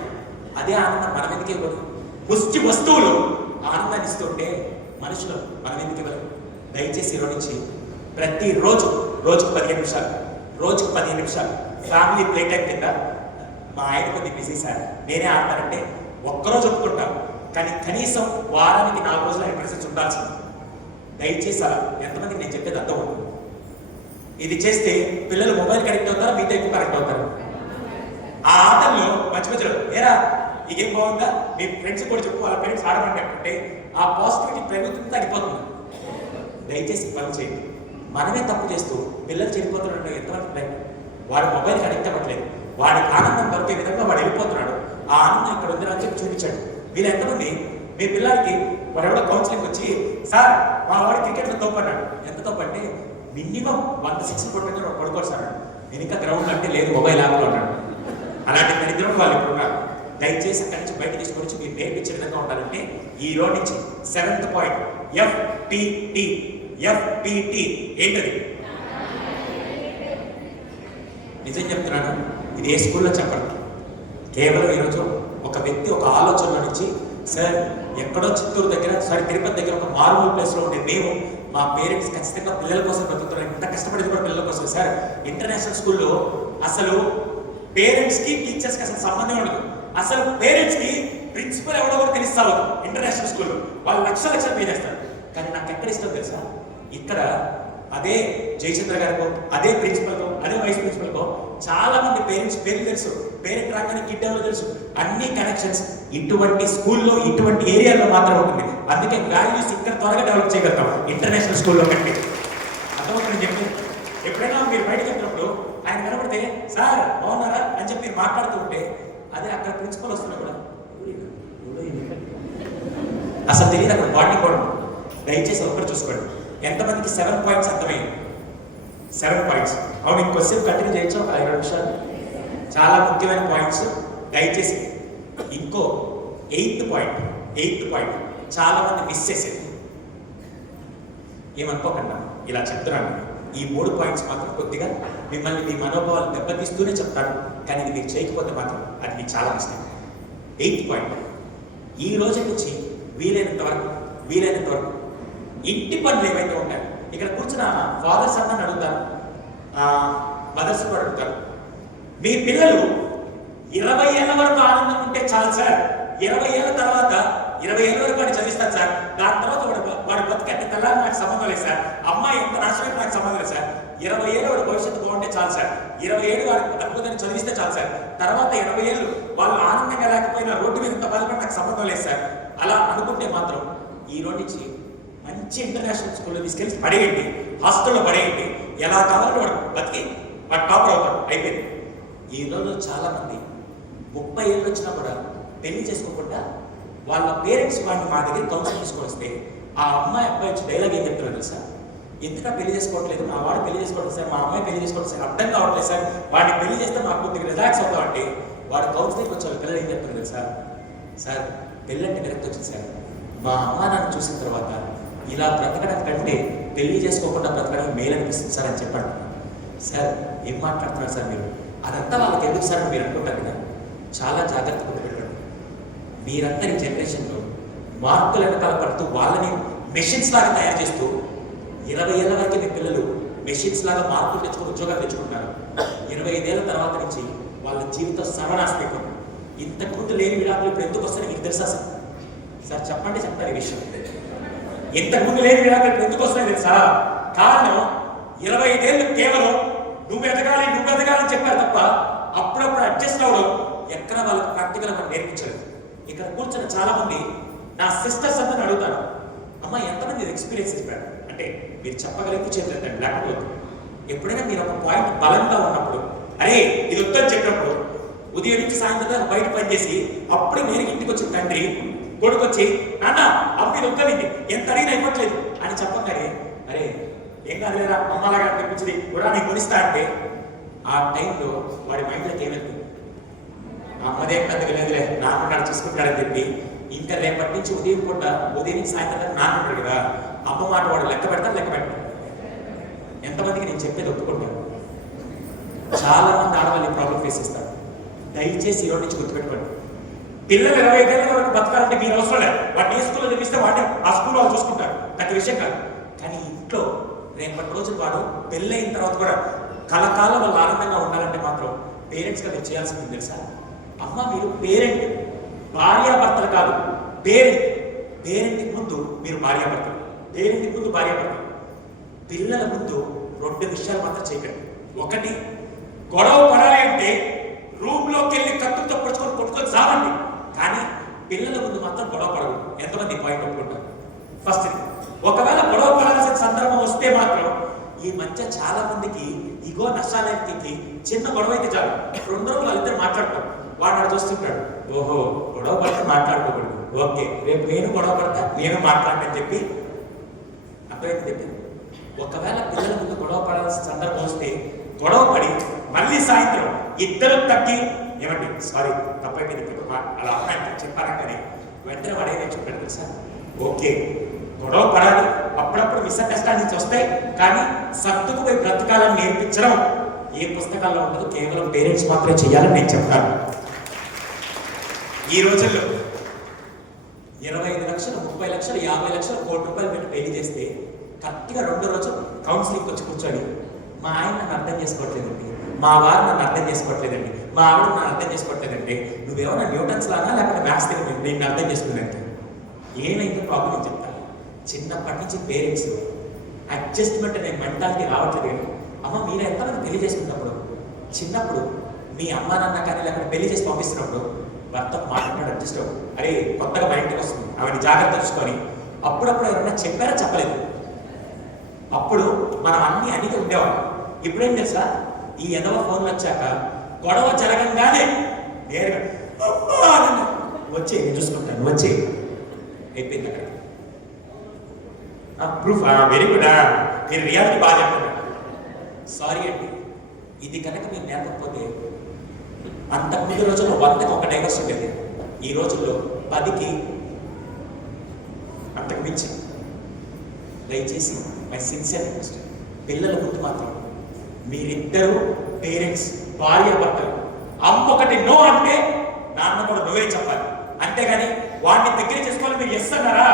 అదే ఆనందం మనం ఎందుకు ఇవ్వదు? ముష్టి వస్తువులు ఆనందాన్ని ఇస్తుంటే మనుషులు మనం ఎందుకు ఇవ్వరు? దయచేసి ఈరోజు నుంచి ప్రతిరోజు రోజుకు 15 నిమిషాలు ఫ్యామిలీ ప్లే టైం కింద. మా ఆయన కొద్ది బిజీ సార్, నేనే ఆడతానంటే ఒక్కరోజు ఒప్పుకుంటాను, కానీ కనీసం వారానికి 4 రోజులు ఆయన ప్రెసెన్స్ ఉండాల్సింది. దయచేసి అలా ఎంతమందికి నేను చెప్పేది అర్థం అవుతుంది. ఇది చేస్తే పిల్లలు మొబైల్ కనెక్ట్ అవుతారా, మీతో ఎక్కువ కనెక్ట్ అవుతారు? ఆ ఆటల్లో మధ్యలో ఏరా ఈ గేమ్ బాగుందా, మీ ఫ్రెండ్స్ కూడా చెప్పు, వాళ్ళ పేరెంట్స్ ఆడమంటే అంటే ఆ పాజిటివిటీ పెరుగుతుంది, తగ్గిపోతుంది. దయచేసి పని చేయండి. మనమే తప్పు చేస్తూ పిల్లలు చెడిపోతున్నాడు. ఎంతవరకు ప్రయత్నం? వాడు మొబైల్ కనెక్ట్ అవ్వట్లేదు, వాడికి ఆనందం దొరికే విధంగా వాడు వెళ్ళిపోతున్నాడు. ఆ ఆనందం ఇక్కడ ఉంది అని చెప్పి చూపించాడు. వీళ్ళు ఎంతమంది మీ పిల్లలకి వాడు ఎవడో కౌన్సిలింగ్ వచ్చి సార్ మా వాడు క్రికెట్లో తోపన్నాడు. ఎంత తోపంటే మినిమం 100 కొట్టండి పడుకోడు సార్. నేను ఇంకా గ్రౌండ్ అంటే లేదు, మొబైల్ యాప్లో ఉన్నాడు. అలాంటి దరిద్రం వాళ్ళు ఇప్పుడు ఉన్నారు. దయచేసి అక్కడి నుంచి బయట తీసుకొచ్చి మీరు నేర్పించే విధంగా ఉండాలంటే ఈ రోజు నుంచి 7th పాయింట్ FPT ఏంటది? నిజం చెప్తున్నాను, ఇది ఏ స్కూల్లో చెప్పండి. కేవలం ఈరోజు ఒక వ్యక్తి ఒక ఆలోచనలో నుంచి సార్ ఎక్కడో చిత్తూరు దగ్గర సార్ తిరుపతి దగ్గర ఒక మారుమూల ప్లేస్లో ఉండే మేము మా పేరెంట్స్ ఖచ్చితంగా పిల్లల కోసం బతుకుతున్నారు, ఎంత కష్టపడేది కూడా పిల్లల కోసం. సార్ ఇంటర్నేషనల్ స్కూల్లో అసలు పేరెంట్స్కి టీచర్స్కి అసలు సంబంధం ఉండదు. అసలు పేరెంట్స్కి ప్రిన్సిపల్ ఎవడో కూడా తెలుస్తావు. ఇంటర్నేషనల్ స్కూల్లో వాళ్ళు లక్షలు పే చేస్తారు. కానీ నాకు ఎక్కడ ఇష్టం తెలుసా, ఇక్కడ అదే జయచంద్ర గారికో అదే ప్రిన్సిపల్కో అదే వైస్ ప్రిన్సిపల్కో చాలా మంది పేరెంట్స్ పేర్లు తెలుసు, పేరెంట్ రాగానే కిడ్ ఎవరో తెలుసు, అన్ని కనెక్షన్స్ ఇటువంటి స్కూల్లో ఇటువంటి ఏరియాలో మాత్రం ఉంటుంది. అందుకే వాల్యూస్ ఇక్కడ త్వరగా డెవలప్ చేయగలుగుతాం ఇంటర్నేషనల్ స్కూల్లో కంటే. అర్థమవుతుంది చెప్పి ఎప్పుడైనా మీరు బయటకు వెళ్తున్నప్పుడు ఆయన కనబడితే సార్ బాగున్నారా అని చెప్పి మీరు మాట్లాడుతూ ఉంటే అదే అక్కడ ప్రిన్సిపల్ వస్తున్నా కూడా అసలు తెలియదు, అక్కడ బాండింగ్ కూడా. దయచేసి ఒక్కరు చూసుకోండి. ఎంతమందికి 7 పాయింట్స్ అర్థమైంది? 7 పాయింట్స్. అవును, ఇంకో క్వశ్చన్ కంటిన్యూ చేయొచ్చు ఒక 5 నిమిషాలు. చాలా ముఖ్యమైన పాయింట్స్. దయచేసి ఇంకో 8th పాయింట్ చాలా మంది మిస్ చేసేది. ఏమనుకోకుండా ఇలా చెప్తున్నాను, ఈ 3 పాయింట్స్ మాత్రం కొద్దిగా మిమ్మల్ని మీ మనోభావాలు దెబ్బతీస్తూనే చెప్తాను, కానీ ఇది మీరు చేయకపోతే మాత్రం అది మీకు చాలా మిస్టేక్. 8th పాయింట్, ఈ రోజు నుంచి వీలైనంత వరకు ఇంటి పనులు ఏవైతే ఉంటాయి, ఇక్కడ కూర్చున్న ఫాదర్స్ అన్నని అడుగుతారు, మదర్స్ కూడా అడుగుతారు, మీ పిల్లలు 20 ఏళ్ళ వరకు ఆనందం ఉంటే చాలు సార్, 20 ఏళ్ళ తర్వాత 20 ఏళ్ళ వరకు వాడిని చదివిస్తాను సార్, దాని తర్వాత వాడు బతికెట్ట తెల్లారి నాకు సంబంధం లేదు సార్, అమ్మాయి ఎంత నాశనం నాకు సంబంధం లేదు సార్, 20 ఏళ్ళు వాడు భవిష్యత్తు బాగుంటే చాలు సార్, 20 ఏళ్ళు వాడికి అద్భుతాన్ని చదివిస్తే చాలు సార్, తర్వాత 20 ఏళ్ళు వాళ్ళు ఆనందంగా లేకపోయినా రోడ్డు మీద ఎంత బాధపడి నాకు సంబంధం లేదు సార్. అలా అనుకుంటే మాత్రం ఈ రోజు నుంచి మంచి ఇంటర్నేషనల్ స్కూల్లో తీసుకెళ్ళి పడేయండి, హాస్టల్లో పడేయండి, ఎలా కావాలంటే వాడు బతికి వాడు టాపర్ అవుతాడు, అయిపోయింది. ఈ రోజు చాలా మంది 30 ఏళ్ళు వచ్చినా కూడా పెళ్లి చేసుకోకుండా వాళ్ళ పేరెంట్స్ వాడిని మా దగ్గర కౌన్సిలింగ్ తీసుకొని వస్తే ఆ అమ్మాయి అబ్బాయి వచ్చి డైలాగ్ ఏం చెప్తున్నారు తెలుసా, ఎందుకంటే పెళ్లి చేసుకోవట్లేదు, మా వాడు పెళ్లి చేసుకోవట్లేదు సార్, మా అమ్మాయి పెళ్లి చేసుకోవట్లేదు సార్, అర్థం కావట్లేదు సార్, వాడిని పెళ్లి చేస్తే మాకు కొద్దిగా రిలాక్స్ అవుతామంటే వాడు కౌన్సిలింగ్ వచ్చే పిల్లలు ఏం చెప్తున్నారు తెలుసా, సార్ పెళ్ళంటే విరక్తి వచ్చింది సార్, మా అమ్మ నాన్న చూసిన తర్వాత ఇలా బ్రతకడం కంటే పెళ్లి చేసుకోకుండా బ్రతకడం మేలు అనిపిస్తుంది సార్ అని చెప్పండి. సార్ ఏం మాట్లాడుతున్నారు సార్ మీరు? అదంతా వాళ్ళకి ఎందుకు సార్ అని మీరు అనుకుంటారు కదా. చాలా జాగ్రత్తగా పెట్టండి. మీరంతా ఈ జనరేషన్లో మార్కుల వెనకాల పడుతూ వాళ్ళని మెషిన్స్ లాగా తయారు చేస్తూ 20 ఏళ్ళ వరకు మీ పిల్లలు మెషిన్స్ లాగా మార్కులు తెచ్చుకుని ఉద్యోగాలు తెచ్చుకుంటున్నారు. 25 ఏళ్ళ తర్వాత నుంచి వాళ్ళ జీవితం సర్వనాశనం. ఇంతకుముందు లేని విడాకులు ఇప్పుడు ఎందుకు వస్తాయి మీకు తెలుసా సార్? సార్ చెప్పండి, చెప్తారు ఈ విషయం. ఇంతకుముందు లేని విడాకులు ఇప్పుడు ఎందుకు వస్తాయి తెలుసా? కారణం 25 ఏళ్ళు కేవలం నువ్వు ఎదగాలి అని చెప్పారు తప్ప అప్పుడప్పుడు అడ్జస్ట్ అవ్వడం ఎక్కడ వాళ్ళకి ప్రాక్టికల్ మనం నేర్పించలేదు. ఇక్కడ కూర్చున్న చాలా మంది నా సిస్టర్స్ అందరిని అడుగుతాను, అమ్మ ఎంతమంది ఎక్స్పీరియన్స్ చెప్పారు అంటే మీరు చెప్పగలిగితే చేద్దండి, లేకపోతే ఎప్పుడైనా మీరు ఒక పాయింట్ బలంగా ఉన్నప్పుడు అరే ఇది వద్దని చెప్పినప్పుడు ఉదయం నుంచి సాయంత్రం దాకా బయట పనిచేసి అప్పుడే నేను ఇంటికి వచ్చిన తండ్రి కొడుకు వచ్చి నాన్న అప్పుడు ఇది వద్దనింది ఎంత అడిగినా ఇవ్వట్లేదు అని చెప్పగానే అరే ఏం కాదులేరా అమ్మలాగా అనిపించింది కూడా నీకు కొనిస్తా అంటే ఆ టైంలో వాడి మైండ్లోకి ఏమవుతుంది? అమ్మదే పెద్దగా లేదులే నాన్న చూసుకుంటాడని చెప్పి ఇంకా రేపటి నుంచి ఉదయం నుంచి సాయంత్రం దాకా నాన్న ఉంటాడు కదా, అమ్మ మాట వాడు లెక్క పెట్టాడు. ఎంతమందికి నేను చెప్పేది ఒప్పుకుంటాను? చాలా మంది ఆడవాళ్ళు ఈ ప్రాబ్లం ఫేస్ చేస్తారు. దయచేసి ఈరోజు నుంచి గుర్తుపెట్టుకోండి. పిల్లలు 25 ఏళ్ళ వరకు బతకాలంటే మీరు అవసరం లేదు. వాడిని ఏ స్కూల్లో చదివిస్తే వాడిని ఆ స్కూల్ వాళ్ళు చూసుకుంటారు, పెద్ద విషయం కాదు. కానీ ఇంట్లో రేపటి రోజు వాడు పెళ్ళైన తర్వాత కూడా కలకాలం వాళ్ళు ఆనందంగా ఉండాలంటే మాత్రం పేరెంట్స్గా మీరు చేయాల్సింది తెలుసా? అమ్మ మీరు పేరెంట్, భార్యాభర్తలు కాదు, పేరెంట్కి ముందు మీరు భార్యాభర్తలు, పిల్లల ముందు 2 విషయాలు మాత్రం చేయకండి. ఒకటి, గొడవ పడాలి అంటే రూమ్లోకి వెళ్ళి కత్తులతో కొట్టుకొని సావండి, కానీ పిల్లల ముందు మాత్రం గొడవ పడకూడదు. ఎంతమంది పాయింట్ ఒప్పుకుంటారు? ఫస్ట్, ఒకవేళ గొడవ పడాల్సిన సందర్భం వస్తే మాత్రం ఈ మధ్య చాలా మందికి ఇగో నష్టాలకి చిన్న గొడవ అయితే చాలు 2 రోజులు వాళ్ళిద్దరు మాట్లాడతారు. వాడు చూస్తుంటాడు, ఓహో గొడవ పడితే మాట్లాడుకోకూడదు, ఓకే రేపు నేను గొడవ పడతా నేను మాట్లాడని చెప్పి అర్థమైంది చెప్పి. ఒకవేళ పిల్లల ముందు గొడవ పడాల్సిన సందర్భం వస్తే గొడవ పడి మళ్ళీ సాయంత్రం ఇద్దరు తగ్గి ఏమండి సారీ తప్పైపోయింది అలా అమ్మాయి చెప్పాను కానీ వెంటనే వాడేదో చెప్పాడు తెలుసా? ఓకే గొడవ పడాలి, అప్పుడప్పుడు మిస్అండర్స్టాండింగ్స్ వస్తాయి, కానీ సర్దుకుపోయి బ్రతకాలని నేర్పించడం ఏ పుస్తకాల్లో ఉండదు, కేవలం పేరెంట్స్ మాత్రమే చేయాలని నేను చెప్తాను. ఈ రోజుల్లో 25 లక్షలు 30 లక్షలు 50 లక్షలు ₹1,00,000 పెట్టి పెళ్లి చేస్తే కరెక్ట్గా 2 రోజులు కౌన్సిలింగ్ వచ్చి కూర్చొని మా ఆయన నన్ను అర్థం చేసుకోవట్లేదండి, మా వారు నన్ను అర్థం చేసుకోవట్లేదండి, మా ఆవిడ నన్ను అర్థం చేసుకోవట్లేదంటే నువ్వేమన్నా న్యూటన్స్ లాగా లేకపోతే మ్యాథ్స్ దగ్గర నేను అర్థం చేసుకున్నానంటే ఏమైందో ప్రాబ్లం అని చెప్తాను. చిన్నప్పటి నుంచి పేరెంట్స్ అడ్జస్ట్మెంట్ అనే మెంటాలిటీ రావట్లేదు. అమ్మ మీరు ఎంతమంది పెళ్లి చేసుకున్నప్పుడు చిన్నప్పుడు మీ అమ్మ నాన్న కానీ లేకపోతే పెళ్లి చేసి పంపిస్తున్నప్పుడు భర్తకు మాట్లాడు అడ్జస్ట్ అవ్వు, అరే కొత్తగా మా ఇంటికి వస్తుంది ఆవిడ జాగ్రత్త తెచ్చుకొని అప్పుడప్పుడు ఎవరైనా చెప్పారా చెప్పలేదు, అప్పుడు మనం అడిగి ఉండేవాళ్ళం. ఇప్పుడేం తెలుసా? ఈ ఎదవ ఫోన్లు వచ్చాక గొడవ జరగంగానే నేరుగా వచ్చే నేను చూసుకుంటాను వచ్చే అయిపోయింది అక్కడ ప్రూఫ్. వెరీ గుడ్, మీరు రియాలిటీ బాగా చెప్తున్నారు. సారీ అండి, ఇది కనుక మీరు నేర్పకపోతే అంతకుముందు రోజుల్లో 100కి 1 డైవర్స్ ఉండేది, ఈ రోజుల్లో 10కి అంతకు మించి. దయచేసి మై సిన్సియర్ రిక్వెస్ట్, పిల్లల ముందు మాత్రం మీరిద్దరూ పేరెంట్స్ భార్యాభర్తలు అమ్మ ఒకటి నో అంటే నాన్న కూడా నువ్వే చెప్పాలి, అంతేగాని వాడిని దగ్గర చేసుకోవాలి మీరు ఎస్ అన్నారా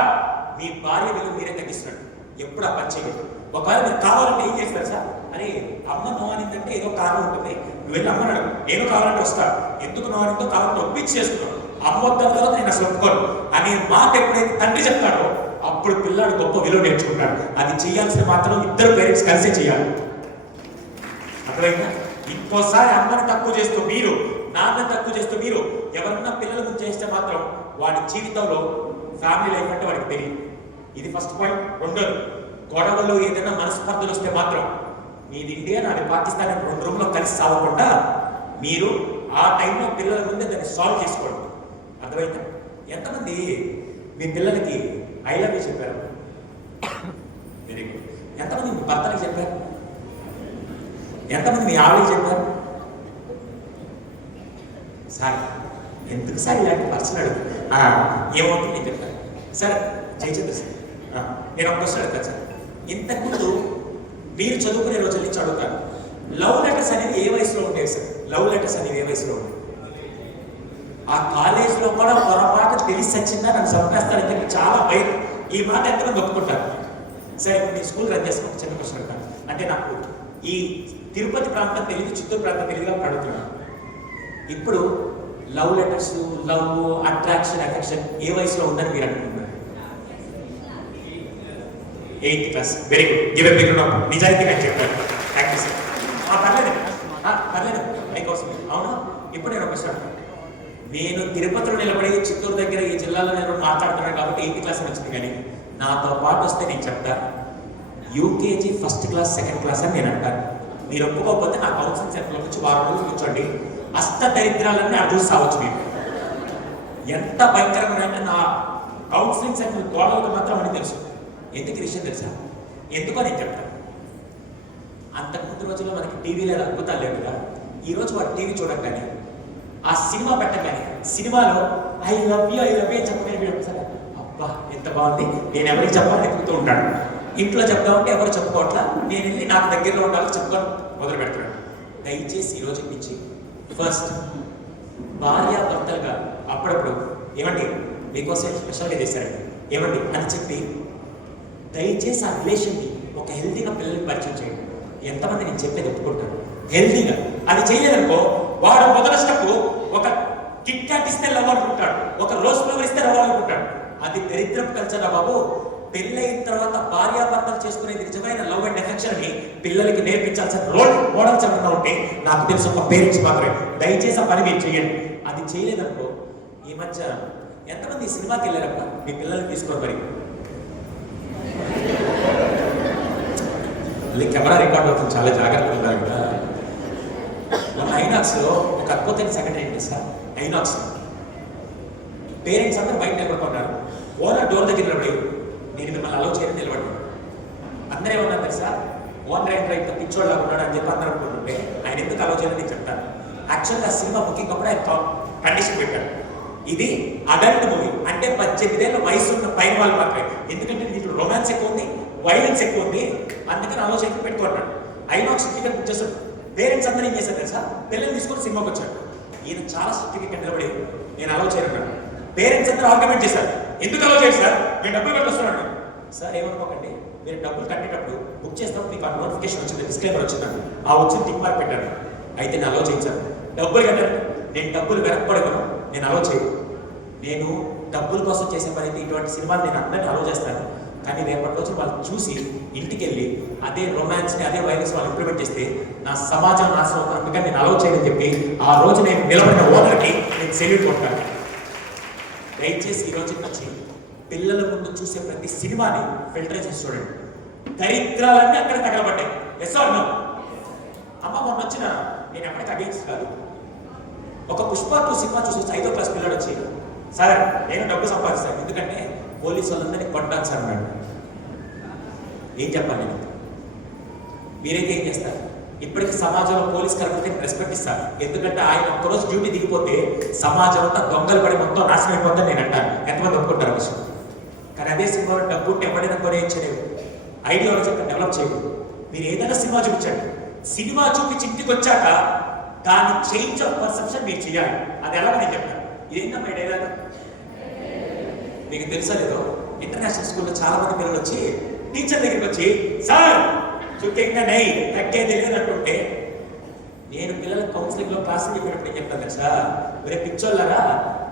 మీ భార్య విలువ మీరే తగ్గిస్తున్నాడు. ఎప్పుడు ఆ పని చేయలేదు. ఒకవేళ మీరు కావాలంటే ఏం చేస్తారు సార్? అరే అమ్మ నో అనిందంటే ఏదో కారణం ఉంటుంది, నువ్వు వెళ్ళి అమ్మన్నాడు ఏదో కావాలంటే వస్తా, ఎందుకు నో అనిందో కావాలంటే ఒప్పించి చేసుకున్నావు, అమ్మ వద్దాం తర్వాత నేను అసలు ఒప్పుకోను అనే మాట ఎప్పుడైతే తండ్రి చెప్తాడో అప్పుడు పిల్లాడు గొప్ప విలువ నేర్చుకుంటాడు. అది చేయాల్సిన మాత్రం ఇద్దరు పేరెంట్స్ కలిసే చేయాలి. అర్థమైందా? ఇంకోసారి అమ్మని తక్కువ చేస్తూ మీరు నాన్న తక్కువ చేస్తూ మీరు ఎవరన్నా పిల్లల గురించి చేస్తే మాత్రం వాడి జీవితంలో ఫ్యామిలీ లైఫ్ అంటే వాడికి తెలియదు. ఇది ఫస్ట్ పాయింట్. రెండోది, గొడవలు ఏదైనా మనస్పర్ధలు వస్తే మాత్రం మీది ఇండియా నాది పాకిస్తాన్ 2 రూమ్లో కలిసి సాగకుండా మీరు ఆ టైంలో పిల్లల ముందే దాన్ని సాల్వ్ చేసుకోండి. అర్థమైందా? ఎంతమంది మీ పిల్లలకి ఐ లవ్ యూ చెప్పారు? Very good. ఎంతమంది మీ భర్తకి చెప్పారు? ఎంతమంది మీ ఆవిడకి చెప్పారు? సార్ ఎందుకు సార్ ఇలాంటి పర్సన్ అడుగు ఏమవుతుంది నేను చెప్తాను. సార్ జయచంద్ర సార్ నేను ఒక క్వశ్చన్ అడుగుతాను సార్. ఇంతకుముందు మీరు చదువుకునే రోజుల నుంచి అడుగుతాను, లవ్ లెటర్స్ అనేవి ఏ వయసులో ఉండేవి సార్? లవ్ లెటర్స్ అనేవి ఏ వయసులో ఉండేవి? ఆ కాలేజ్లో కూడా పొరపాటు తెలిసి వచ్చిందా నన్ను చంపేస్తారని చెప్పి చాలా భయం. ఈ మాట ఎంతమంది ఒప్పుకుంటారు? సరే ఇప్పుడు నేను స్కూల్ రన్ చేసుకుని చిన్న క్వశ్చన్ అడుగుతాను. అంటే నాకు ఈ తిరుపతి ప్రాంతం తెలియదు, చిత్తూరు ప్రాంతం తెలియదుగా అడుగుతున్నాను. ఇప్పుడు love letters, love, attraction, affection ఏ వయసులో ఉందని మీరు అనుకుంటున్నారు? 8th class. Very good. Give a big round of నిజాయితీగా చెప్పారు. Thank you sir. పర్లేదు పర్లేదు మీకోసం. అవును. ఇప్పుడు నేను ఒక క్వశ్చన్ అడుగుతాను. నేను తిరుపతిలో నిలబడి చిత్తూరు దగ్గర ఈ జిల్లాలో నేను మాట్లాడుతున్నాను కాబట్టి 8th క్లాస్ అని వచ్చింది, కానీ నాతో పాటు వస్తే నేను చెప్తాను UKG first class, second class అని నేను అంటాను. మీరు ఒప్పుకోకపోతే నా కౌన్సిలింగ్ సెంటర్లో వచ్చి వారం రోజులు కూర్చోండి, అష్ట దరిద్రాలన్నీ అడ్డు సావచ్చు. మీరు ఎంత భయంకరమైన నా కౌన్సిలింగ్ సెంటర్ గోడలకు మాత్రం అని తెలుసు. ఎందుకు విషయం తెలుసా? ఎందుకో నేను చెప్తాను. అంతకుముందు రోజుల్లో మనకి టీవీలో అద్భుతాలు లేవు కదా. ఈరోజు వాడు టీవీ చూడగానే, ఆ సినిమా పెట్టగానే సినిమాలో ఐ లవ్ యూ చెప్పగానే సరే అబ్బా ఎంత బాగుంది, నేను ఎవరికి చెప్పాలని ఎదుగుతూ ఉంటాడు. ఇంట్లో చెప్దామంటే ఎవరు చెప్పుకోవట్లా, నేను వెళ్ళి నాకు దగ్గరలో ఉండాలని చెప్పుకొని మొదలు పెడుతున్నాడు. దయచేసి ఈ రోజు నుంచి ఫస్ట్ భార్యాభర్తలుగా అప్పుడప్పుడు ఏమండి మీకోసం స్పెషల్గా చేశారండి ఏమండి అని చెప్పి దయచేసి ఆ రిలేషన్ని ఒక హెల్తీగా పిల్లలకి పరిచయం చేయండి. ఎంతమంది నేను చెప్పేది ఒప్పుకుంటాను? హెల్తీగా. అది చేయలేదనుకో వాడు మొదటి స్టెప్ ఒక కిట్ క్యాట్ ఇస్తే లవ్ అనుకుంటాడు, ఒక రోజ్ ఫ్లవర్ ఇస్తే లవ్ అనుకుంటాడు. అది దరిద్రపు కల్చర్ బాబు. పెళ్ళైన తర్వాత భార్యాభర్తలు చేసుకునేది నిజమైన లవ్ అండ్ ఎఫెక్షన్ ని పిల్లలకి నేర్పించాల్సిన రోల్ మోడల్స్ ఏమన్నా ఉంటే నాకు తెలిసి ఒక పేరెంట్స్ మాత్రమే. దయచేసి ఆ పని మీరు చేయండి. అది చేయలేదనుకో ఈ మధ్య ఎంతమంది సినిమాకి వెళ్ళారబ్బా మీ పిల్లల్ని తీసుకొని మరి కెమెరా రికార్డ్ అవుతుంది, చాలా జాగ్రత్తగా ఉండాలి కదా. మన ఐనాక్స్లో ఒక అద్భుతమైన సంఘటన ఏంటి సార్? ఐనాక్స్ పేరెంట్స్ అందరూ బయట నిలబడుకున్నారు. ఓనర్ డోర్ దగ్గర నిలబడి నేను మిమ్మల్ని అలౌ చేయని నిలబడి అందరూ ఏమన్నారు తెలుసా? ఓనర్ ఏంట్రా ఇంత పిచ్చోళ్ళగా ఉన్నాడు అని చెప్పి అందరూ అనుకుంటుంటే ఆయన ఎందుకు అలౌ చేయని నేను చెప్తాను. యాక్చువల్గా సినిమా బుకింగ్ అప్పుడు ఆయన కండిషన్ పెట్టాడు, ఇది అడల్ట్ మూవీ, అంటే 18 ఏళ్ళ వయసు ఉన్న పైన వాళ్ళు మాత్రమే. ఎందుకంటే దీంట్లో రొమాన్స్ ఎక్కువ ఉంది, వైలెన్స్ ఎక్కువ ఉంది, అందుకని అలౌ చేయని పెట్టుకుంటాడు. ఐనాక్స్ టికెట్ బుక్ చేస్తాడు. పేరెంట్స్ అందరూ ఏం చేశారు తెలుసా? పిల్లల్ని తీసుకొని సినిమాకి వచ్చాడు. ఈయన చాలా స్ట్రిక్ట్గా నిలబడి నేను అలౌ చేయను. పేరెంట్స్ అందరూ ఆర్గ్యుమెంట్ చేశారు, ఎందుకు అలౌ చేయండి సార్, మేము డబ్బులు కట్టొస్తున్నాడు. సార్ ఏమనుకోకండి, మీరు డబ్బులు కట్టేటప్పుడు బుక్ చేసినప్పుడు మీకు ఆ నోటిఫికేషన్ వచ్చింది, డిస్క్లైమర్ వచ్చిందండి, ఆ వచ్చిన టిక్ మార్క్ పెట్టాను. అయితే నేను అలౌ చేయించాను. డబ్బులు కట్టాను, నేను డబ్బులు వెనక్పడగలను, నేను అలౌ చేయను. నేను డబ్బుల కోసం చేసే పని అయితే ఇటువంటి సినిమాలు నేను అందరినీ అలౌ చేస్తాను. కానీ రేపటి రోజు వాళ్ళు చూసి ఇంటికి వెళ్ళి అదే రొమాన్స్ని, అదే వైరస్ వాళ్ళు ఇంప్లిమెంట్ చేస్తే నా సమాజం నాశనం అవుతుంది. అందుకని నేను అలౌ చేయని చెప్పి ఆ రోజు నేను నిలబడిన ఓనర్కి నేను సెల్యూట్ కొట్టాను. దయచేసి ఈ రోజు నుంచి పిల్లల ముందు చూసే ప్రతి సినిమాని ఫిల్టర్ చేసి చూడండి. దరిద్రాలన్నీ అక్కడ తగలబడ్డాయి. Yes or no? అమ్మ మొన్న వచ్చిన నేను ఎప్పటికీ అగేన్స్ కాదు. ఒక పుష్ప 2 సినిమా చూసి 5వ క్లాస్ పిల్లడు వచ్చి సార్ నేను డబ్బు సంపాదిస్తాను ఎందుకంటే పోలీసు వాళ్ళందరినీ కొట్టాను సార్ అన్నాడు. ఏం చెప్పాలి నేను? మీరైతే ఏం చేస్తారు? ఇప్పటికీ సమాజంలో పోలీస్ కర్మకి రెస్పెక్ట్ ఇస్తారు. ఎందుకంటే ఆయన ఒక్కరోజు డ్యూటీ దిగిపోతే సమాజం అంతా దొంగలు పడి మొత్తం నాశనం అయిపోతుందని నేను అంటాను. ఎంతమంది ఒప్పుకుంటారు విషయం? కానీ అదే సినిమాలో డబ్బు ఉంటే ఎవరైనా కొనేయచ్చలేవు, ఐడియాలజీ డెవలప్ చేయదు. మీరు ఏదైనా సినిమా చూపించండి, సినిమా చూపించి ఇంటికి వచ్చాక దాన్ని చేంజ్ ఆఫ్ పర్సెప్షన్ మీరు చేయాలి. అది ఎలాగో నేను చెప్తాను. ఇదేంటమ్మా డైలాగ్ మీకు తెలుసా లేదో? ఇంటర్నేషనల్ స్కూల్లో చాలా మంది పిల్లలు వచ్చి టీచర్ దగ్గరికి వచ్చి సార్ చుట్టంగా నై తగ్గేది లేదంటుంటే నేను పిల్లల కౌన్సిలింగ్లో క్లాసులు చెప్పినప్పుడు ఏం చెప్తాను తెలుసా? వేరే పిచ్చోళ్ళరా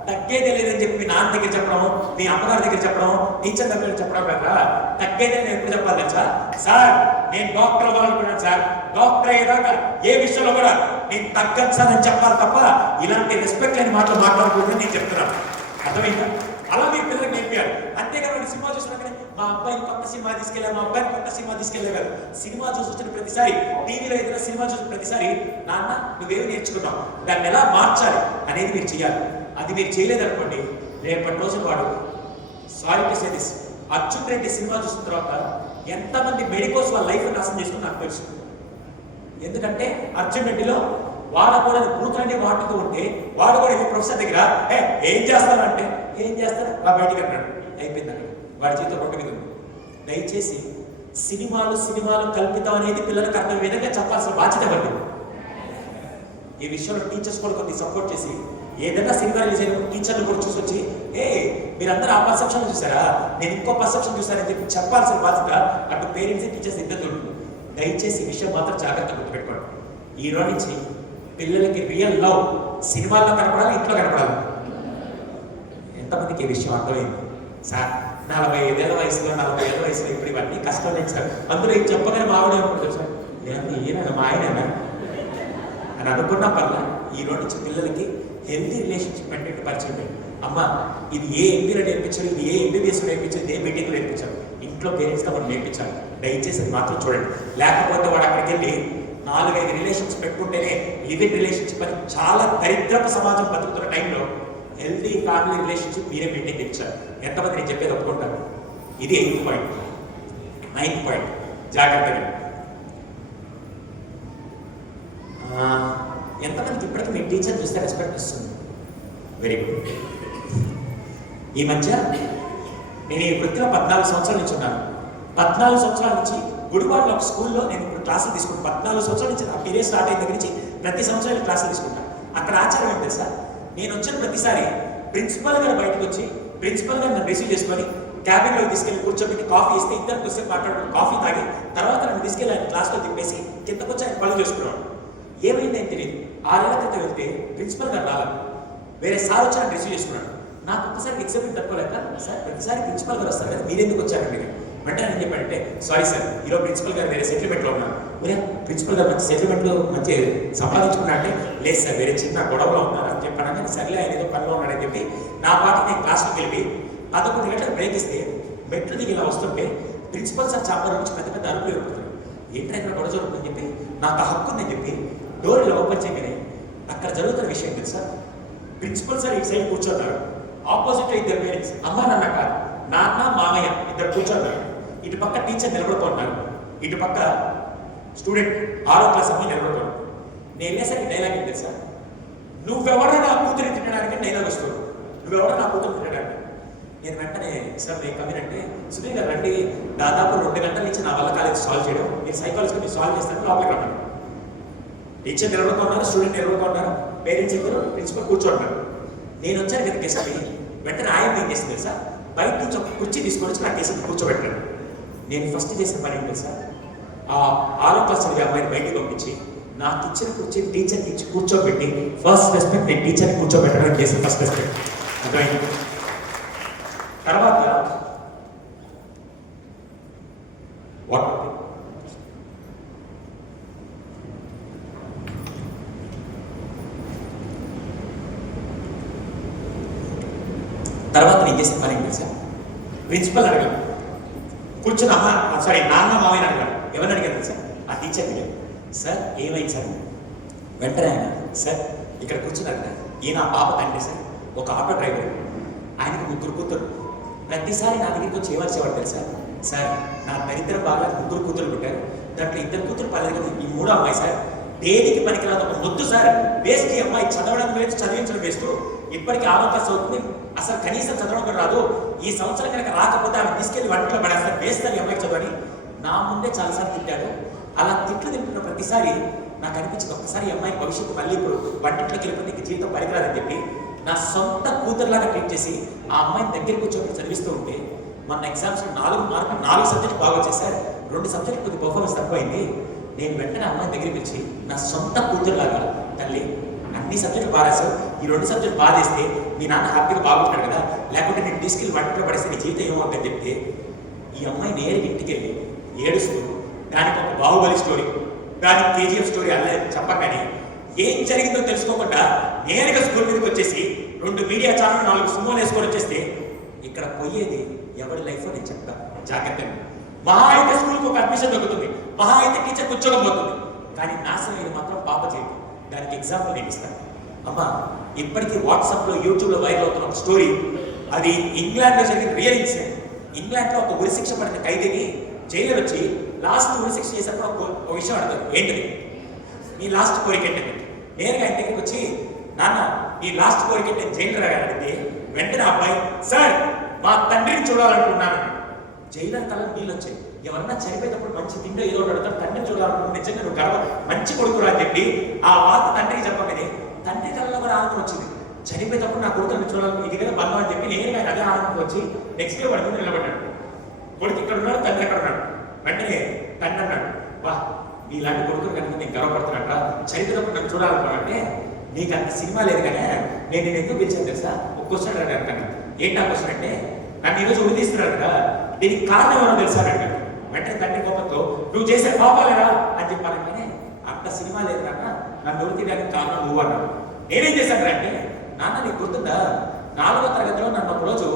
తగ్గేదే లేదని చెప్పి మీ నాన్న దగ్గర చెప్పడం, మీ అమ్మగారి దగ్గర చెప్పడం, టీచర్ దగ్గర చెప్పడం కదా. తగ్గేదే నేను ఎప్పుడు చెప్పాలి తెలుసా? సార్ నేను డాక్టర్ అవ్వాలనుకున్నాను సార్, డాక్టర్ అయ్యేదాకా ఏ విషయంలో కూడా నేను తగ్గను సార్ అని చెప్పాలి తప్ప ఇలాంటి రెస్పెక్ట్ లేని మాటలు మాట్లాడకూడదని నేను చెప్తున్నాను. అర్థమైందా? అలా మీ పిల్లలకు నేర్పారు. అంతేకాదు సినిమా చూసినాకనే మా అబ్బాయిని కొత్త సినిమా తీసుకెళ్ళారు, మా అబ్బాయిని కొత్త సినిమా తీసుకెళ్ళారు. సినిమా చూసి వచ్చిన ప్రతిసారి, టీవీలో ఏదైనా సినిమా చూసిన ప్రతిసారి నాన్న నువ్వేమి నేర్చుకున్నావు, దాన్ని ఎలా మార్చాలి అనేది మీరు చేయాలి. అది మీరు చేయలేదనుకోండి రేపటి రోజు వాడు sorry to say this Arjun Reddy cinema చూసిన తర్వాత ఎంతమంది మెడికోస్ వాళ్ళ లైఫ్ నాశనం చేసుకుని నాకు తెలుసు. ఎందుకంటే అర్జున్ రెడ్డిలో వాడు కూడా కూతురని వాడుతూ ఉంటే వాడు కూడా ప్రొఫెసర్ దగ్గర ఏం చేస్తానంటే ఏం చేస్తారు బయటికి అన్నాడు. అయిపోయింది అక్కడ వాడి జీవితం ఒకటి మీద ఉంది. దయచేసి సినిమాలు కల్పితం అనేది పిల్లలకు అర్థం విధంగా చెప్పాల్సిన బాధ్యత ఎవరిది? ఈ విషయంలో టీచర్స్ కూడా కొద్దిగా సపోర్ట్ చేసి ఏదైనా సినిమా రిలీజ్ అయినప్పుడు టీచర్లు కూడా చూసొచ్చి మీరందరూ ఆ పర్సెప్షన్ చూసారా, నేను ఇంకో పర్సెప్షన్ చూసారని చెప్పి చెప్పాల్సిన బాధ్యత అటు పేరెంట్స్ టీచర్స్ ఇద్దరు ఉంటుంది. దయచేసి ఈ విషయం మాత్రం జాగ్రత్తగా గుర్తుపెట్టుకోండి. ఈ రోజు నుంచి పిల్లలకి రియల్ లవ్ సినిమాల్లో కనపడాలి, ఇంట్లో కనపడాలి. ఎంతమందికి ఈ విషయం అర్థమైంది? సార్ 45 ఏళ్ళ వయసులో 40 ఏళ్ళ వయసులో ఇప్పుడు ఇవన్నీ కష్టం లేదు సార్, అందులో ఇది చెప్పగానే మావిడే అనుకుంటారు సార్, ఈయన మా ఆయన అని అనుకున్నా పర్లా. ఈ రోజు నుంచి పిల్లలకి హెల్తీ రిలేషన్షిప్ అంటే పరిచయం చేయండి. అమ్మ ఇది ఏ ఎంపీలో నేర్పించారు, ఇది ఏ ఎంబీబీఎస్ నేర్పించారు, ఇది ఏ మీటింగ్లో నేర్పించారు, ఇంట్లో పేరెంట్స్గా మనం నేర్పించాలి. దయచేసి అది మాత్రం చూడండి. లేకపోతే వాడు అక్కడికి వెళ్ళి 4-5 రిలేషన్స్ పెట్టుకుంటేనే లివింగ్ రిలేషన్షిప్ అని చాలా దరిద్రపు సమాజం బతుకుతున్న టైంలో హెల్తీ ఫ్యామిలీ రిలేషన్షిప్ మీరే మెయింటైన్ చేయించారు. ఎంతమంది నేను చెప్పేది ఒప్పుకుంటారు? ఇది 8th పాయింట్. 9th పాయింట్ జాగ్రత్తగా. ఎంతమందికి ఇప్పటికీ మీ టీచర్ చూస్తే రెస్పెక్ట్ వస్తుంది? Very good. ఈ మధ్య నేను ఈ వృత్తిలో 14 సంవత్సరాల నుంచి ఉన్నాను. 14 సంవత్సరాల నుంచి గుడివాడలో ఒక స్కూల్లో నేను ఇప్పుడు క్లాసులు తీసుకుంటాను. 14 సంవత్సరాల నుంచి నా పీరియడ్ స్టార్ట్ అయిన దగ్గర నుంచి ప్రతి సంవత్సరం క్లాసులు తీసుకుంటాను. అక్కడ ఆచారం ఏంటి తెలుసా? నేను వచ్చిన ప్రతిసారి ప్రిన్సిపల్ గారు బయటకు వచ్చి ప్రిన్సిపల్ గారు నన్ను రిసీవ్ చేసుకొని క్యాబిన్లో తీసుకెళ్ళి కూర్చోబెట్టి కాఫీ ఇస్తే ఇద్దరు కూర్చొని మాట్లాడుకుని కాఫీ తాగి తర్వాత నన్ను తీసుకెళ్ళి ఆయన క్లాస్లో తిప్పేసి కిందకు వచ్చి ఆయన పనులు చేసుకున్నాడు. ఏమైందని తెలియదు. 6 ఏళ్ల క్రితం వెళ్తే ప్రిన్సిపల్ గారు రాలేదు, వేరే సార్ వచ్చి ఆయన రిసీవ్ చేసుకున్నాడు. నాకు ఒక్కసారి ఎక్సెప్ట్ తట్టుకోలేక, సార్ ప్రతిసారి ప్రిన్సిపల్ గారు వస్తారు కదా, మీరెందుకు వచ్చారండి? వెంటనే నేను చెప్పానంటే, సారీ సార్ ఈరోజు ప్రిన్సిపల్ గారు వేరే సెటిల్మెంట్లో ఉన్నారు. మీరే ప్రిన్సిపల్ గారు మంచి సెటిల్మెంట్లో మంచి సంపాదించుకున్నా అంటే, లేదు సార్ వేరే చిన్న గొడవలో ఉన్నారు అని చెప్పాను. కానీ సర్లే ఆయన ఏదో పనిలో ఉన్నాడని చెప్పి నా పాట నేను క్లాస్లోకి వెళ్ళి 11 గంటలకు బ్రేక్ ఇస్తే మెట్లు దిగి ఇలా వస్తుంటే ప్రిన్సిపల్ సార్ చాంబర్ నుంచి పెద్ద పెద్ద అరుపులు ఎదుగుతున్నారు. ఏంటంటే ఇక్కడ గొడవ జరుగుతుందని చెప్పి నాకు ఆ హక్కు ఉందని చెప్పి డోర్ ఇలా ఓపెన్ చేయగానే అక్కడ జరుగుతున్న విషయం తెలుసా? ప్రిన్సిపల్ సార్ ఇటు సైడ్ కూర్చోన్నారు, ఆపోజిట్ ఇద్దరు పేరెంట్స్ అమ్మ నాన్న కాదు, నాన్న మామయ్య ఇద్దరు కూర్చోన్నారు. ఇటు పక్క టీచర్ నిలబడుతున్నారు, ఇటు పక్క స్టూడెంట్ 6వ క్లాస్ అమ్మాయి నిలబడుతున్నారు. నేను వెళ్ళేసరికి డైలాగ్ ఏంటి తెలుసా? నువ్వెవరో నా కూతురు తినడానికి డైలాగ్ వస్తుంది, నువ్వెవరో నా కూతురు తినడానికి. నేను వెంటనే సార్ నేను కమినంటే సునీల్ గారు రండి, దాదాపు 2 గంటల నుంచి నా వల్ల కాలేజ్ సాల్వ్ చేయడం, మీరు సైకాలజీగా మీరు సాల్వ్ చేస్తాను లోపలికి రమ్మను. టీచర్ నిలబడుతున్నారు, స్టూడెంట్ నిలబడుతున్నారు, పేరెంట్స్ ఇద్దరు, ప్రిన్సిపల్ కూర్చోంటారు. నేను వచ్చాను కదా గెస్ట్ అయ్యి, వెంటనే ఆయన ఏం చేసింది తెలుసా? బయట నుంచి ఒక కుర్చీ తీసుకొని వచ్చి నా కేసు కూర్చోబెట్టాను. నేను ఫస్ట్ చేసిన పని ఏంటి తెలుసా? ఆ 6వ క్లాస్ చదివే అమ్మాయిని బయటకు పంపించి నాకు ఇచ్చిన కుర్చీ టీచర్కి ఇచ్చి కూర్చోబెట్టి ఫస్ట్ రెస్పెక్ట్ నేను టీచర్ని కూర్చోబెట్టడానికి చేసిన ఫస్ట్ రెస్పెక్ట్. అర్థమైంది? తర్వాత నేను చేసిన పని ఏంటి సార్? ప్రిన్సిపల్ అడగాను, కూర్చున్న అమ్మ సారీ నాన్న మామయ్య అడగాను. ఎవరిని అడిగాను సార్? ఆ టీచర్ని. సార్ ఏమైంది సార్? వెంటనే ఆయన సార్ ఇక్కడ కూర్చున్నారు కదా, ఈయన పాప తండ్రి సార్, ఒక ఆటో డ్రైవర్, ఆయనకి 3 కూతురు. ప్రతిసారి నా దగ్గరికి వచ్చి ఏమర్చేవాడు తెలుసా? సార్ నా దరిద్రం బాగా 3 కూతురు పుట్టారు, దాంట్లో 2 కూతురు పర్లేదు కదా, ఈ 3వ అమ్మాయి సార్ దేనికి పనికిరాదు, ఒక ముద్దు సార్, వేస్ట్. ఈ అమ్మాయి చదవడం వేస్ట్, చదివించడం వేస్ట్. ఇప్పటికీ 6వ క్లాస్ అవుతుంది, అసలు కనీసం చదవడం కూడా రాదు. ఈ సంవత్సరం కనుక రాకపోతే ఆమె తీసుకెళ్లి వంటలో పడేస్తారు, వేస్తారు ఈ అమ్మాయి చదవని నా ముందే చాలాసార్లు తిట్టాడు. అలా తిట్లు తింటున్న ప్రతిసారి నాకు అనిపించింది, ఒక్కసారి ఈ అమ్మాయి భవిష్యత్తు మళ్ళీ ఇప్పుడు వంటింట్లోకి వెళ్ళిపోతే జీవితం పనికిరాదని చెప్పి నా సొంత కూతురులాగా ట్రీట్ చేసి ఆ అమ్మాయిని దగ్గర కూర్చొని చదివిస్తూ ఉంటే మన ఎగ్జామ్స్ 4 మార్కులు 4 సబ్జెక్టులు బాగా వచ్చేసారు, 2 సబ్జెక్టులు కొద్ది పర్ఫార్మెన్స్ తక్కువైంది. నేను వెంటనే అమ్మాయి దగ్గరికి వచ్చి నా సొంత కూతురులాగా, తల్లి అన్ని సబ్జెక్టులు బాగా రాశావు, ఈ 2 సబ్జెక్టులు బాగా చేస్తే మీ నాన్న హ్యాపీగా బాగుంటాడు కదా, లేకపోతే నేను తీసుకెళ్ళి వంటలో పడేస్తే నీ జీవితం ఏమవుతుందని చెప్తే ఈ అమ్మాయి నేరుగా ఇంటికి వెళ్ళి ఏడుస్తూ దానికి ఒక బాహుబలి స్టోరీ, దానికి కేజీఎఫ్ స్టోరీ అలా చెప్పగానే ఏం జరిగిందో తెలుసుకోకుండా నేరుగా స్కూల్ మీదకి వచ్చేసి 2 మీడియా ఛానల్ 4 సుమోలు వేసుకొని వచ్చేస్తే ఇక్కడ పోయేది ఎవరి లైఫ్ నేను చెప్తాను జాగ్రత్తగా. మహా అయితే స్కూల్కి ఒక అడ్మిషన్ దొరుకుతుంది, మహా అయితే టీచర్ ఉద్యోగం పోతుంది, కానీ నాశనం ఇది మాత్రం పాప చేయదు. దానికి ఎగ్జాంపుల్ నేను ఇస్తాను. అమ్మ ఇప్పటికీ వాట్సాప్లో యూట్యూబ్లో వైరల్ అవుతున్న ఒక స్టోరీ, అది ఇంగ్లాండ్లో జరిగిన రియల్ ఇన్సిడెంట్. ఇంగ్లాండ్లో ఒక ఉరిశిక్ష పడిన ఖైదీని జైలు వచ్చి లాస్ట్ ఉరిశిక్ష చేసినప్పుడు ఒక విషయం అడతారు, ఏంటిది నీ లాస్ట్ కోరిక ఏంటంటే నేరుగా ఆయన దగ్గరికి వచ్చి నాన్న నీ లాస్ట్ కోరిక నేను జైలు రాగాలంటే వెంటనే అబ్బాయి సార్ మా తండ్రిని చూడాలనుకున్నాను. జైలర్ కళ నీళ్ళు వచ్చాయి. ఎవరన్నా చనిపోయేటప్పుడు మంచి తిండి ఏదో ఒకటి అడుగుతారు, తండ్రిని చూడాలనుకుంటే నిజంగా నువ్వు గర్వం మంచి కొడుకురా అని చెప్పి ఆ వార్త తండ్రికి చెప్పగానే తండ్రి కళ్ళలో కూడా ఆనందం వచ్చింది. చనిపోయేటప్పుడు నా కొడుకుని చూడాలని ఇది కదా బంధం అని చెప్పి నేను అదే ఆనందం వచ్చి నెక్స్ట్ డే వాడి ముందు నిలబడ్డాడు. కొడుకు ఇక్కడ ఉన్నాడు, తండ్రి ఎక్కడ ఉన్నాడు. వెంటనే తండ్రి అన్నాడు, వా నీలాంటి కొడుకుని కనుక నేను గర్వపడుతున్నట్ట, చరిత్రప్పుడు నన్ను చూడాలనుకోవాలంటే నీకు అంత సినిమా లేదు కానీ నేను ఎందుకు పిలిచాను తెలుసా? ఒక క్వశ్చన్ అడిగాను కానీ ఏంటి ఆ క్వశ్చన్ అంటే, నన్ను ఈరోజు ఉరితీస్తున్నాడు కదా, దీనికి కారణం ఏమో తెలుసా అడిగాడు. వెంటనే తండ్రి కోపంతో నువ్వు చేసే పాపాలేరా అని చెప్పాలంటే అంత సినిమా లేదు నాన్న, నన్ను ఉరితీయడానికి కారణం నువ్వు అన్నాడు. నేనేం చేశాను అంటే, నాన్న నీకు గుర్తుందా 4వ తరగతిలో నన్ను ఒకరోజు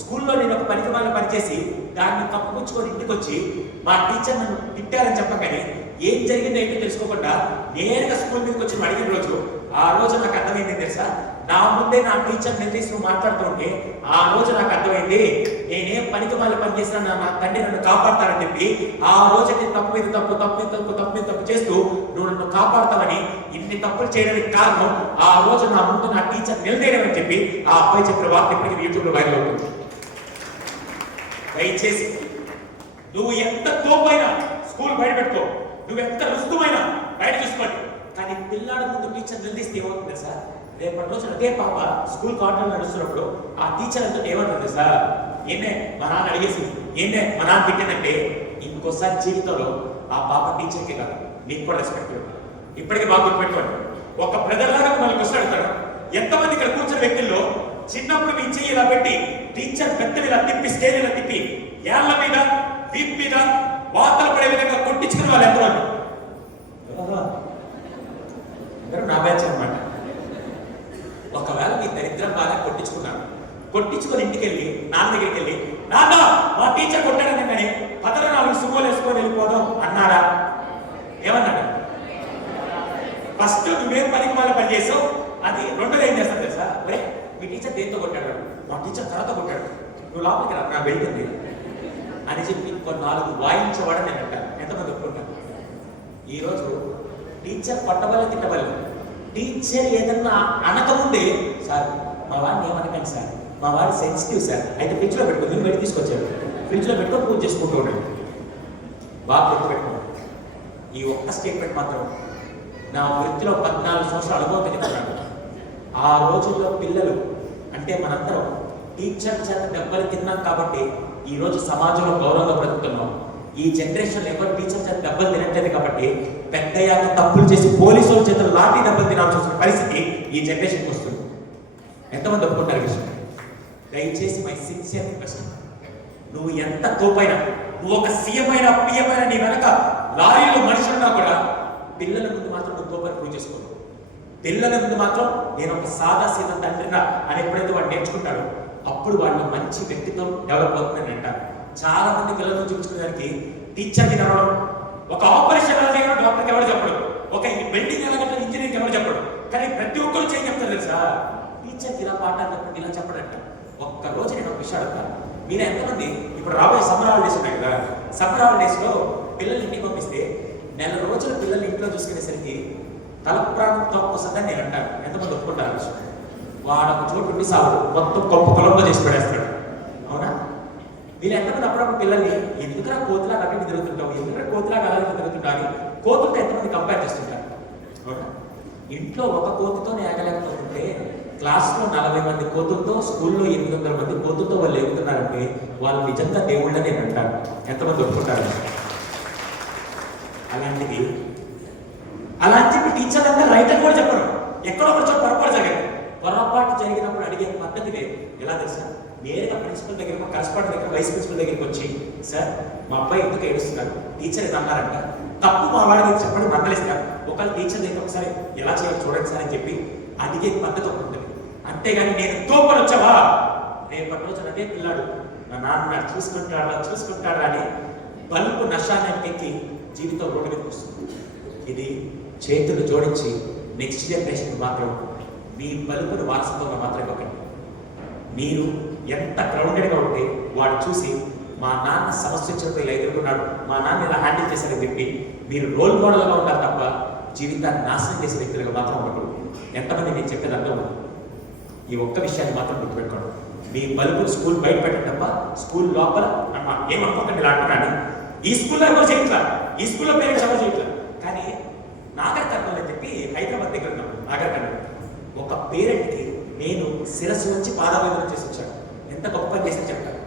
స్కూల్లో నేను ఒక పనికిమాల పనిచేసి దాన్ని కప్పుపుచ్చుకొని ఇంటికి వచ్చి మా టీచర్ నన్ను తిట్టారని చెప్పగానే ఏం జరిగిందో ఏంటో తెలుసుకోకుండా నేరుగా స్కూల్ మీదకి వచ్చి అడిగిన రోజు ఆ రోజు నాకు అర్థమైంది తెలుసా? నా ముందే నా టీచర్ నిలదీసి నువ్వు మాట్లాడుతూ ఉంటే ఆ రోజు నాకు అర్థమైంది నేనేం పనికిమాల పని చేసినా నా తండ్రి నన్ను కాపాడతానని చెప్పి ఆ రోజు నేను తప్పు మీద తప్పు చేస్తూ నువ్వు నన్ను కాపాడతావని ఇన్ని తప్పులు చేయడానికి కారణం ఆ రోజు నా ముందు నా టీచర్ నిలదీయడం చెప్పి ఆ అబ్బాయి చెప్పిన వార్త ఇప్పటికీ యూట్యూబ్ లో వైరల్ అవుతుంది. దయచేసి నువ్వు ఎంత తోపైనా స్కూల్ బయట పెట్టుకో, నువ్వు ఎంత రుస్తుమైనా బయట చూసుకోండి, కానీ పిల్లాడి ముందు టీచర్ నిలదీస్తే ఏమవుతుంది సార్? రేపటి రోజు అదే పాప స్కూల్ కార్నర్ నడుస్తున్నప్పుడు ఆ టీచర్ అంతా ఏమంటుంది సార్? ఏంటే మా నాన్న అడిగేసి ఏంటే మా నాన్న తిట్టానంటే ఇంకోసారి జీవితంలో ఆ పాప టీచర్కి కాదు నీకు కూడా రెస్పెక్ట్ ఇప్పటికీ బాగా గుర్తుపెట్టుకోండి. ఒక బ్రదర్ లాగా మిమ్మల్ని క్వశ్చన్ అడుగుతాడు. ఎంతమంది ఇక్కడ కూర్చున్న వ్యక్తుల్లో చిన్నప్పుడు మీ చెయ్యి ఇలా పెట్టి టీచర్ పెద్ద ఇలా తిప్పి స్టేజ్ ఇలా తిప్పి ఏళ్ల మీద వీప్ మీద వార్తలు పడే విధంగా కొట్టించుకుని వాళ్ళు ఎంతమంది? నా బ్యాచ్ అనమాట. ఒకవేళ మీ దరిద్రం బాగా కొట్టించుకొని ఇంటికి వెళ్ళి నాన్న దగ్గరికి వెళ్ళి నాన్న మా టీచర్ కొట్టాడని కానీ 14 సుమోలు వేసుకొని వెళ్ళిపోదాం అన్నాడా? ఏమన్నాడు? ఫస్ట్ నువ్వేం పనికి మళ్ళీ పని చేసావు, అది రెండోది ఏం చేస్తాను తెలుసా? అరే మీ టీచర్ దేంతో కొట్టాడు? మా టీచర్ కర్రతో కొట్టాడు, నువ్వు లోపలికి రా నా వెళ్తుంది అని చెప్పి ఇంకో 4 వాయించేవాడని నేను అంటాను. ఎంతమంది ఒప్పుకుంటాను? ఈరోజు టీచర్ కొట్టబల్ల తిట్టబల్ల టీచర్ ఏదన్నా అనకముందే సార్ మా వాడిని ఏమనకండి సార్, మా వాడు సెన్సిటివ్ సార్, అయితే ఫ్రిడ్జ్లో పెట్టుకో, నేను బయట తీసుకొచ్చాడు, ఫ్రిడ్జ్లో పెట్టుకొని పూజ చేసుకుంటూ ఉన్నాడు. బాగా గుర్తుపెట్టుకోండి. ఈ ఒక్క స్టేట్మెంట్ మాత్రం నా వృత్తిలో 14 సంవత్సరాల అనుభవం చెప్తున్నాను. ఆ రోజుల్లో పిల్లలు అంటే మనందరం టీచర్ చేత దెబ్బలు తిన్నాం కాబట్టి ఈ రోజు సమాజంలో గౌరవంగా బ్రతుకుతున్నాం. ఈ జనరేషన్ ఎవరు టీచర్ చేత దెబ్బలు తినట్లేదు కాబట్టి పెద్దయ్యాక తప్పులు చేసి పోలీసుల చేత లాఠీ దెబ్బలు తినాల్సి వస్తున్న పరిస్థితి ఈ జనరేషన్కి వస్తుంది. ఎంతమంది ఒప్పుకుంటారు విషయం? దయచేసి మై సిన్సియర్ రిక్వెస్ట్, నువ్వు ఎంత తోపైనా, నువ్వు ఒక సీఎం అయినా పిఎం అయినా, నీ వెనక లారీలో మనుషులున్నా కూడా పిల్లల ముందు మాత్రం నువ్వు తోపని ప్రూవ్ చేసుకోవు. పిల్లల ముందు మాత్రం నేను ఒక సాదా సీదా తండ్రినా అని ఎప్పుడైతే వాడు నేర్చుకుంటాడో అప్పుడు వాళ్ళు మంచి వ్యక్తిత్వం డెవలప్ అవుతుందని అంటారు. చాలా మంది పిల్లలను చూపించుకోవడానికి టీచర్కి నడవడం, ఒక ఆపరేషన్ ఎలా చేయడం డాక్టర్కి ఎవరు చెప్పడు, ఒక బిల్డింగ్ ఎలా కట్టాలి ఇంజనీర్కి ఎవరు చెప్పడు, కానీ ప్రతి ఒక్కరు చేయి చెప్తారు తెలుసా? టీచర్కి ఇలా పాఠాలు చెప్పండి ఇలా చెప్పడంట. ఒక్క రోజు నేను ఒక విషయం అడుగుతాను, మీరు ఎంతమంది ఇప్పుడు రాబోయే సమ్మర్ హాలిడేస్ ఉన్నాయి కదా, సమ్మర్ హాలిడేస్లో పిల్లల్ని ఇంటికి పంపిస్తే నెల రోజులు పిల్లల్ని ఇంట్లో చూసుకునేసరికి తల ప్రాణం తొక్కుస్తుందని నేను అంటాను. ఎంతమంది ఒప్పుకుంటారు విషయం? వాడు ఒక చోటు ఉండి సాగు మొత్తం గొప్ప పొలంలో చేసి పడేస్తాడు. అవునా? వీళ్ళు ఎంతమంది అప్పుడప్పుడు పిల్లల్ని ఎందుకురా కోతులా అటు తిరుగుతుంటావు, ఎందుకురా కోతులా అలా తిరుగుతుంటావు అని కోతులతో ఎంతమంది కంపేర్ చేస్తుంటారు? అవునా? ఇంట్లో ఒక కోతితో ఏగలేకపోతుంటే క్లాస్లో 40 మంది కోతులతో, స్కూల్లో 800 మంది కోతులతో వాళ్ళు ఎగుతున్నారంటే వాళ్ళు నిజంగా దేవుళ్ళని నేను అంటాను. ఎంతమంది ఒప్పుకుంటారు? అలాంటిది అలా అని చెప్పి టీచర్ అంతా రైట్ అని కూడా చెప్పరు. ఎక్కడో ఒక చోట పొరపాటు జరిగినప్పుడు అడిగే పద్ధతి లేదు. ఎలా తెలుసా? నేరుగా ప్రిన్సిపల్ దగ్గర, కరస్పాండెంట్ దగ్గర, వైస్ ప్రిన్సిపల్ దగ్గరికి వచ్చి సార్ మా అబ్బాయి ఎందుకు ఏడుస్తున్నారు, టీచర్ ఇది అన్నారంట, తప్పు మా వాడికి చెప్పండి మందలిస్తారు. ఒకవేళ టీచర్ దగ్గర ఒకసారి ఎలా చేయాలి చూడండి సార్ అని చెప్పి అడిగే పద్ధతి ఒకటి ఉంటుంది. అంతేగాని నేను తోపని వచ్చావా రేపటి రోజు అదే పిల్లాడు నా నాన్న చూసుకుంటాడా అని బల్బు నశాన్ని ఎక్కి జీవితం రోడ్డు మీదకి వస్తుంది. ఇది చేతులు జోడించి నెక్స్ట్ జనరేషన్ మాత్రం మీ బల్బును వారసత్వంగా మాత్రం ఇవ్వకండి. మీరు ఎంత గ్రౌండెడ్గా ఉంటే వాడు చూసి మా నాన్న సమస్య వచ్చినప్పుడు ఇలా ఎదుర్కొన్నాడు, మా నాన్న ఇలా హ్యాండిల్ చేశారని చెప్పి మీరు రోల్ మోడల్గా ఉండాలి తప్ప జీవితాన్ని నాశనం చేసే వ్యక్తులుగా మాత్రం ఉండకూడదు. ఎంతమంది నేను చెప్పేది అర్థం? ఈ ఒక్క విషయాన్ని మాత్రం గుర్తుపెట్టుకోండి. మీ బల్బులు స్కూల్ బయట పెట్టండి తప్ప స్కూల్ లోపల అమ్మ ఏమనుకోకండి ఇలా అంటున్నాను. ఈ స్కూల్లో ఎవరు చేయట్లా, ఈ స్కూల్లో పేరెంట్స్ ఎవరు చేయట్లా. కానీ నాగర్ కర్నూలు అని చెప్పి హైదరాబాద్ దగ్గర ఉన్నాం. నాగర్ కర్నూలు ఒక పేరెంట్కి నేను శిరస్సు నుంచి పాదాభివందనం చేసి వచ్చాను. ఎంత గొప్ప పని చేసి చెప్తాను.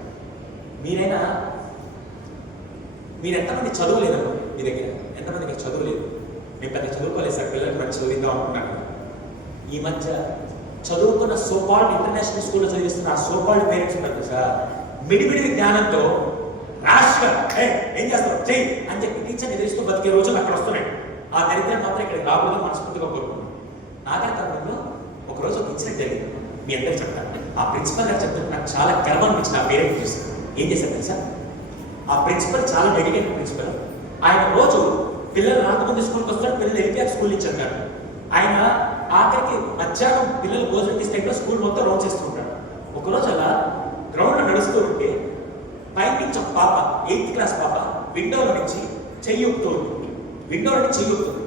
మీరు ఎంతమంది చదువు లేదమ్మా మీ దగ్గర? ఎంతమందికి చదువు లేదు? నేను పెద్ద చదువుకోలేదు సార్, పిల్లలకి మంచి చదివిద్దాం అనుకున్నాను. ఈ మధ్య చదువుకున్న సోకాల్డ్ ఇంటర్నేషనల్ స్కూల్లో చదివిస్తున్న ఆ సోకాల్డ్ పేరెంట్స్ ఉన్నారు సార్, మిడిమిడి జ్ఞానంతో రాష్ట్ర ఏం చేస్తావు చెయ్యి అని చెప్పి టీచర్ని ఎదురిస్తూ బతికే రోజులు అక్కడ వస్తున్నాయి. ఆ దరిద్రం మాత్రం ఇక్కడ రాకూడదు మనస్ఫూర్తిగా కోరుకున్నాను. నాగర్ కర్నూలులో ఒకరోజు ఒక ఇన్సిడెంట్ జరిగింది, మీ అందరికి చెప్తాను. ఆ ప్రిన్సిపల్ గారు చెప్తే నాకు చాలా గర్వం అనిపించింది. ఆ పేరెంట్ చూసి ఏం చేశారు తెలుసా? ఆ ప్రిన్సిపల్ చాలా డెడికేటెడ్ ప్రిన్సిపల్. ఆయన రోజు పిల్లలు రాకముందు స్కూల్కి వస్తారు, పిల్లలు వెళ్ళిపోయాక స్కూల్ నుంచి అంటారు. ఆయన ఆఖరికి మధ్యాహ్నం పిల్లలు భోజనం తీసే టైంలో స్కూల్ మొత్తం రౌండ్ చేస్తూ ఉంటాడు. ఒకరోజు అలా గ్రౌండ్లో నడుస్తూ ఉంటే పై నుంచి ఒక పాప 8th క్లాస్ పాప విండోలో నుంచి చెయ్యి ఊపుతుంది. విండోలో నుంచి చెయ్యి ఊపుతుంది.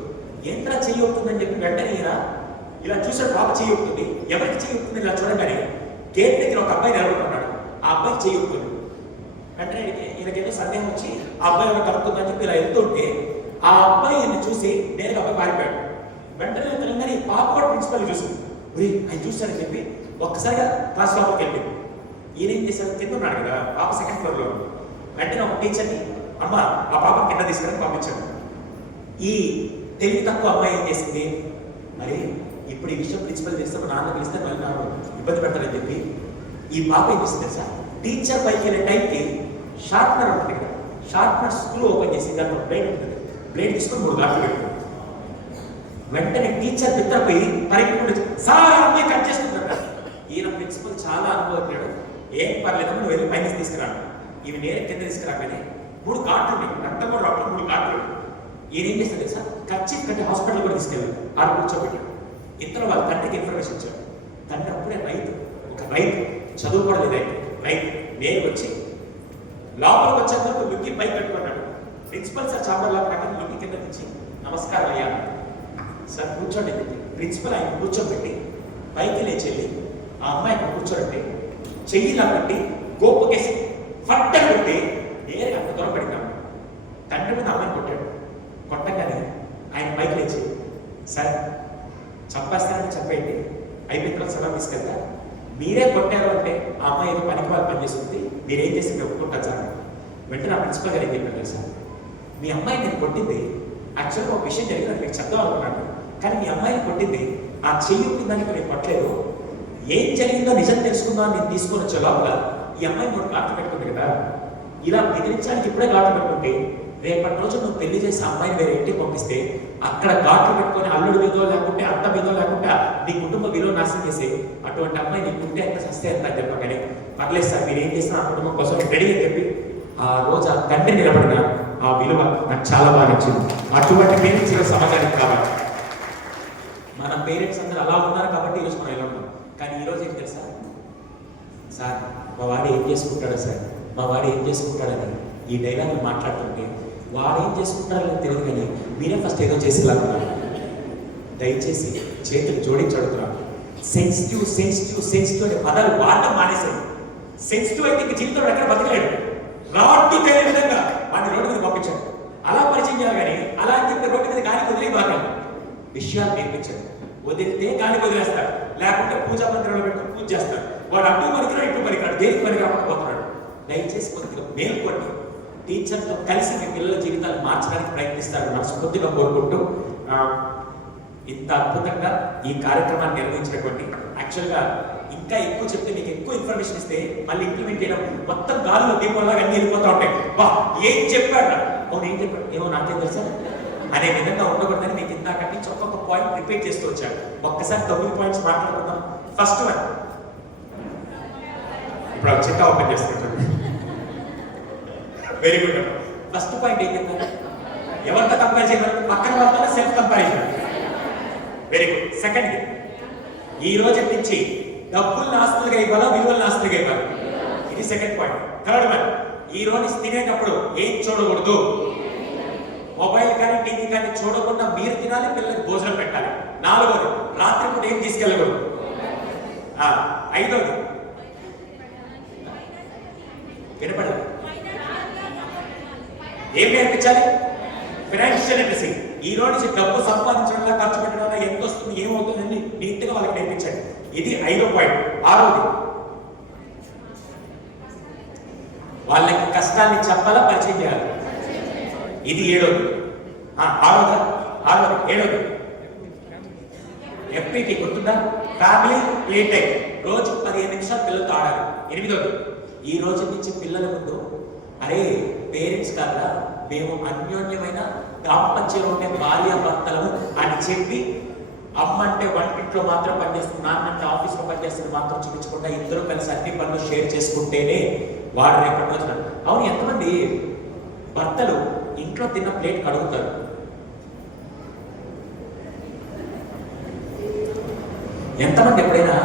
ఏంట్రా చెయ్యి ఊపుతుందని చెప్పి వెంటనే ఇలా చూసాడు. పాప చెయ్యి ఊపుతుంది. ఎవరికి చెయ్యి ఊపుతుంది ఇలా చూడగానే గేట్ దగ్గర ఒక అబ్బాయి నిలబడుతున్నాడు. ఆ అబ్బాయి చెయ్యి ఊపుతుంది. వెంటనే ఈయనకేదో సందేహం వచ్చి ఆ అబ్బాయి ఎవరు కలుపుతుందని చెప్పి ఇలా వెళ్తుంటే ఆ అబ్బాయి ఈయన చూసి నేరుగా అబ్బాయి పారిపోయాడు. వెంటనే తెలంగాణ పాప కూడా ప్రిన్సిపల్ చూసింది. ఆయన చూస్తారని చెప్పి ఒక్కసారిగా క్లాస్ లోపలికి వెళ్ళింది. ఈయన ఏం చేశారు, కింద ఉన్నాడు కదా, పాప 2nd ఫ్లోర్లో. వెంటనే ఒక టీచర్ని అమ్మ ఆ పాప కింద తీసుకుని పంపించాడు. ఈ తెలివి తక్కువ అమ్మాయి ఏం చేసింది, మరి ఇప్పుడు ఈ విషయం ప్రిన్సిపల్ చేస్తే నాన్న పిలిస్తే మళ్ళీ నాకు ఇబ్బంది పెడతారని చెప్పి ఈ పాప ఏం చేసింది తెలుసా, టీచర్ పైకి వెళ్ళే టైంకి షార్ప్నర్ ఉంటుంది కదా, షార్ప్నర్ స్క్రూ ఓపెన్ చేసి దాంట్లో బ్లేడ్ ఉంటుంది, బ్లేడ్ తీసుకొని 3 గాట్లు పెట్టుకుంది. వెంటనే టీచర్ నిద్రపోయి పరిగెట్టుకుంటూ సార్ అమ్మాయి కట్ చేసుకుంటాడు. ఈయన ప్రిన్సిపల్ చాలా అనుభవించాడు. ఏం పర్లేదమ్మా నువ్వు వెళ్ళి పైన తీసుకురాను. ఇవి నేరే కింద తీసుకురాగానే 3 గాట్లు ఉన్నాయి, రక్తం కూడా రావడం 3 గాట్లు. ఈయన ఏం చేస్తాడు తెలుసా, కర్చీఫ్ కట్టి హాస్పిటల్ కూడా తీసుకెళ్ళాడు. ఆడ కూర్చోబెట్టాడు. ఇంతలో వాళ్ళ తండ్రికి ఇన్ఫర్మేషన్ ఇచ్చాడు. తండ్రి అప్పుడే ఒక రైతు చదువుకోవడం రైతు నేను వచ్చి లోపలికి వచ్చేందుకు లుక్కి పై పెట్టుకున్నాడు. ప్రిన్సిపల్ సార్ చాంబర్ లోపల లుక్కి కింద నుంచి నమస్కారం అయ్యా సార్ కూర్చోండి. ప్రిన్సిపల్ ఆయన కూర్చోబెట్టి పైకి లేచెళ్ళి ఆ అమ్మాయి కూర్చోబెట్టి చెయ్యిలా పెట్టి గోపుకేసి ఫట్టలు కొట్టి నేరుగా అంత దూరం పెడతాడు. తండ్రి మీద అమ్మాయిని కొట్టాడు. కొట్టగానే ఆయన పైకి లేచి సార్ చంపేస్తారని చెప్పేయండి, అయిపోయిన తర్వాత సభ తీసుకెళ్తా, మీరే కొట్టారు అంటే ఆ అమ్మాయి ఏదో పనికి వాళ్ళు పనిచేస్తుంది, మీరేం చేసి మీరు ఒప్పుకుంటారు సార్. వెంటనే ఆ ప్రిన్సిపల్ గారు ఏం చెప్పారు సార్, మీ అమ్మాయి నేను కొట్టింది యాక్చువల్గా ఒక విషయం జరిగింది మీకు చెప్దాం అనుకున్నాను, కానీ మీ అమ్మాయిని కొట్టింది ఆ చెయ్యి ఉంటుందని నేను కొట్టలేదు. ఏం జరిగిందో నిజం తెలుసుకుందాం నేను తీసుకొని వచ్చే లోపల ఈ అమ్మాయి 3 గాట్లు పెట్టుకుంది కదా, ఇలా బెదిరించడానికి ఇప్పుడే గాట్లు పెట్టుకుంటే రేపటి రోజు నువ్వు పెళ్లి చేసి అమ్మాయిని వేరే ఇంటికి పంపిస్తే అక్కడ ఘాట్లు పెట్టుకొని అల్లుడు విధో లేకుంటే అత్త విధో లేకుంటే నీ కుటుంబ విలువ నాశనం చేసి అటువంటి అమ్మాయి నీకు ఉంటే ఎంత సస్తే ఎంత అని చెప్పగానే పర్లేదు సార్ మీరు ఏం చేసినా ఆ కుటుంబం కోసం రెడీ అని చెప్పి ఆ రోజు ఆ తండ్రి నిలబడిన ఆ విలువ నాకు చాలా బాగా నచ్చింది. అటువంటి పేరెంట్స్ ఈరోజు సమాజానికి కావాలి. మన పేరెంట్స్ అందరూ అలా ఉన్నారు కాబట్టి ఈరోజు మనం ఎలా ఉన్నాం. కానీ ఈరోజు ఏం తెలుసా సార్, మా వాడు ఏం చేసుకుంటాడో సార్, మా వాడు ఏం చేసుకుంటాడని ఈ డైలాగ్ మాట్లాడుతుంటే వాడు ఏం చేసుకుంటారని తెలియదు, కానీ మీరే ఫస్ట్ ఏదో చేసేలాగున్నారు. దయచేసి చేతులు జోడించి అడుగుతున్నాను. సెన్సిటివ్ సెన్సిటివ్ సెన్సిటివ్ అనే పదాలు వాడటం మానేశాడు. సెన్సిటివ్ అయితే ఇంక జీవితంలో ఎక్కడ బతకలేడు. రాడ్డు తెలియ విధంగా వాడిని రోడ్డు మీద పంపించాడు. అలా పరిచయం చేయాలి, కానీ అలా అని చెప్పి రోడ్డు మీద గాలి వదిలే బాగాలి విషయాలు నేర్పించాడు. వదిలితే గాలి వదిలేస్తాడు, లేకుంటే పూజా మందిరంలో పెట్టుకుని పూజ చేస్తాడు. వాడు అడ్డు పనికిరాడు, ఇటు పనికిరాడు, దేనికి పని రాకపోతున్నాడు. దయచేసి కొద్దిగా మేల్కొండి. టీచర్తో కలిసి మీ పిల్లల జీవితాలు మార్చడానికి ప్రయత్నిస్తారు మనస్ఫూర్తిగా కోరుకుంటూ ఇంత అద్భుతంగా ఈ కార్యక్రమాన్ని నిర్వహించినటువంటి, యాక్చువల్గా ఇంకా ఎక్కువ చెప్తే మీకు ఎక్కువ ఇన్ఫర్మేషన్ ఇస్తే మళ్ళీ ఇంప్లిమెంట్ చేయడం మొత్తం గాల్లో దీపంలాగా అన్ని వెళ్ళిపోతూ ఉంటాయి. బా ఏం చెప్పాడు, అవును ఏం చెప్పాడు, ఏమో నాకేం తెలుసా అనే విధంగా ఉండకూడదని మీకు ఇందాక నుంచి ఒక్కొక్క పాయింట్ రిపీట్ చేస్తూ వచ్చాడు. ఒక్కసారి 9 పాయింట్స్ మాట్లాడుకుందాం. ఫస్ట్ వన్, ఇప్పుడు చిట్టా ఓపెన్ చేస్తుంటాడు. Very good. ఫస్ట్ పాయింట్ ఏం చెప్తారు, ఎవరితో కంపేర్ చేయగలరు, పక్కన వాళ్ళతో self comparison. Very good. Second, ఈ రోజు నుంచి డబ్బుల్ని ఆస్తులుగా ఇవ్వాలా, విలువల్ని ఆస్తులుగా ఇవ్వాలి. ఇది సెకండ్ పాయింట్. థర్డ్ వన్, ఈ రోజు తినేటప్పుడు ఏం చూడకూడదు, మొబైల్ కానీ టీవీ కానీ చూడకుండా మీరు తినాలి, పిల్లలకి భోజనం పెట్టాలి. 4వది, రాత్రి పూట ఏం తీసుకెళ్ళకూడదు. 5వది, ఏం నేర్పించాలి? Financial literacy. ఈ రోజు నుంచి డబ్బు సంపాదించడం వల్ల, ఖర్చు పెట్టడం వల్ల ఎంత వస్తుంది, ఏమవుతుందని నీట్గా వాళ్ళకి నేర్పించండి. ఇది 5వ పాయింట్. 6వది, వాళ్ళకి కష్టాన్ని చెప్పాలా, పరిచయం చేయాలి. ఇది 7వది. 7వది ఎఫ్పిటి గుర్తుందా? Family play time. రోజు 15 నిమిషాలు పిల్లలతో ఆడాలి. 8వది, ఈ రోజు నుంచి పిల్లల ముందు అరే పేరెంట్స్ కాదా, మేము అన్యోన్యమైన దాంపత్యంలో ఉండే భార్యాభర్తలము అని చెప్పి, అమ్మ అంటే వంటింట్లో మాత్రం పనిచేస్తుంది, నాన్న అంటే ఆఫీస్లో పనిచేస్తుంది మాత్రం చూపించకుండా ఇద్దరు కలిసి అన్ని పనులు షేర్ చేసుకుంటేనే వాడు రేపటి రోజున. అవును, ఎంతమంది భర్తలు ఇంట్లో తిన్న ప్లేట్ కడుగుతారు? ఎంతమంది ఎప్పుడైనా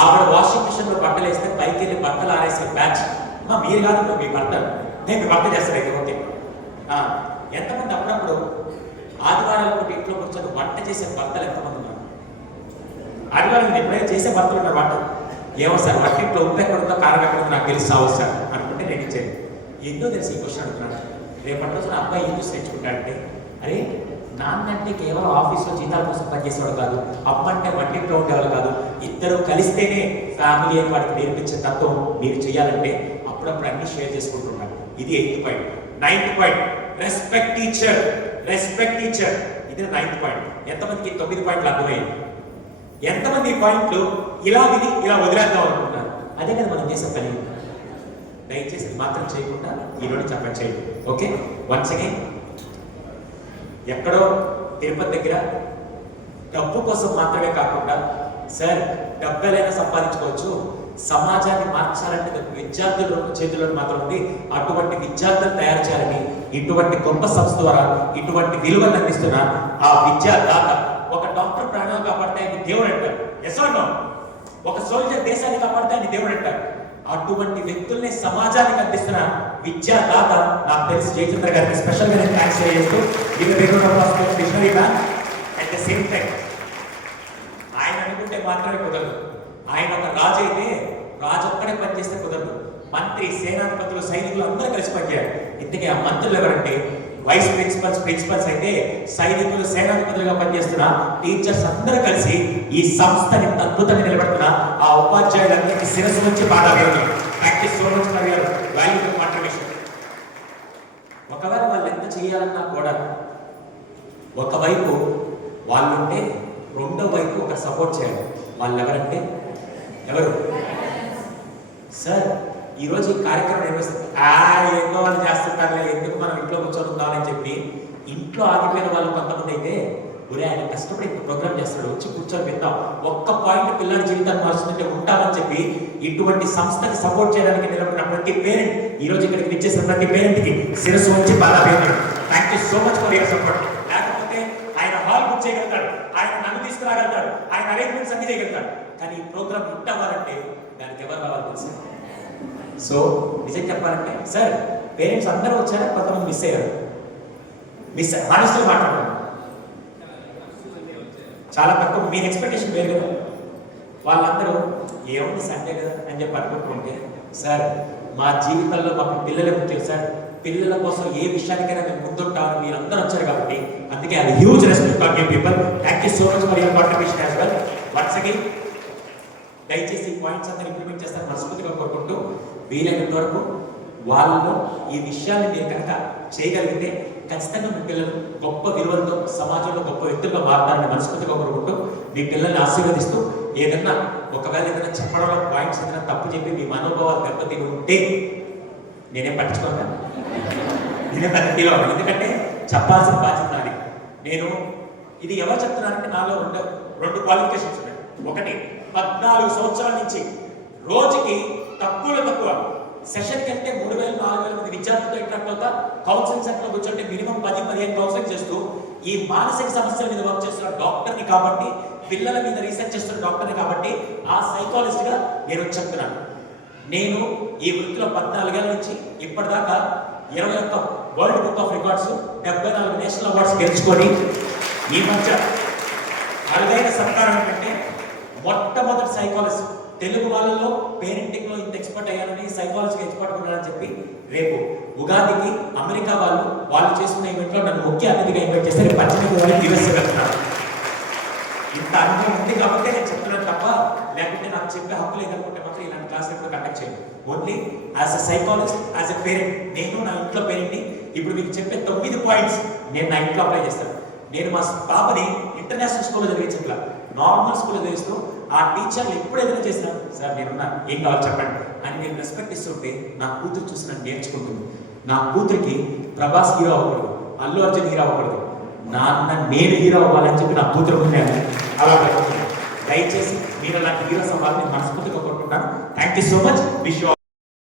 ఆవిడ వాషింగ్ మిషన్ లో బట్టలు వేస్తే పైకి వెళ్ళి బట్టలు ఆరేసే బ్యాచ్? మీరు కాదు, మీ భర్త. నేను మీ భర్త చేస్తాను. ఓకే. ఎంతమంది అప్పుడప్పుడు ఆదివారాలు పూట ఇంట్లో కూర్చొని వంట చేసే భర్తలు ఎంతమంది ఉన్నారు? ఆదివారం ఎప్పుడైనా చేసే భర్తలు ఉన్నారు వంట? ఏమో సార్ వంటింట్లో ఉప్పు ఎక్కడ ఉందో, కారం ఎక్కడ ఉందో నాకు తెలిసి సావచ్చు సార్ అనుకుంటే నేను ఇచ్చేది. ఎందుకు తెలిసి ఈ క్వశ్చన్ అడుగుతున్నాడు. రేపటి రోజున అబ్బాయి ఏం చూసి నేర్చుకుంటాడంటే, అరే నాన్నంటే కేవలం ఆఫీస్లో జీతాల కోసం పనిచేసేవాడు కాదు, అమ్మ అంటే వంటింట్లో ఉండేవాళ్ళు కాదు, ఇద్దరు కలిస్తేనే ఫ్యామిలీ అని వాడికి నేర్పించే తత్వం మీరు చేయాలంటే అప్పుడప్పుడు అన్ని షేర్ చేసుకుంటున్నాడు. ఇది 8th point. 9th point, respect teacher. Respect teacher, ఇది 9th పాయింట్. ఎంతమందికి 9 పాయింట్లు అర్థమయ్యాయి? ఎంతమంది ఈ పాయింట్లు ఇలా విని ఇలా వదిలేద్దాం అనుకుంటున్నారు? అదే కదా మనం చేసే పని. దయచేసి మాత్రం చేయకుండా ఈరోజు చెప్పండి చేయండి. ఓకే, వన్స్ అగైన్, ఎక్కడో తిరుపతి దగ్గర డబ్బు కోసం మాత్రమే కాకుండా, సార్ డబ్బు ఎలా సంపాదించుకోవచ్చు, సమాజాన్ని మార్చాలంటే విద్యార్థుల చేతుల్లో మాత్రం ఉంది. అటువంటి విద్యార్థులు తయారు చేయాలని ఇటువంటి గొప్ప సంస్థ ద్వారా ఇటువంటి విలువలు అందిస్తున్న ఆ విద్యాదాత. ఒక డాక్టర్ ప్రాణాలు కాపాడితే ఆయన దేవుడు అంటారు. Yes or no? ఒక సోల్జర్ దేశాన్ని కాపాడితే ఆయన దేవుడు అంటారు. అటువంటి వ్యక్తుల్ని సమాజానికి అందిస్తున్న విద్యాదాత నాకు తెలిసి జయచంద్ర గారికి స్పెషల్గా నేను థ్యాంక్స్ చేస్తూ, అట్ ద సేమ్ టైం ఆయన అనుకుంటే మాత్రమే కుదరదు. ఆయన ఒక రాజు అయితే రాజు ఒక్కడే పనిచేస్తే కుదరదు. మంత్రి, సేనాధిపతులు, సైనికులు అందరూ కలిసి పనిచేయాలి. ఇంతకీ ఆ మంత్రులు ఎవరంటే వైస్ ప్రిన్సిపల్స్ అయితే సైనికులు, సేనాధిపతులుగా పనిచేస్తున్న టీచర్స్ అందరూ కలిసి ఈ సంస్థని అద్భుతంగా నిలబెడుతున్న ఆ ఉపాధ్యాయులందరికీ శిరస్సు నుంచి బాగా వేస్తున్నారు. Thank you so much for your valuable contribution. ఒకవేళ వాళ్ళు ఎంత చేయాలన్నా కూడా ఒకవైపు వాళ్ళుంటే రెండో వైపు ఒక సపోర్ట్ చేయాలి. వాళ్ళు ఎవరంటే ఎవరు? సార్ ఈరోజు ఈ కార్యక్రమం నిర్వహిస్తారు. ఎన్నో వాళ్ళు చేస్తుంటారులే, ఎందుకు మనం ఇంట్లో కూర్చొని ఉండాలని చెప్పి ఇంట్లో ఆగిపోయిన వాళ్ళు కొంతమంది అయితే, ఒరే ఆయన కష్టపడి ఇంత ప్రోగ్రామ్ చేస్తాడు, వచ్చి కూర్చొని విందాం, ఒక్క పాయింట్ పిల్లల జీవితాన్ని మార్చుతుంటే ఉంటామని చెప్పి ఇటువంటి సంస్థకి సపోర్ట్ చేయడానికి నిలబడిన ప్రతి పేరెంట్, ఈ రోజు ఇక్కడికి విచ్చేసిన ప్రతి పేరెంట్కి శిరస్సు వచ్చి బాగా పేరు. Thank you so much for your support. లేకపోతే ఆయన హాల్ బుక్ చేయగలుగుతాడు, ఆయన నన్ను తీసుకురాగలుగుతాడు, ఆయన అరేంజ్మెంట్స్ అన్ని చేయగలుగుతాడు, కానీ ఈ ప్రోగ్రామ్ హిట్ అవ్వాలంటే దానికి ఎవరు రావాలి తెలుసు? సో నిజం చెప్పాలంటే సార్ పేరెంట్స్ అందరూ వచ్చారా, కొంతమంది మిస్ అయ్యారు. మనసులో మాట్లాడారు చాలా తక్కువ. మీ ఎక్స్పెక్టేషన్ వేరు కదా. వాళ్ళందరూ ఏముంది సండే కదా అని చెప్పి అనుకుంటుంటే, సార్ మా జీవితంలో మాకు పిల్లలే ముఖ్యం సార్, పిల్లల కోసం ఏ విషయానికైనా మేము ముందుంటామని మీరు అందరూ వచ్చారు కాబట్టి అందుకే అది huge respect for you people. Thank you so much for your contribution as well. Once again దయచేసి ఈ పాయింట్స్ అందరూ ఇంప్లిమెంట్ చేస్తాను మనస్ఫూర్తిగా కోరుకుంటూ, వీలైనంత వరకు వాళ్ళలో ఈ విషయాన్ని మీరు కనుక చేయగలిగితే ఖచ్చితంగా మీ పిల్లలు గొప్ప విలువలతో సమాజంలో గొప్ప వ్యక్తులుగా మారుతారని మనస్ఫూర్తిగా కోరుకుంటూ, మీ పిల్లల్ని ఆశీర్వదిస్తూ, ఏదన్నా ఒకవేళ ఏదైనా చెప్పడంలో పాయింట్స్ ఏదైనా తప్పు చెప్పి మీ మనోభావాలు దెబ్బతిని ఉంటే నేనేం పట్టించుకోను, నేనే పెద్ద ఫీల్ అవ్వాలి. ఎందుకంటే చెప్పాల్సిన బాధ్యత నాది. నేను ఇది ఎవరు చెప్తున్నారంటే నాలో రెండు క్వాలిఫికేషన్స్ ఉన్నాయి. ఒకటి, 14 సంవత్సరాల నుంచి రోజుకి తక్కువ సెషన్కి వెళ్తే 3,000-4,000 మంది విద్యార్థులతో ఇంటరాక్ట్ అవుతా, కౌన్సిలింగ్ సెంటర్లో కూర్చోంటే మినిమం 10-15 కౌన్సిలింగ్ చేస్తూ ఈ మానసిక సమస్యల మీద వర్క్ చేస్తున్న డాక్టర్ని కాబట్టి, పిల్లల మీద రీసెర్చ్ చేస్తున్న డాక్టర్ని కాబట్టి ఆ సైకాలజిస్ట్గా నేను చెప్తున్నాను. నేను ఈ వృత్తిలో 14 ఏళ్ళ నుంచి ఇప్పటిదాకా 21 world book of records, 74 national awards గెలుచుకొని ఈ మధ్య అరుదైన సత్కారం ఏంటంటే మొట్టమొదటి సైకాలజిస్ట్ తెలుగు వాళ్ళలో పేరెంటింగ్ లో ఇంత ఎక్స్పర్ట్ అయ్యానని, సైకాలజీకి ఎక్స్పర్ట్ ఉన్నానని చెప్పి రేపు ఉగాదికి అమెరికా వాళ్ళు చేసుకున్న ఈవెంట్ లో నన్ను ముఖ్య అతిథిగా ఇన్వైట్ చేస్తే రేపు 18 వాళ్ళు యూఎస్ఏ వెళ్తున్నారు. ఇంత అనుభవం ఉంది కాబట్టి నేను చెప్తున్నాను తప్ప, లేకుంటే నాకు చెప్పే హక్కు లేదనుకుంటే మాత్రం ఇలాంటి క్లాస్ ఎప్పుడు కండక్ట్ చేయండి. Only as a psychologist, as a parent, నేను నా ఇంట్లో పేరెంట్ని ఇప్పుడు మీకు చెప్పే 9 పాయింట్స్ నేను నా ఇంట్లో అప్లై చేస్తాను. నేను మా పాపని ఇంటర్నేషనల్ స్కూల్లో చదివించట్లా, నార్మల్ స్కూల్లో చదివిస్తూ ఆ టీచర్లు ఎప్పుడు ఏదైనా చేసినా సార్ నేనున్నా, ఏం కావాలి చెప్పండి అని నేను రెస్పెక్ట్ ఇస్తుంటే నా కూతురు చూసి నన్ను నేర్చుకుంటుంది. నా కూతురికి ప్రభాస్ హీరో అవ్వకూడదు, అల్లు అర్జున్ హీరో అవ్వకూడదు, నేను హీరో అవ్వాలని చెప్పి నా కూతురు ముందే అలా పెట్టుకుంటాను. దయచేసి మీరు అలాంటి హీరోస్ అవ్వాలని మనస్ఫూర్తిగా కోరుకుంటాను. Thank you so much. Wish you